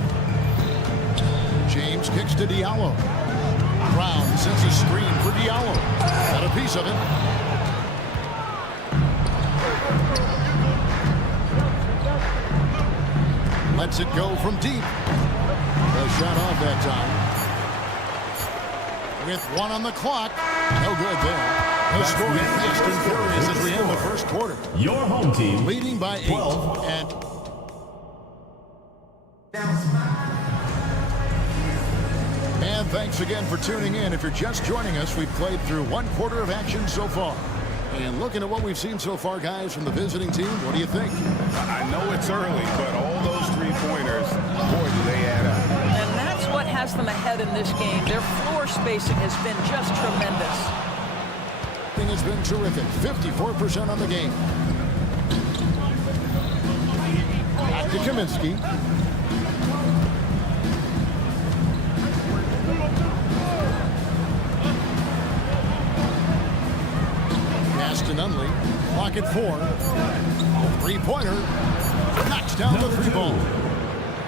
James kicks to Diallo. Brown sends a screen for Diallo. Got a piece of it. Lets it go from deep. A shot off that time. With 1 on the clock. No good there. The score is fast and furious as we end the first quarter. Your home team leading by 8. 12. And thanks again for tuning in. If you're just joining us, we've played through 1 quarter of action so far. And looking at what we've seen so far, guys, from the visiting team, what do you think? I know it's early, but all those 3-pointers, boy, do they add up. And that's what has them ahead in this game. Their floor spacing has been just tremendous. Has been terrific. 54% on the game. Back to Kaminsky. Pass to Nunley. Clock at 4. 3-pointer. Knocks down the 3 ball.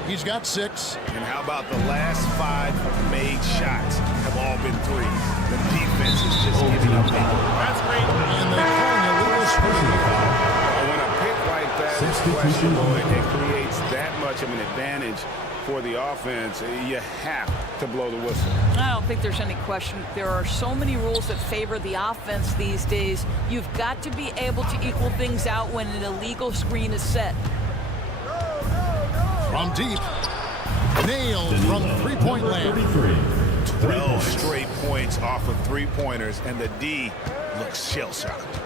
He's got 6. And how about the last 5 made shots have all been 3s? The defense is just giving up. That's great. And they call a little screen. When a pick like that is questionable, it creates that much of an advantage for the offense. You have to blow the whistle. I don't think there's any question. There are so many rules that favor the offense these days. You've got to be able to equal things out when an illegal screen is set. From deep. Nailed from 3-point land. 12 straight points off of 3-pointers, and the D looks shell-shocked.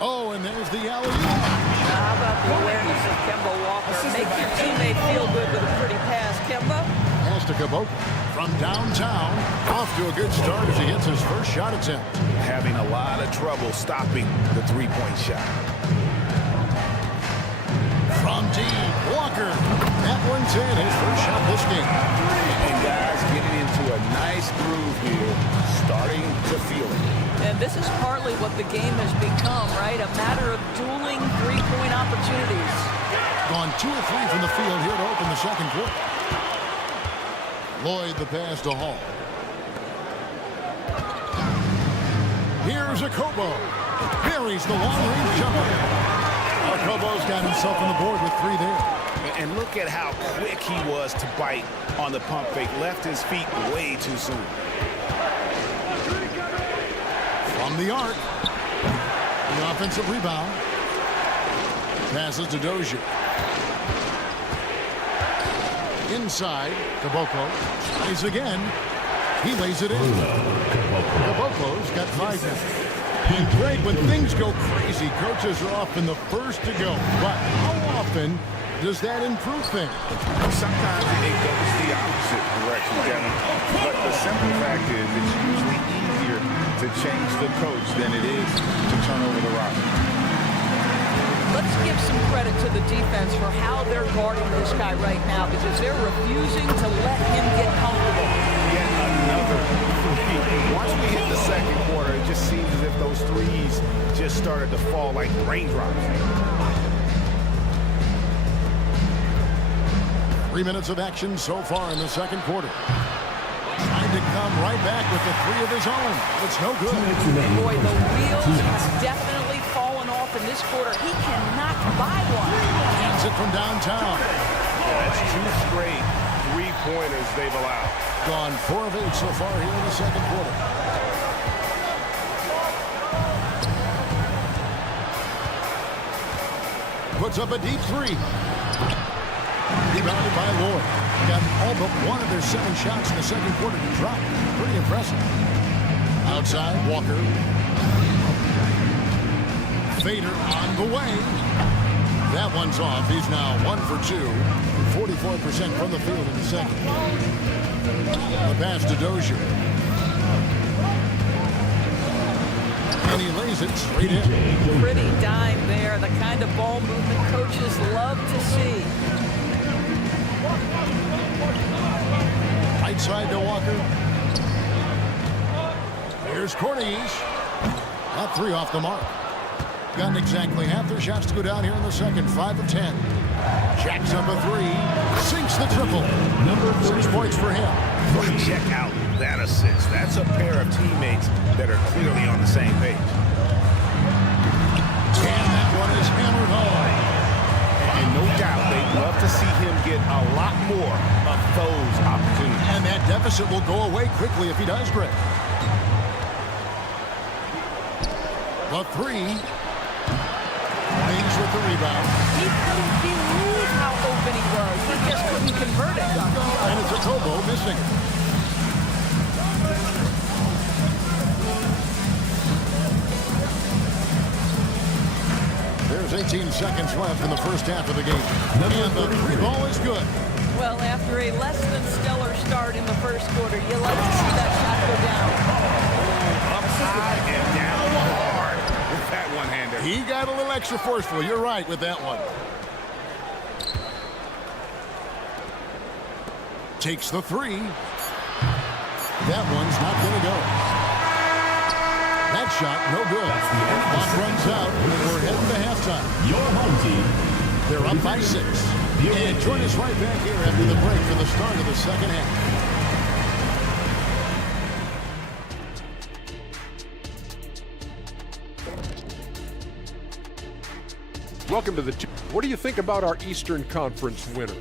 Oh, and there's the alley-oop. How about the awareness of Kemba Walker? Make your teammate feel good with a pretty pass, Kemba. Pass to Kaboko from downtown. Off to a good start as he hits his first shot attempt. Having a lot of trouble stopping the 3-point shot. From deep, Walker. That one's in. His first shot this game. And guys getting into a nice groove here, starting to feel it. And this is partly what the game has become, right? A matter of dueling 3-point opportunities. Gone 2 of 3 from the field here to open the second quarter. Lloyd the pass to Hall. Here's Akobo. Buries the long-range jumper. Akobo's got himself on the board with 3 there. And look at how quick he was to bite on the pump fake. Left his feet way too soon. From the arc. The offensive rebound. Passes to Dozier. Inside, Caboclo. Tries again. He lays it in. Caboclo's got 5 now. And Greg, when things go crazy, coaches are often the first to go. But how often does that improve things? Sometimes it goes the opposite direction, Kevin. But the simple fact is it's usually easier to change the coach than it is to turn over the rock. Let's give some credit to the defense for how they're guarding this guy right now, because they're refusing to let him get comfortable. Yet another three. Once we hit the second quarter, it just seems as if those threes just started to fall like raindrops. 3 minutes of action so far in the second quarter. Trying to come right back with the 3 of his own. It's no good. Boy, the wheels have definitely fallen off in this quarter. He cannot buy one. Hands it from downtown. That's 2 straight three-pointers they've allowed. Gone 4 of 8 so far here in the second quarter. Puts up a deep 3. Rebounded by Lloyd. Got all but 1 of their 7 shots in the second quarter to drop. Pretty impressive. Outside, Walker. Fader on the way. That one's off. He's now 1 for 2. 44% from the field in the second. The pass to Dozier. And he lays it straight in. Pretty dime there. The kind of ball movement coaches love to see. Right side to Walker. Here's Cornish. That 3 off the mark. Gotten exactly half their shots to go down here in the second. 5 of 10. Jacks up a 3. Sinks the triple. 6 points for him. Check out that assist. That's a pair of teammates that are clearly on the same page. And that one is hammered home. And no doubt they'd love to see him get a lot more of those opportunities. And that deficit will go away quickly if he does, Greg. The 3. Mays with the rebound. He couldn't believe how open he was. He just couldn't convert it. And it's Akobo missing it. There's 18 seconds left in the first half of the game. And the 3 ball is good. Well, after a less than stellar start in the first quarter, you like to see that shot go down. Up high and down hard with that one-hander. He got a little extra forceful. You're right with that one. Takes the 3. That one's not going to go. That shot, no good. Clock runs out, and we're heading to halftime. Your home team. They're up by 6. And join us right back here after the break for the start of the second half. Welcome to the team. What do you think about our Eastern Conference winner?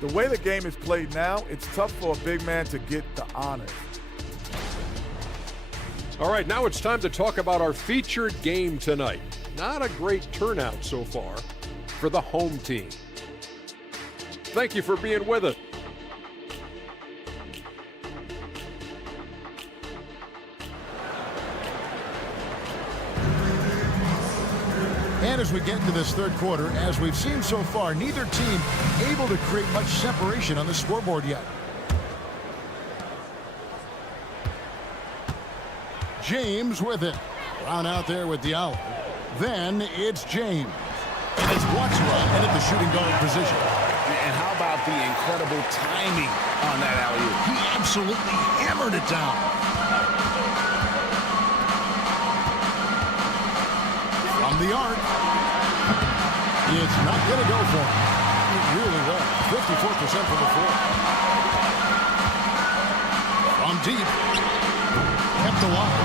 The way the game is played now, it's tough for a big man to get the honors. All right, now it's time to talk about our featured game tonight. Not a great turnout so far for the home team. Thank you for being with us. And as we get into this third quarter, as we've seen so far, neither team able to create much separation on the scoreboard yet. James with it. Brown out there with Diallo. Then it's James. And it's Watsura in at the shooting guard position. And how about the incredible timing on that alley-oop? He absolutely hammered it down. From the arc. It's not going to go for him. Really well. 54% from the floor. From deep. Kept the wide.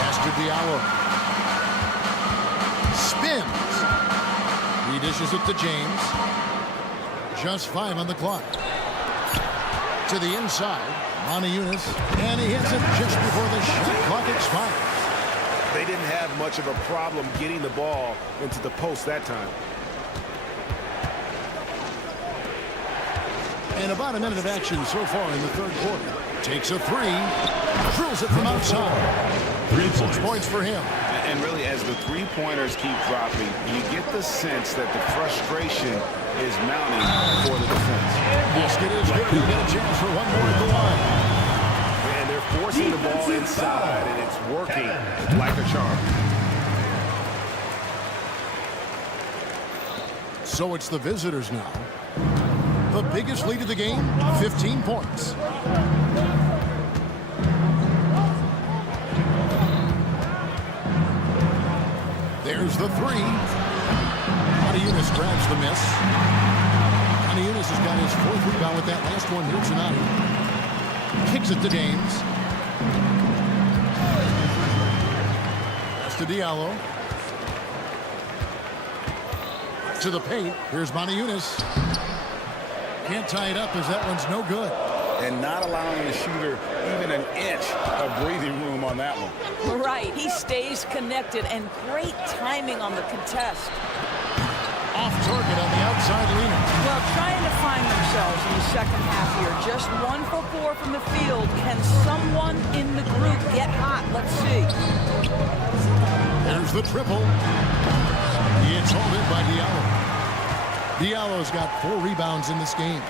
Pass to Diallo. Spins. He dishes it to James. Just 5 on the clock. To the inside. Moniunas. And he hits it just before the shot clock expires. They didn't have much of a problem getting the ball into the post that time. And about a minute of action so far in the third quarter. Takes a three. Drills it from outside. 6 points for him. And really, as the three-pointers keep dropping, you get the sense that the frustration is mounting for the defense. Biscuit is good. He'll get a chance for one more at the line. And they're forcing the ball inside, and it's working like a charm. So it's the visitors now. The biggest lead of the game, 15 points. There's the three. Moniunas grabs the miss. Moniunas has got his 4th rebound with that last one here tonight. Kicks it to James. That's to Diallo. To the paint. Here's Moniunas. Can't tie it up as that one's no good. And not allowing the shooter even an inch of breathing room on that one. Right, he stays connected, and great timing on the contest. Off target on the outside leaner. Well, trying to find themselves in the second half here. Just 1 for 4 from the field. Can someone in the group get hot? Let's see. There's the triple. It's hauled in by Diallo. Diallo's got 4 rebounds in this game.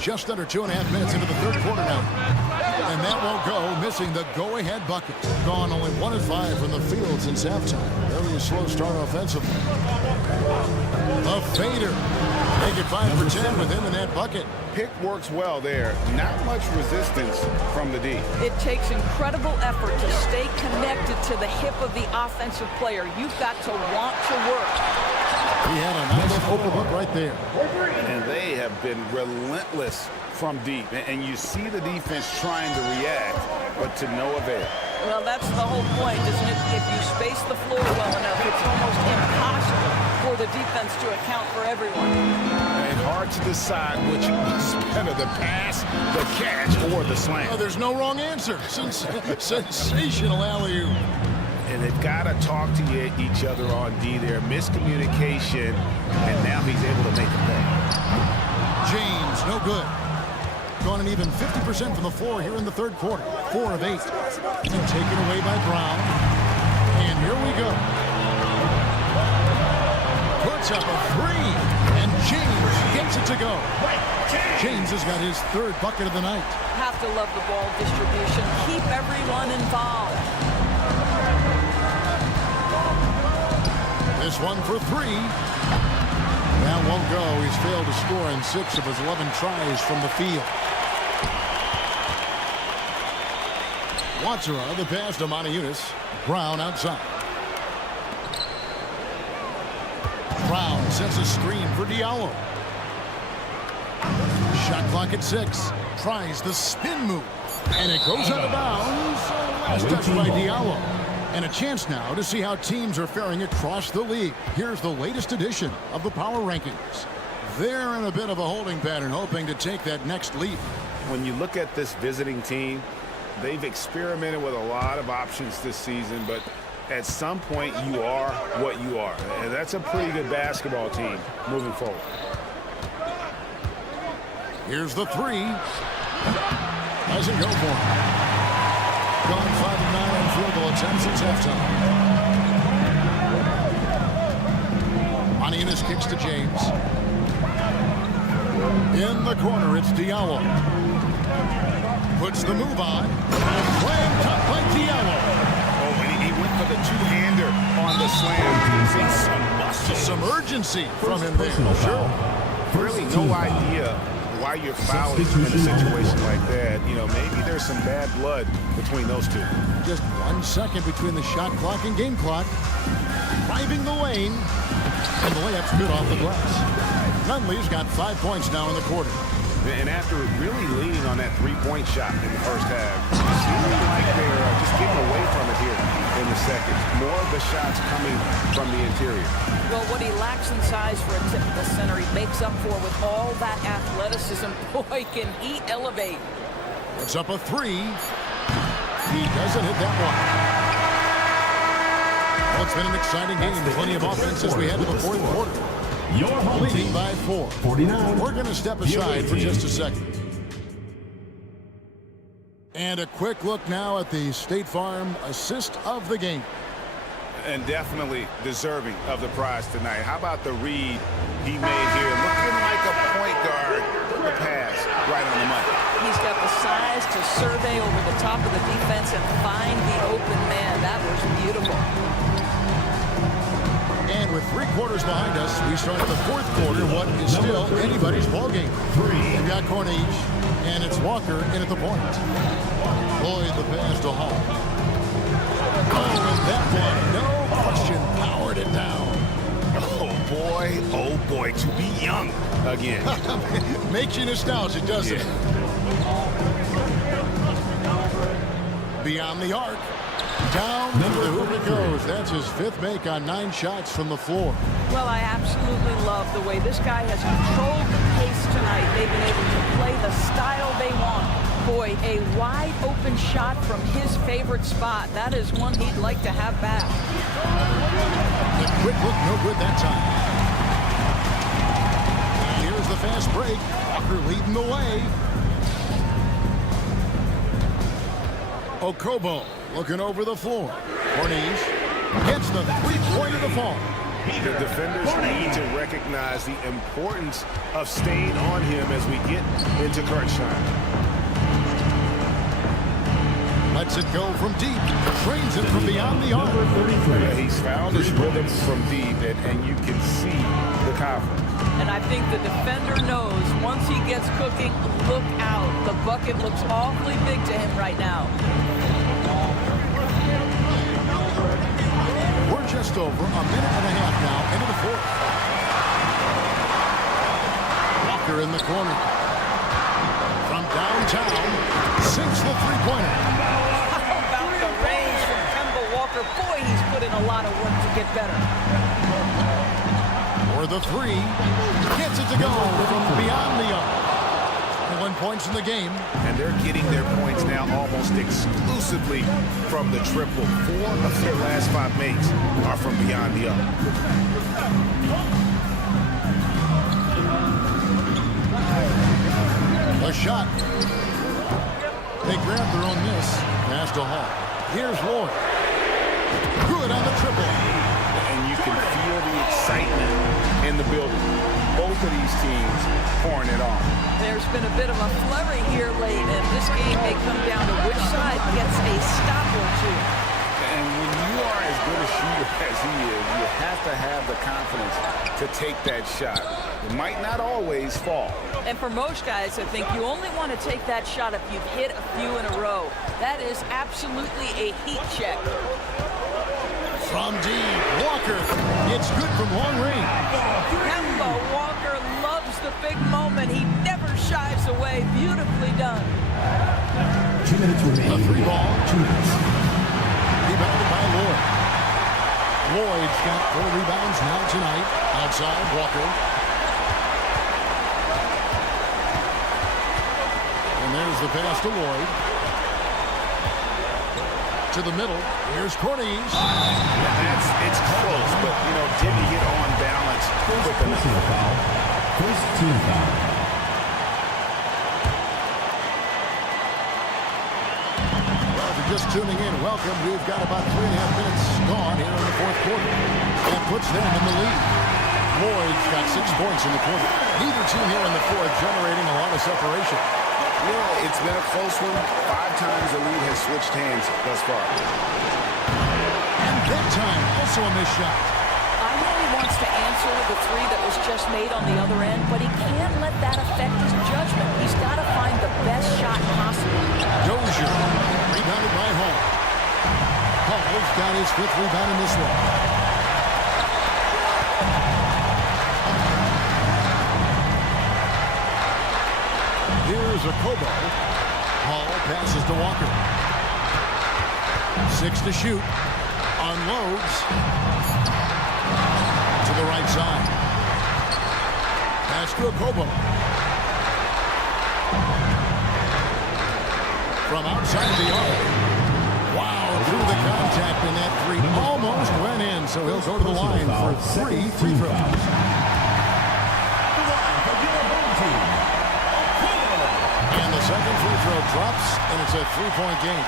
Just under 2.5 minutes into the third quarter now. And that won't go, missing the go-ahead bucket. Gone only 1 of 5 from the field since halftime. Very slow start offensively. A fader. Make it 5 for 10 with him in that bucket. Pick works well there. Not much resistance from the D. It takes incredible effort to stay connected to the hip of the offensive player. You've got to want to work. He had a nice open look right there. And they have been relentless from deep. And you see the defense trying to react, but to no avail. Well, that's the whole point, isn't it? If you space the floor well enough, it's almost impossible for the defense to account for everyone. And hard to decide which is better, the pass, the catch, or the slam. Oh, there's no wrong answer. Sensational alley-oop. And they've got to talk to each other on D there. Miscommunication, and now he's able to make a play. James, no good. Gone an even 50% from the floor here in the third quarter. 4 of 8. And taken away by Brown. And here we go. Puts up a 3. And James gets it to go. James has got his 3rd bucket of the night. Have to love the ball distribution. Keep everyone involved. This one for 3. That won't go. He's failed to score in 6 of his 11 tries from the field. Watsura, the pass to Moniunas. Brown outside. Brown sets a screen for Diallo. Shot clock at 6. Tries the spin move. And it goes out of bounds. Last touch by Diallo. And a chance now to see how teams are faring across the league. Here's the latest edition of the Power Rankings. They're in a bit of a holding pattern, hoping to take that next leap. When you look at this visiting team, they've experimented with a lot of options this season, but at some point you are what you are. And that's a pretty good basketball team moving forward. Here's the 3. Doesn't go for him. Gone 5 of 9 on field goal attempts since halftime. Moniunas kicks to James. In the corner, it's Diallo. Puts the move on. Slam cut by Diallo. Oh, and he went for the two-hander on the slam. See some muscle. Some urgency from him there. Sure. Really no idea why you're fouling in a situation like that. You know, maybe there's some bad blood between those two. Just 1 second between the shot clock and game clock. Driving the lane. And the layup's good off the glass. Nunley's got 5 points now in the quarter. And after really leaning on that three-point shot in the first half, it seems like they're just getting away from it here in the second. More of the shots coming from the interior. Well, what he lacks in size for a typical center, he makes up for with all that athleticism. Boy, can he elevate. It's up a three. He doesn't hit that one. Well, it's been an exciting game. Plenty of offense as we head to the fourth quarter. Your home Leading team by 4. 49. We're going to step aside for just a second. And a quick look now at the State Farm assist of the game. And definitely deserving of the prize tonight. How about the read he made here? Looking like a point guard. The pass right on the money. He's got the size to survey over the top of the defense and find the open man. That was beautiful. And with 3 quarters behind us, we start the fourth quarter, what is still anybody's ball game. We've got Corniche, and it's Walker in at the point. Lloyd the pass to Hall. Oh, and that one, no question, powered it down. Oh boy, to be young again. Makes you nostalgic, doesn't it? Beyond the arc. Down to the hoop it goes. That's his 5th make on 9 shots from the floor. Well, I absolutely love the way this guy has controlled the pace tonight. They've been able to play the style they want. Boy, a wide open shot from his favorite spot. That is one he'd like to have back. A quick look, no good that time. Here's the fast break. Walker leading the way. Okobo looking over the floor. Corniche gets the three-pointer to fall. The defenders need to recognize the importance of staying on him as we get into crunch time. Lets it go from deep. Trains it from beyond the arc. Yeah, he's found his rhythm from deep, and you can see the confidence. And I think the defender knows once he gets cooking, look out. The bucket looks awfully big to him right now. We're just over a minute and a half now into the fourth. Walker in the corner. From downtown, sinks the three-pointer. How about the range from Kemba Walker? Boy, he's put in a lot of work to get better. For the three, gets it to go from beyond the arc. 1 points in the game. And they're getting their points now almost exclusively from the triple. 4 of their last 5 makes are from beyond the arc. A shot. They grab their own miss. Pass to Hall. Here's Lloyd. Good on the triple. And you can feel the excitement in the building. Both of these teams pouring it on. There's been a bit of a flurry here late, and this game may come down to which side gets a stop or two. And when you are as good a shooter as he is, you have to have the confidence to take that shot. It might not always fall. And for most guys, I think you only want to take that shot if you've hit a few in a row. That is absolutely a heat check. From deep, Walker. It's good from long range. Kemba Walker loves the big moment. He never shies away. Beautifully done. 2 minutes remaining. A free ball. 2 minutes. Rebounded by Lloyd. Lloyd's got 4 rebounds now tonight. Outside, Walker. And there's the pass to Lloyd. To the middle. Here's Corniche. It's close, but, didn't get on balance quick enough. First team foul. Well, if you're just tuning in, welcome. We've got about 3.5 minutes gone here in the fourth quarter. That puts them in the lead. Lloyd's got 6 points in the quarter. Neither team here in the fourth generating a lot of separation. Yeah, it's been a close one. 5 times the lead has switched hands thus far. And that time, also a missed shot. I know he wants to answer the 3 that was just made on the other end, but he can't let that affect his judgment. He's got to find the best shot possible. Dozier, rebounded by Hall. Hall's got his 5th rebound in this one. is Okobo. Hall passes to Walker. 6 to shoot. Unloads. To the right side. Pass to Okobo. From outside the arc. Wow, through the contact, and that three almost went in, so he'll go to the line for 3 free throws. And the second free throw drops, and it's a 3-point game.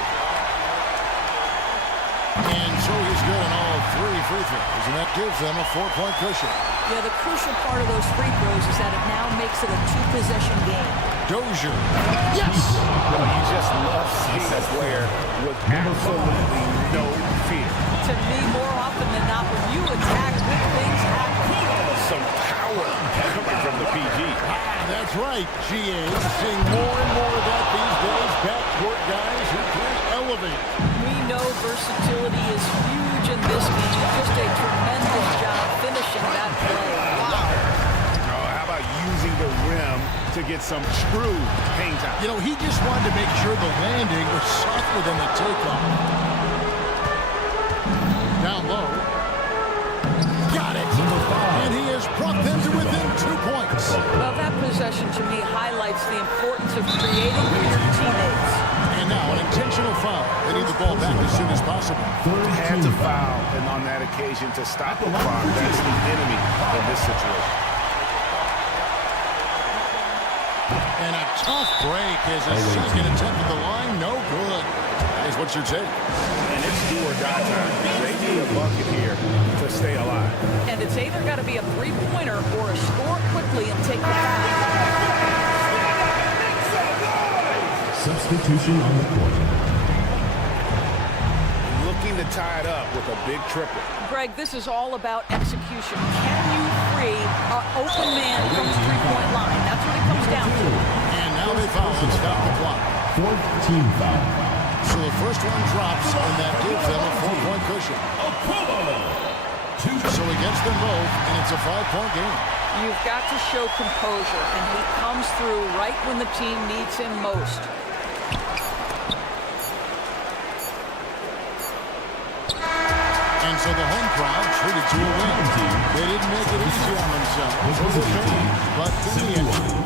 And so he's good on all 3 free throws, and that gives them a 4-point cushion. Yeah, the crucial part of those free throws is that it now makes it a 2-possession game. Dozier. Yes! You just love seeing a player with absolutely no fear. To me, more often than not, when you attack, good things happen. Some power coming from the PG. That's right, GA. Seeing more and more of that these days. Backcourt guys who can elevate. We know versatility is huge in this game. Just a tremendous job finishing that play. Wow. Oh, how about using the rim to get some true hang time? You know, he just wanted to make sure the landing was softer than the takeoff. Down low. Got it. And he has brought them to within 2 points. Well, that possession to me highlights the importance of creating for your teammates. And now an intentional foul. They need the ball back as soon as possible. Had to foul, and on that occasion to stop the clock. That's the enemy in this situation. And a tough break as a second attempt at the line. No good. That is what you're taking. And it's do or die time. They need a bucket here to stay alive. And it's either got to be a three-pointer or a score quickly and take the foul. Substitution on the court. Looking to tie it up with a big triple. Greg, this is all about execution. Can you free an open man from the three-point line? That's what it comes down to. And now they foul and stop the clock. 4th team foul. So the first one drops, and that gives them a 4-point cushion. So he gets them both, and it's a 5-point game. You've got to show composure, and he comes through right when the team needs him most. And so the home crowd treated to a win. They didn't make it easy on themselves, but in the end,